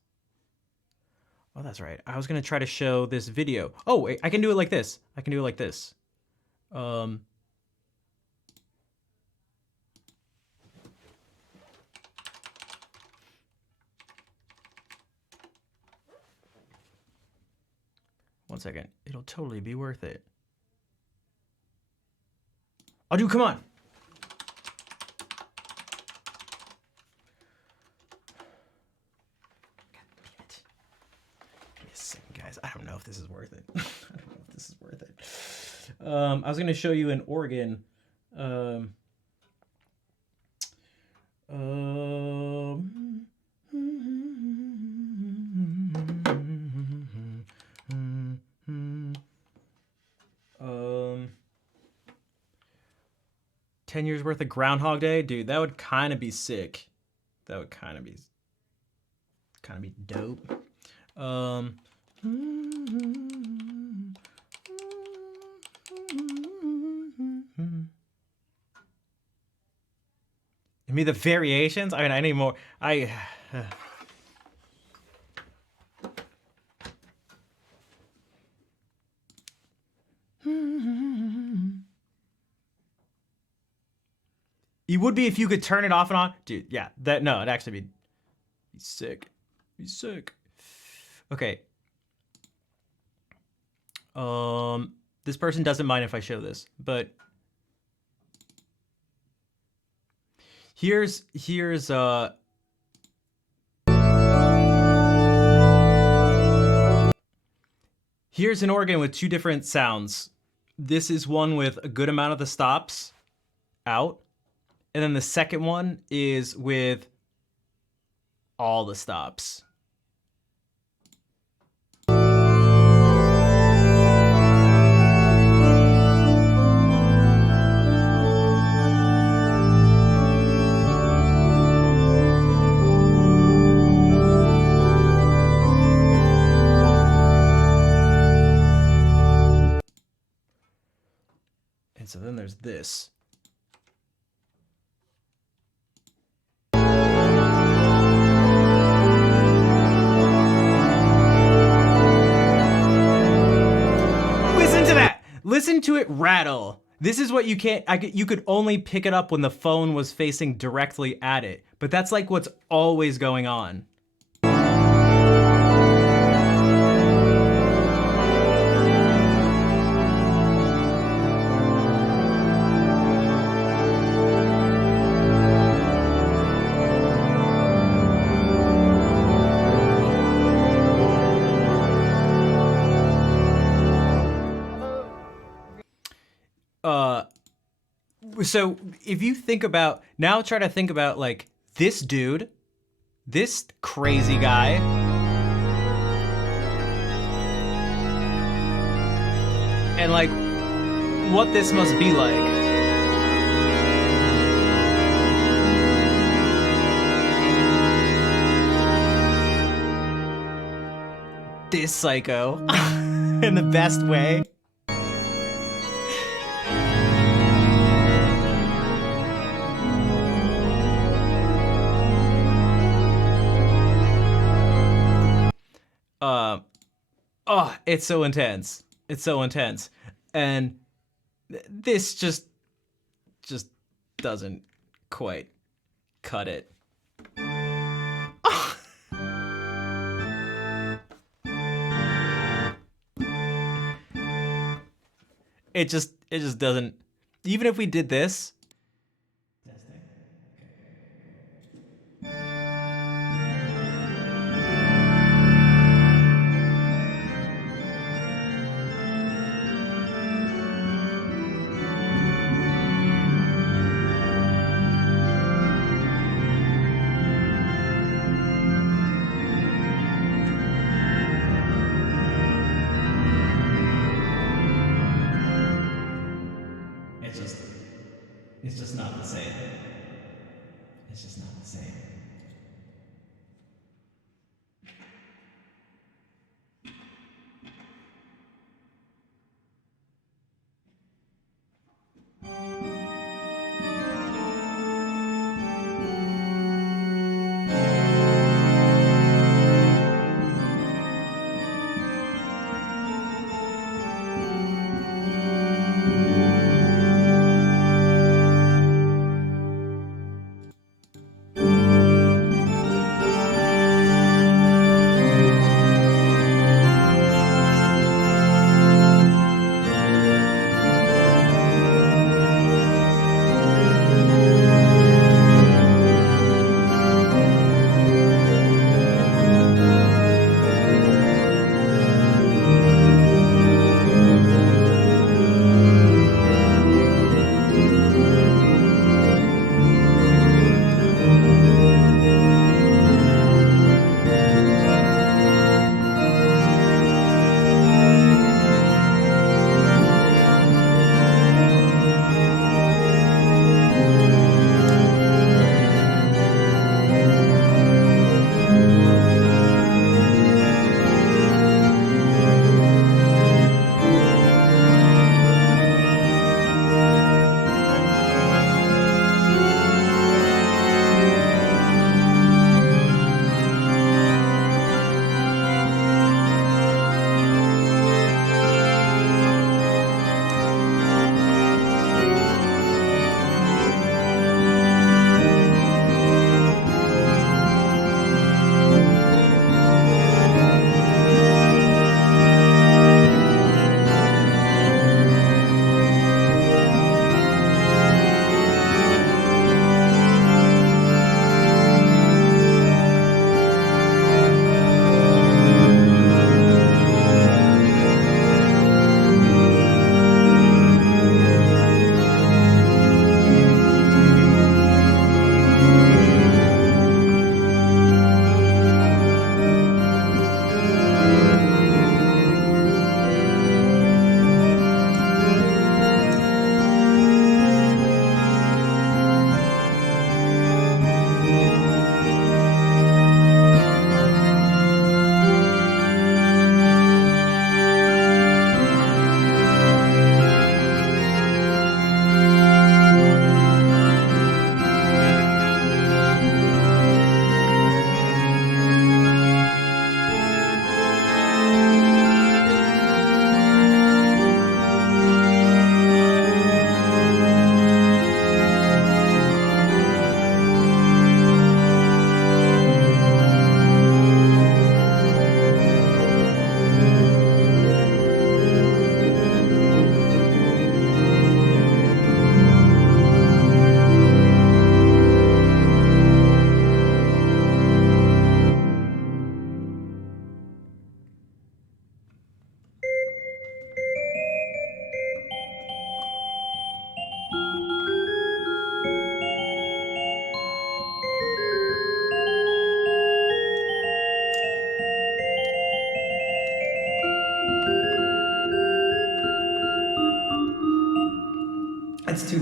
Oh, that's right. I was going to try to show this video. Oh, wait, I can do it like this. I can do it like this. One second. It'll totally be worth it. Oh, dude, come on. God damn it. Give me a second, guys. I don't know if this is worth it. I don't know if this is worth it. I was going to show you an organ. $10 years worth of Groundhog Day, dude. That would kind of be sick. That would kind of be dope. Give me the variations. I mean, I need more. You would be if you could turn it off and on, dude. Yeah, it'd actually be sick. Be sick. Okay. This person doesn't mind if I show this, but here's an organ with two different sounds. This is one with a good amount of the stops out. And then the second one is with all the stops. And so then there's this. Listen to it rattle. This is what you can't. You could only pick it up when the phone was facing directly at it. But that's like what's always going on. So if you think about now, try to think about like this dude, this crazy guy, and like what this must be like. This psycho in the best way. Oh, it's so intense. It's so intense. And this just doesn't quite cut it. It just doesn't. Even if we did this. It's just not the same. It's just not the same.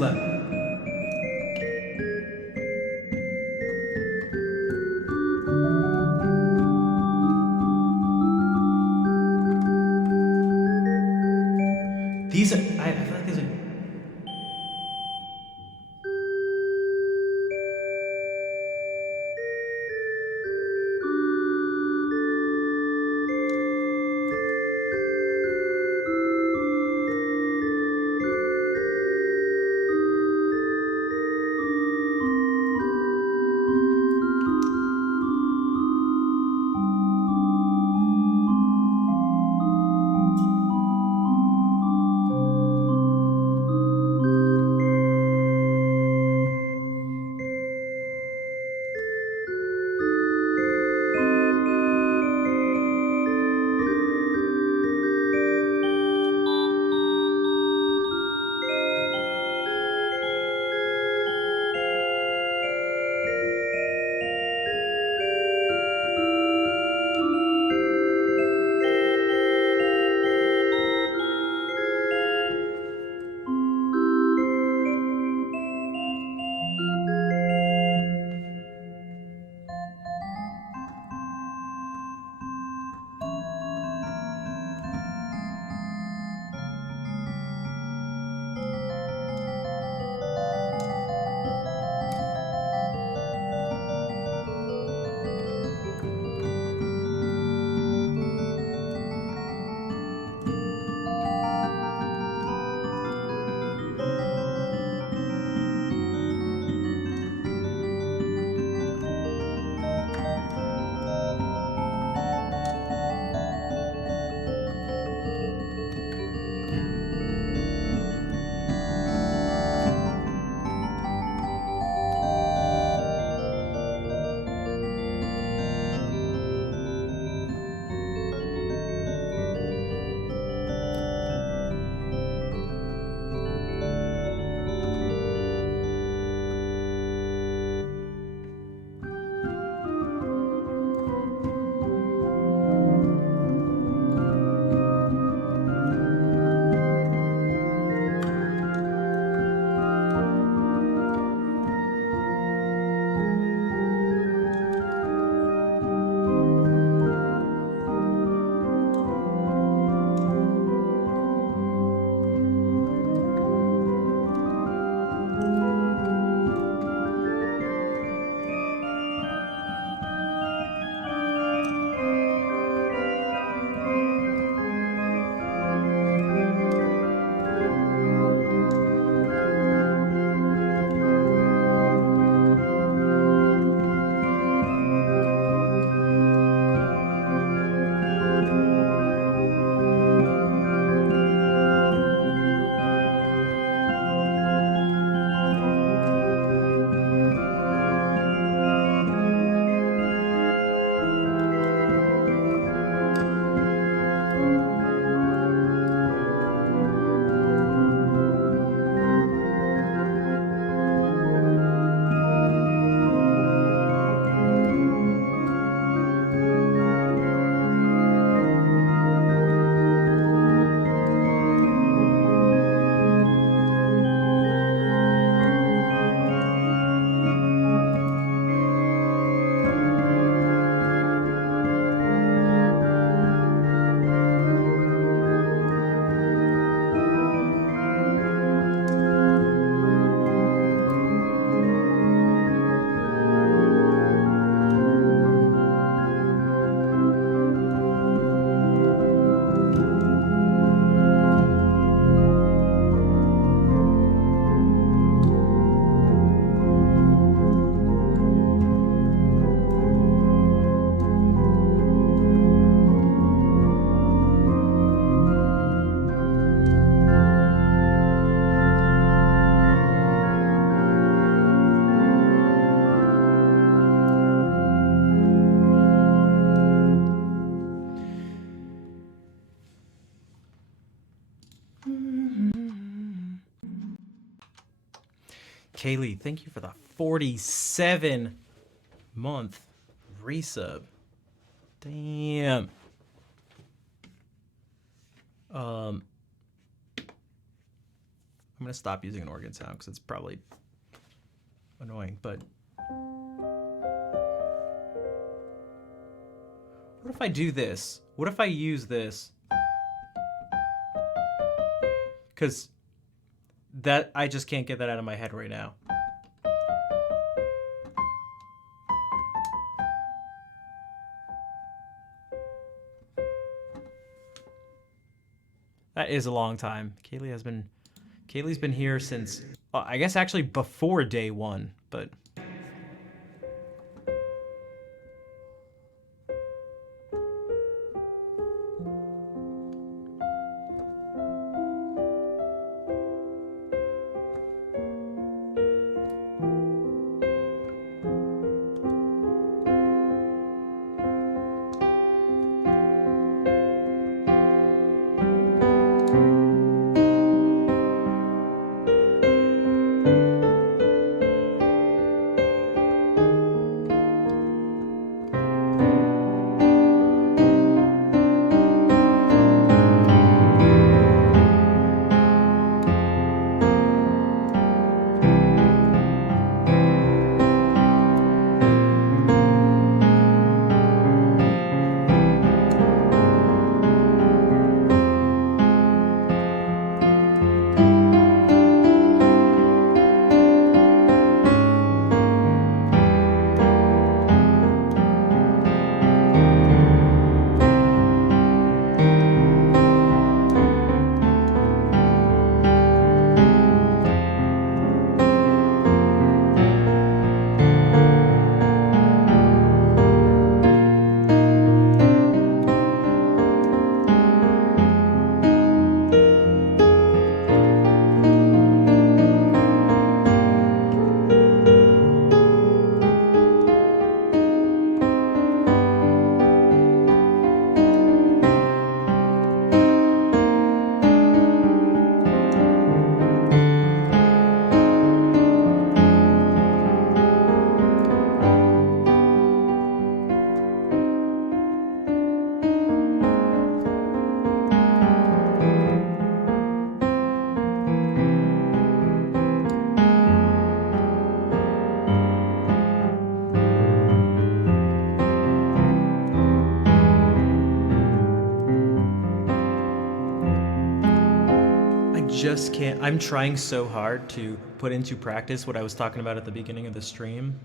loud. These are, I feel like these are. Kaylee, thank you for the 47-month resub. Damn. I'm gonna stop using an organ sound because it's probably annoying, but what if I do this? What if I use this? Because that, I just can't get that out of my head right now. That is a long time. Kaylee's been here since, I guess actually before day one, but. Just can't. I'm trying so hard to put into practice what I was talking about at the beginning of the stream.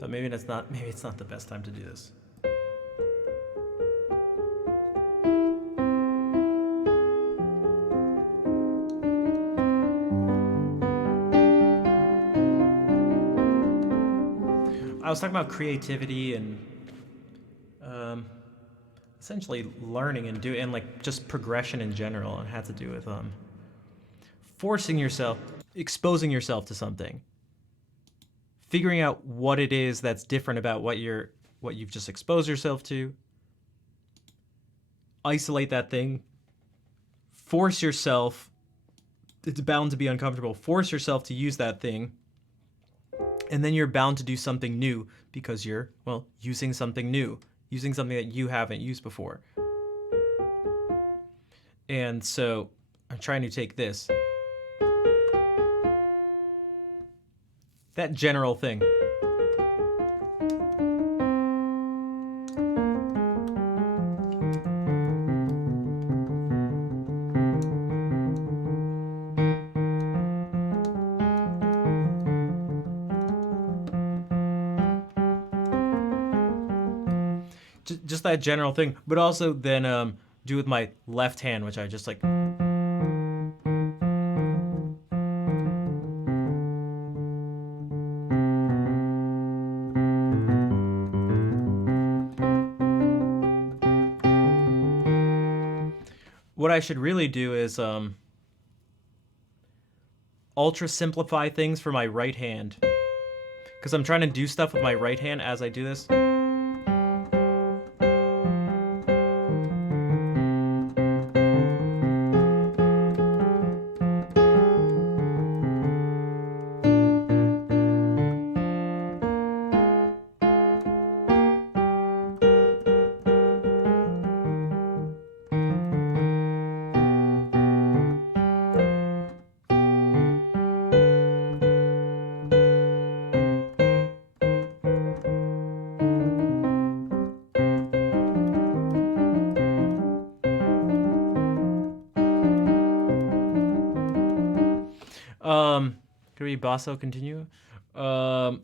But maybe it's not the best time to do this. I was talking about creativity and essentially learning and like just progression in general, and had to do with forcing yourself, exposing yourself to something, figuring out what it is that's different about what you've just exposed yourself to. Isolate that thing. Force yourself. It's bound to be uncomfortable. Force yourself to use that thing. And then you're bound to do something new because you're, well, using something new, using something that you haven't used before. And so I'm trying to take this, that general thing, just that general thing, but also then do with my left hand, which I just like. What I should really do is ultra simplify things for my right hand, because I'm trying to do stuff with my right hand as I do this. Could be basso continue. No,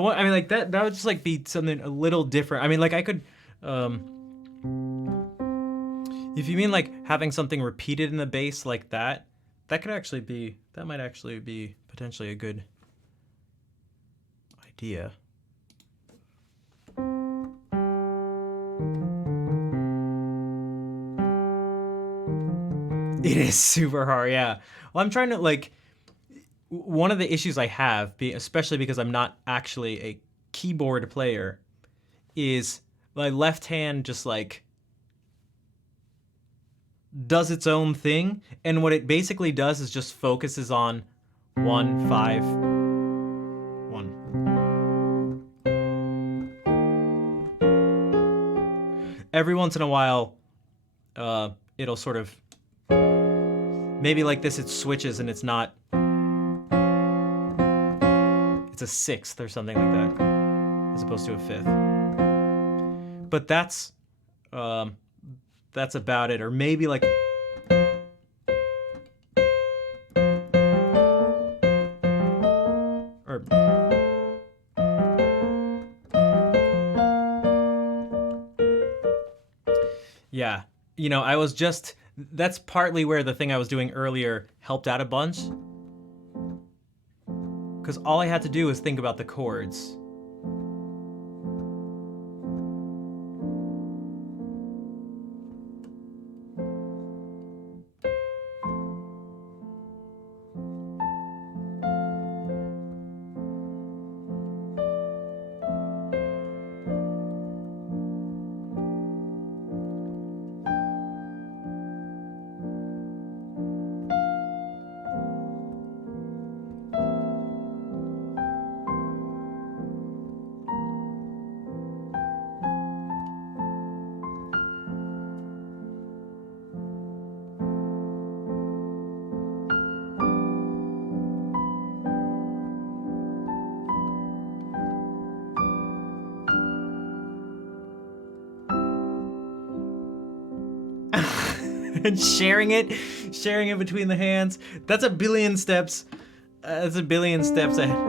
what I mean, like that would just like be something a little different. I mean, like I could, if you mean like having something repeated in the bass like that, that might actually be potentially a good idea. It is super hard, yeah. Well, I'm trying to like. One of the issues I have, especially because I'm not actually a keyboard player, is my left hand just like does its own thing, and what it basically does is just focuses on 1 5 1. Every once in a while, it'll sort of maybe like this. It switches and it's not. It's a 6th or something like that, as opposed to a 5th. But that's about it. Or maybe like. Or. Yeah. You know, I was just. That's partly where the thing I was doing earlier helped out a bunch. Because all I had to do was think about the chords. And sharing it between the hands. That's a billion steps. That's a billion steps ahead.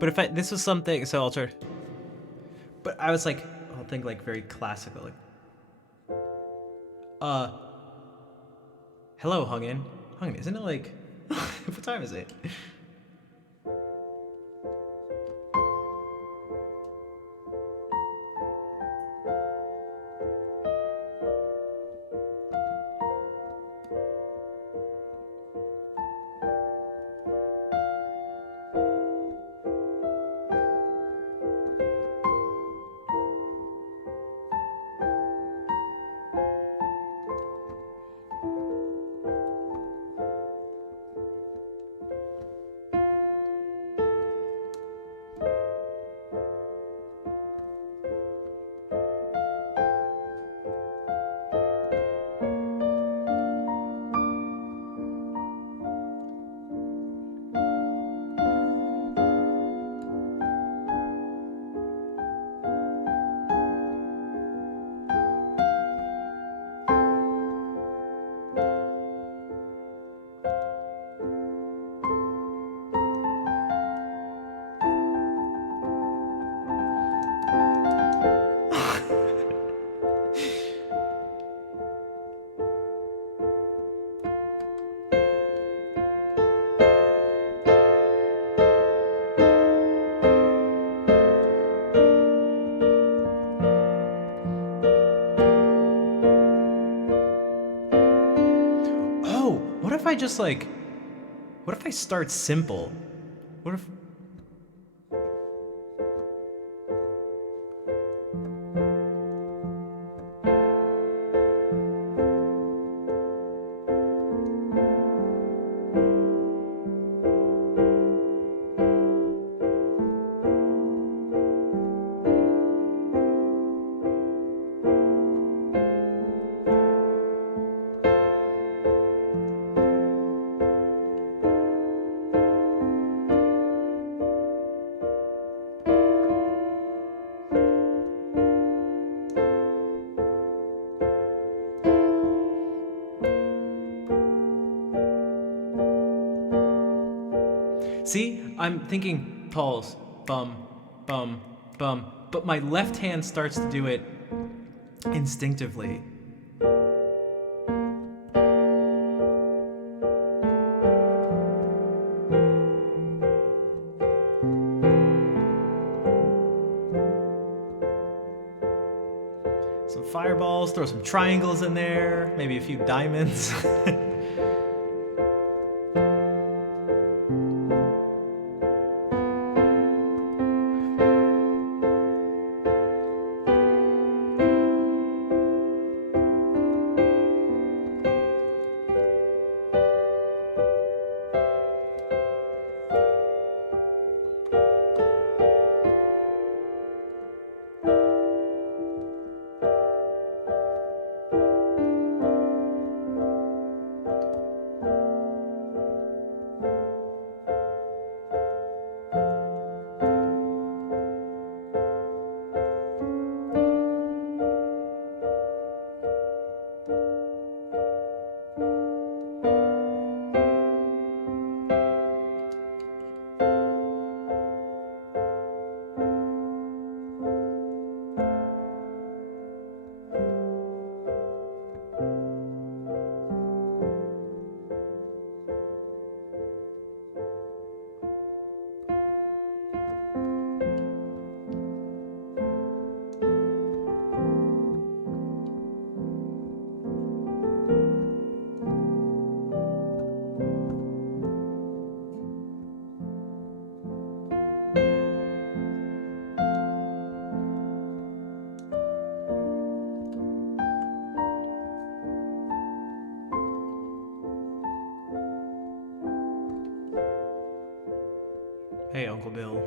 But if this was something, so I'll try. But I was like, I'll think like very classical, like, hello, Hungin. Hungin, isn't it like, what time is it? if I just like, what if I start simple? What if... See, I'm thinking pulse, bum, bum, bum, but my left hand starts to do it instinctively. Some fireballs, throw some triangles in there, maybe a few diamonds. Hey, Uncle Bill.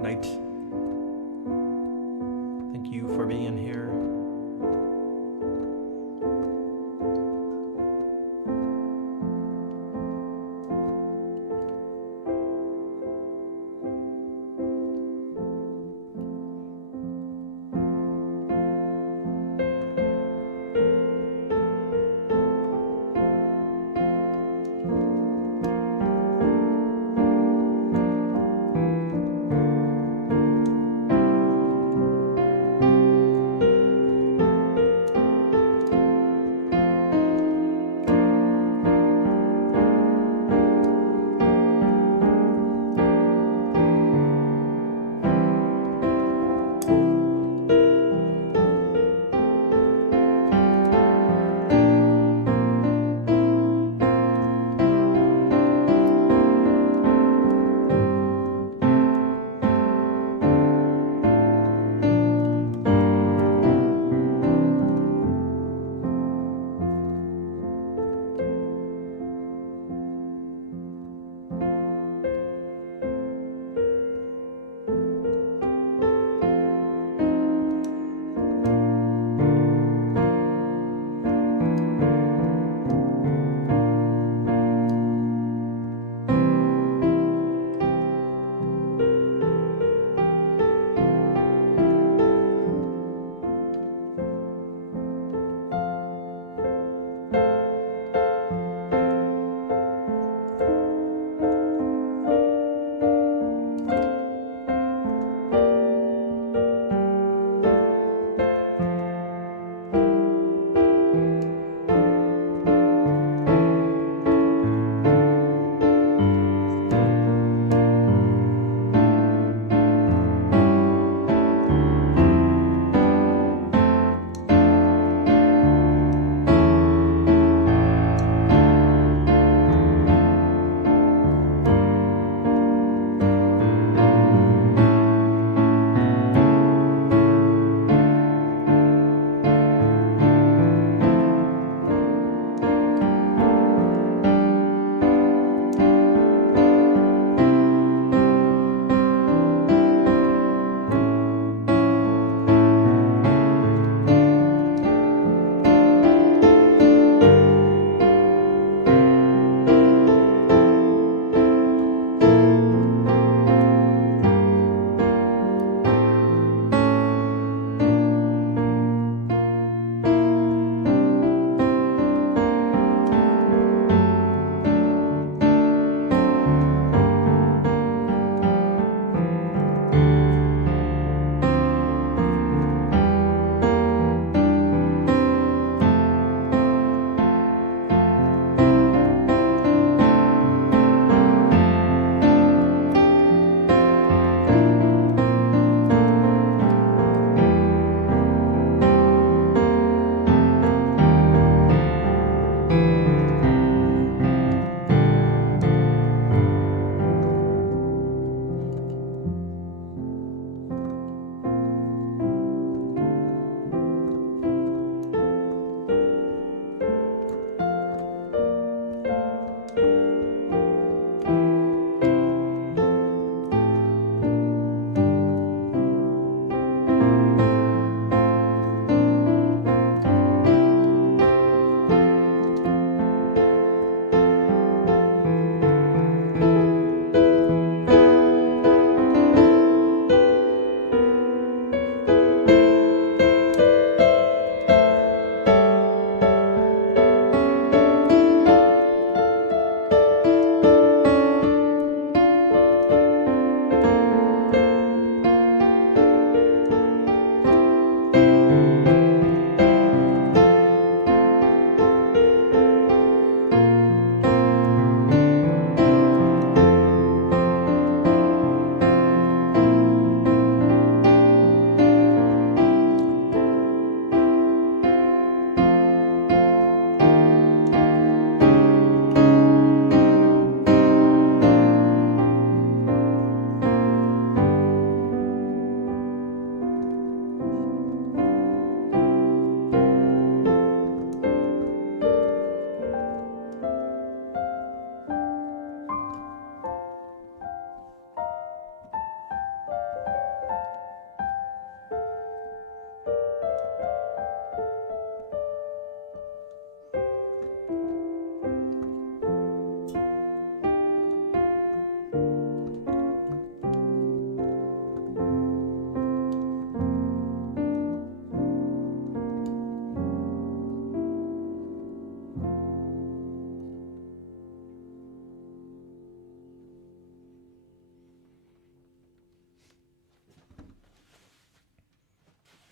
Good night. Thank you for being here.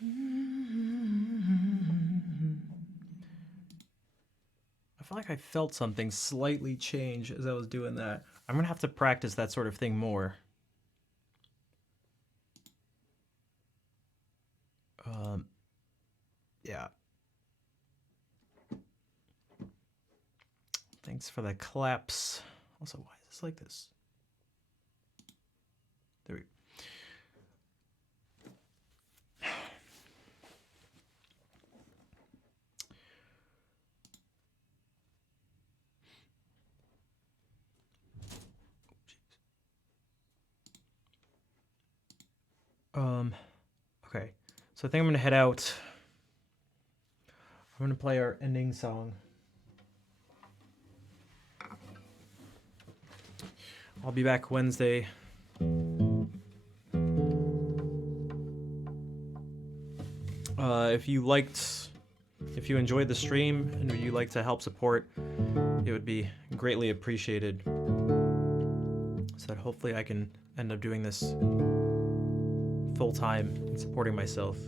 I feel like I felt something slightly change as I was doing that. I'm gonna have to practice that sort of thing more. Yeah. Thanks for the claps. Also, why is this like this? There we go. Okay. So I think I'm gonna head out. I'm gonna play our ending song. I'll be back Wednesday. If you enjoyed the stream and you'd like to help support, it would be greatly appreciated. So that hopefully I can end up doing this full time and supporting myself.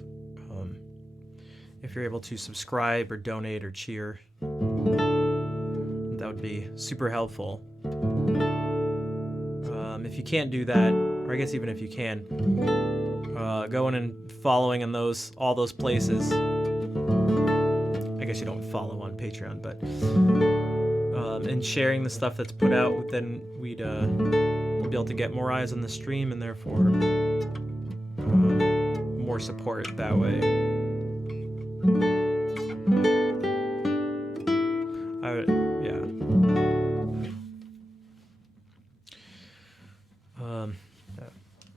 If you're able to subscribe or donate or cheer, that would be super helpful. If you can't do that, or I guess even if you can, going and following in all those places. I guess you don't follow on Patreon, but and sharing the stuff that's put out, then we'll be able to get more eyes on the stream and therefore more support that way.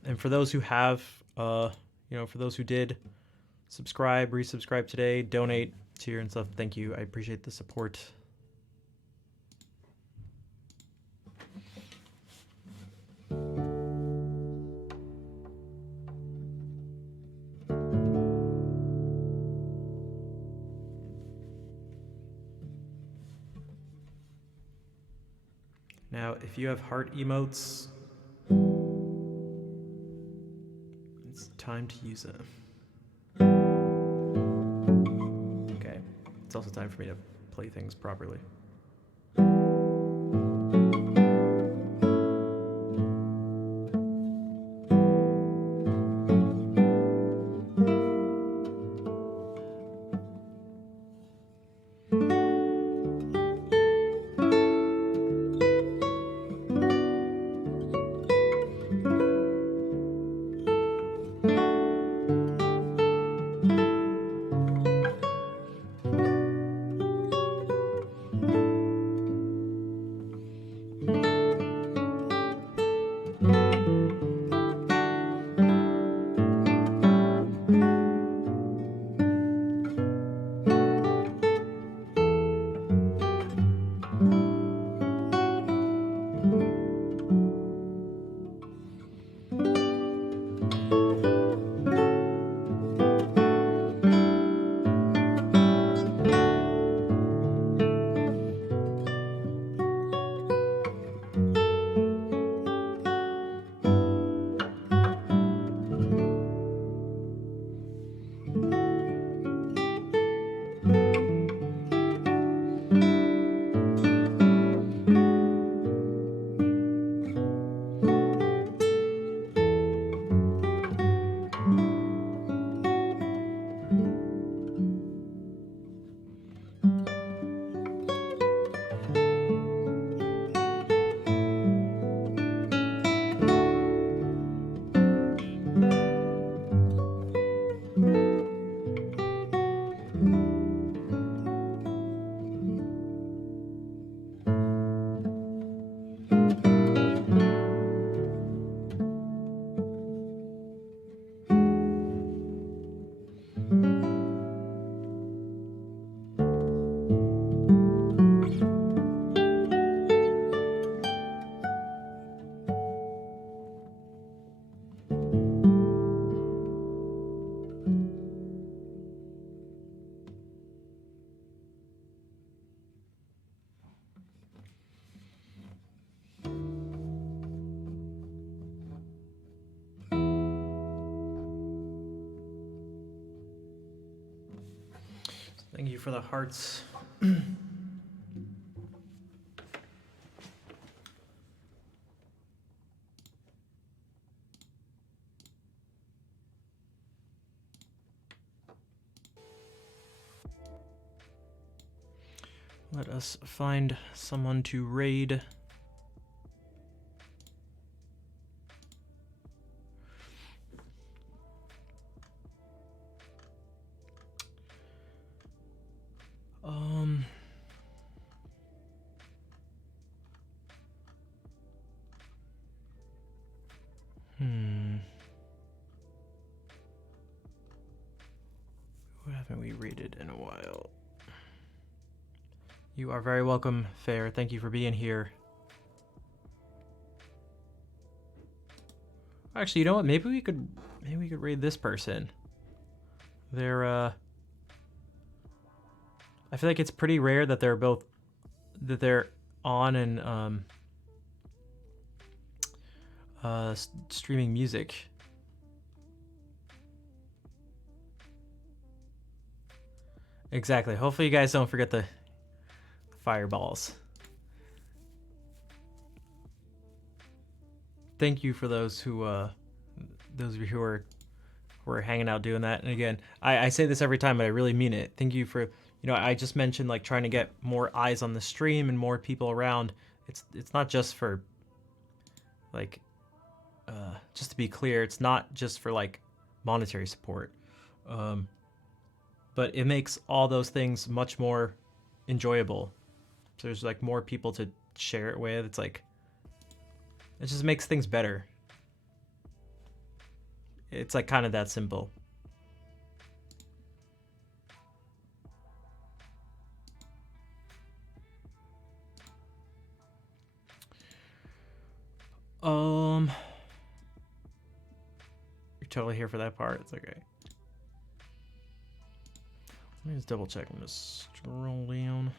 And for those who have, for those who did subscribe, resubscribe today, donate, cheer and stuff, thank you. I appreciate the support. Now, if you have heart emotes, it's time to use it. Okay, it's also time for me to play things properly. Thank you for the hearts. Let us find someone to raid. Who haven't we raided in a while? You are very welcome, Fair. Thank you for being here. Actually, you know what? Maybe we could raid this person. They're I feel like it's pretty rare that they're on and streaming music. Exactly. Hopefully you guys don't forget the fireballs. Thank you for those of you who are hanging out doing that. And again, I say this every time, but I really mean it. Thank you for, I just mentioned like trying to get more eyes on the stream and more people around. It's not just for like, just to be clear, it's not just for like monetary support. But it makes all those things much more enjoyable. So there's like more people to share it with. It's like, it just makes things better. It's like kind of that simple. You're totally here for that part. It's okay. Let me just double check. I'm just scroll down.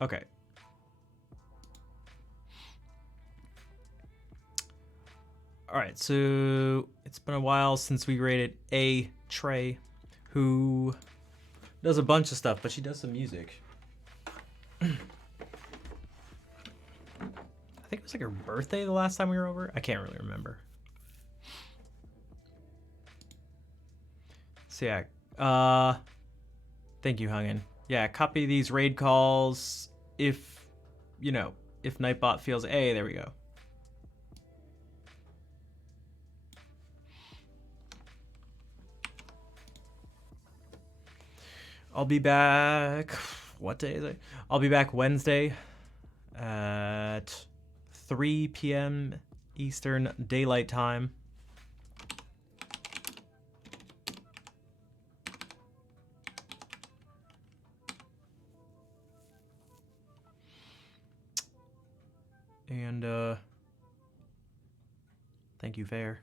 Okay. All right, so it's been a while since we rated A Trey, who does a bunch of stuff, but she does some music. I think it was like her birthday the last time we were over. I can't really remember. So yeah, thank you, Hungin. Yeah, copy these raid calls if Nightbot feels A. There we go. I'll be back. What day is it? I'll be back Wednesday at 3 p.m. Eastern Daylight Time. And thank you, Fair.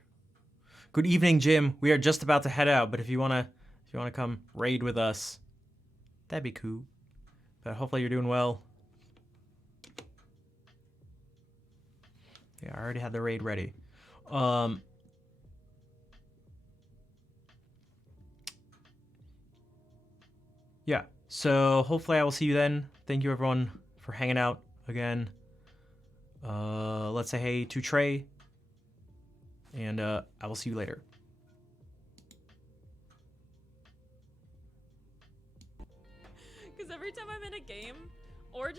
Good evening, Jim. We are just about to head out, but if you wanna come raid with us, that'd be cool. But hopefully you're doing well. Yeah, I already had the raid ready. Yeah, so hopefully I will see you then. Thank you everyone for hanging out again. Let's say hey to Trey. And I will see you later. Because every time I'm in a game or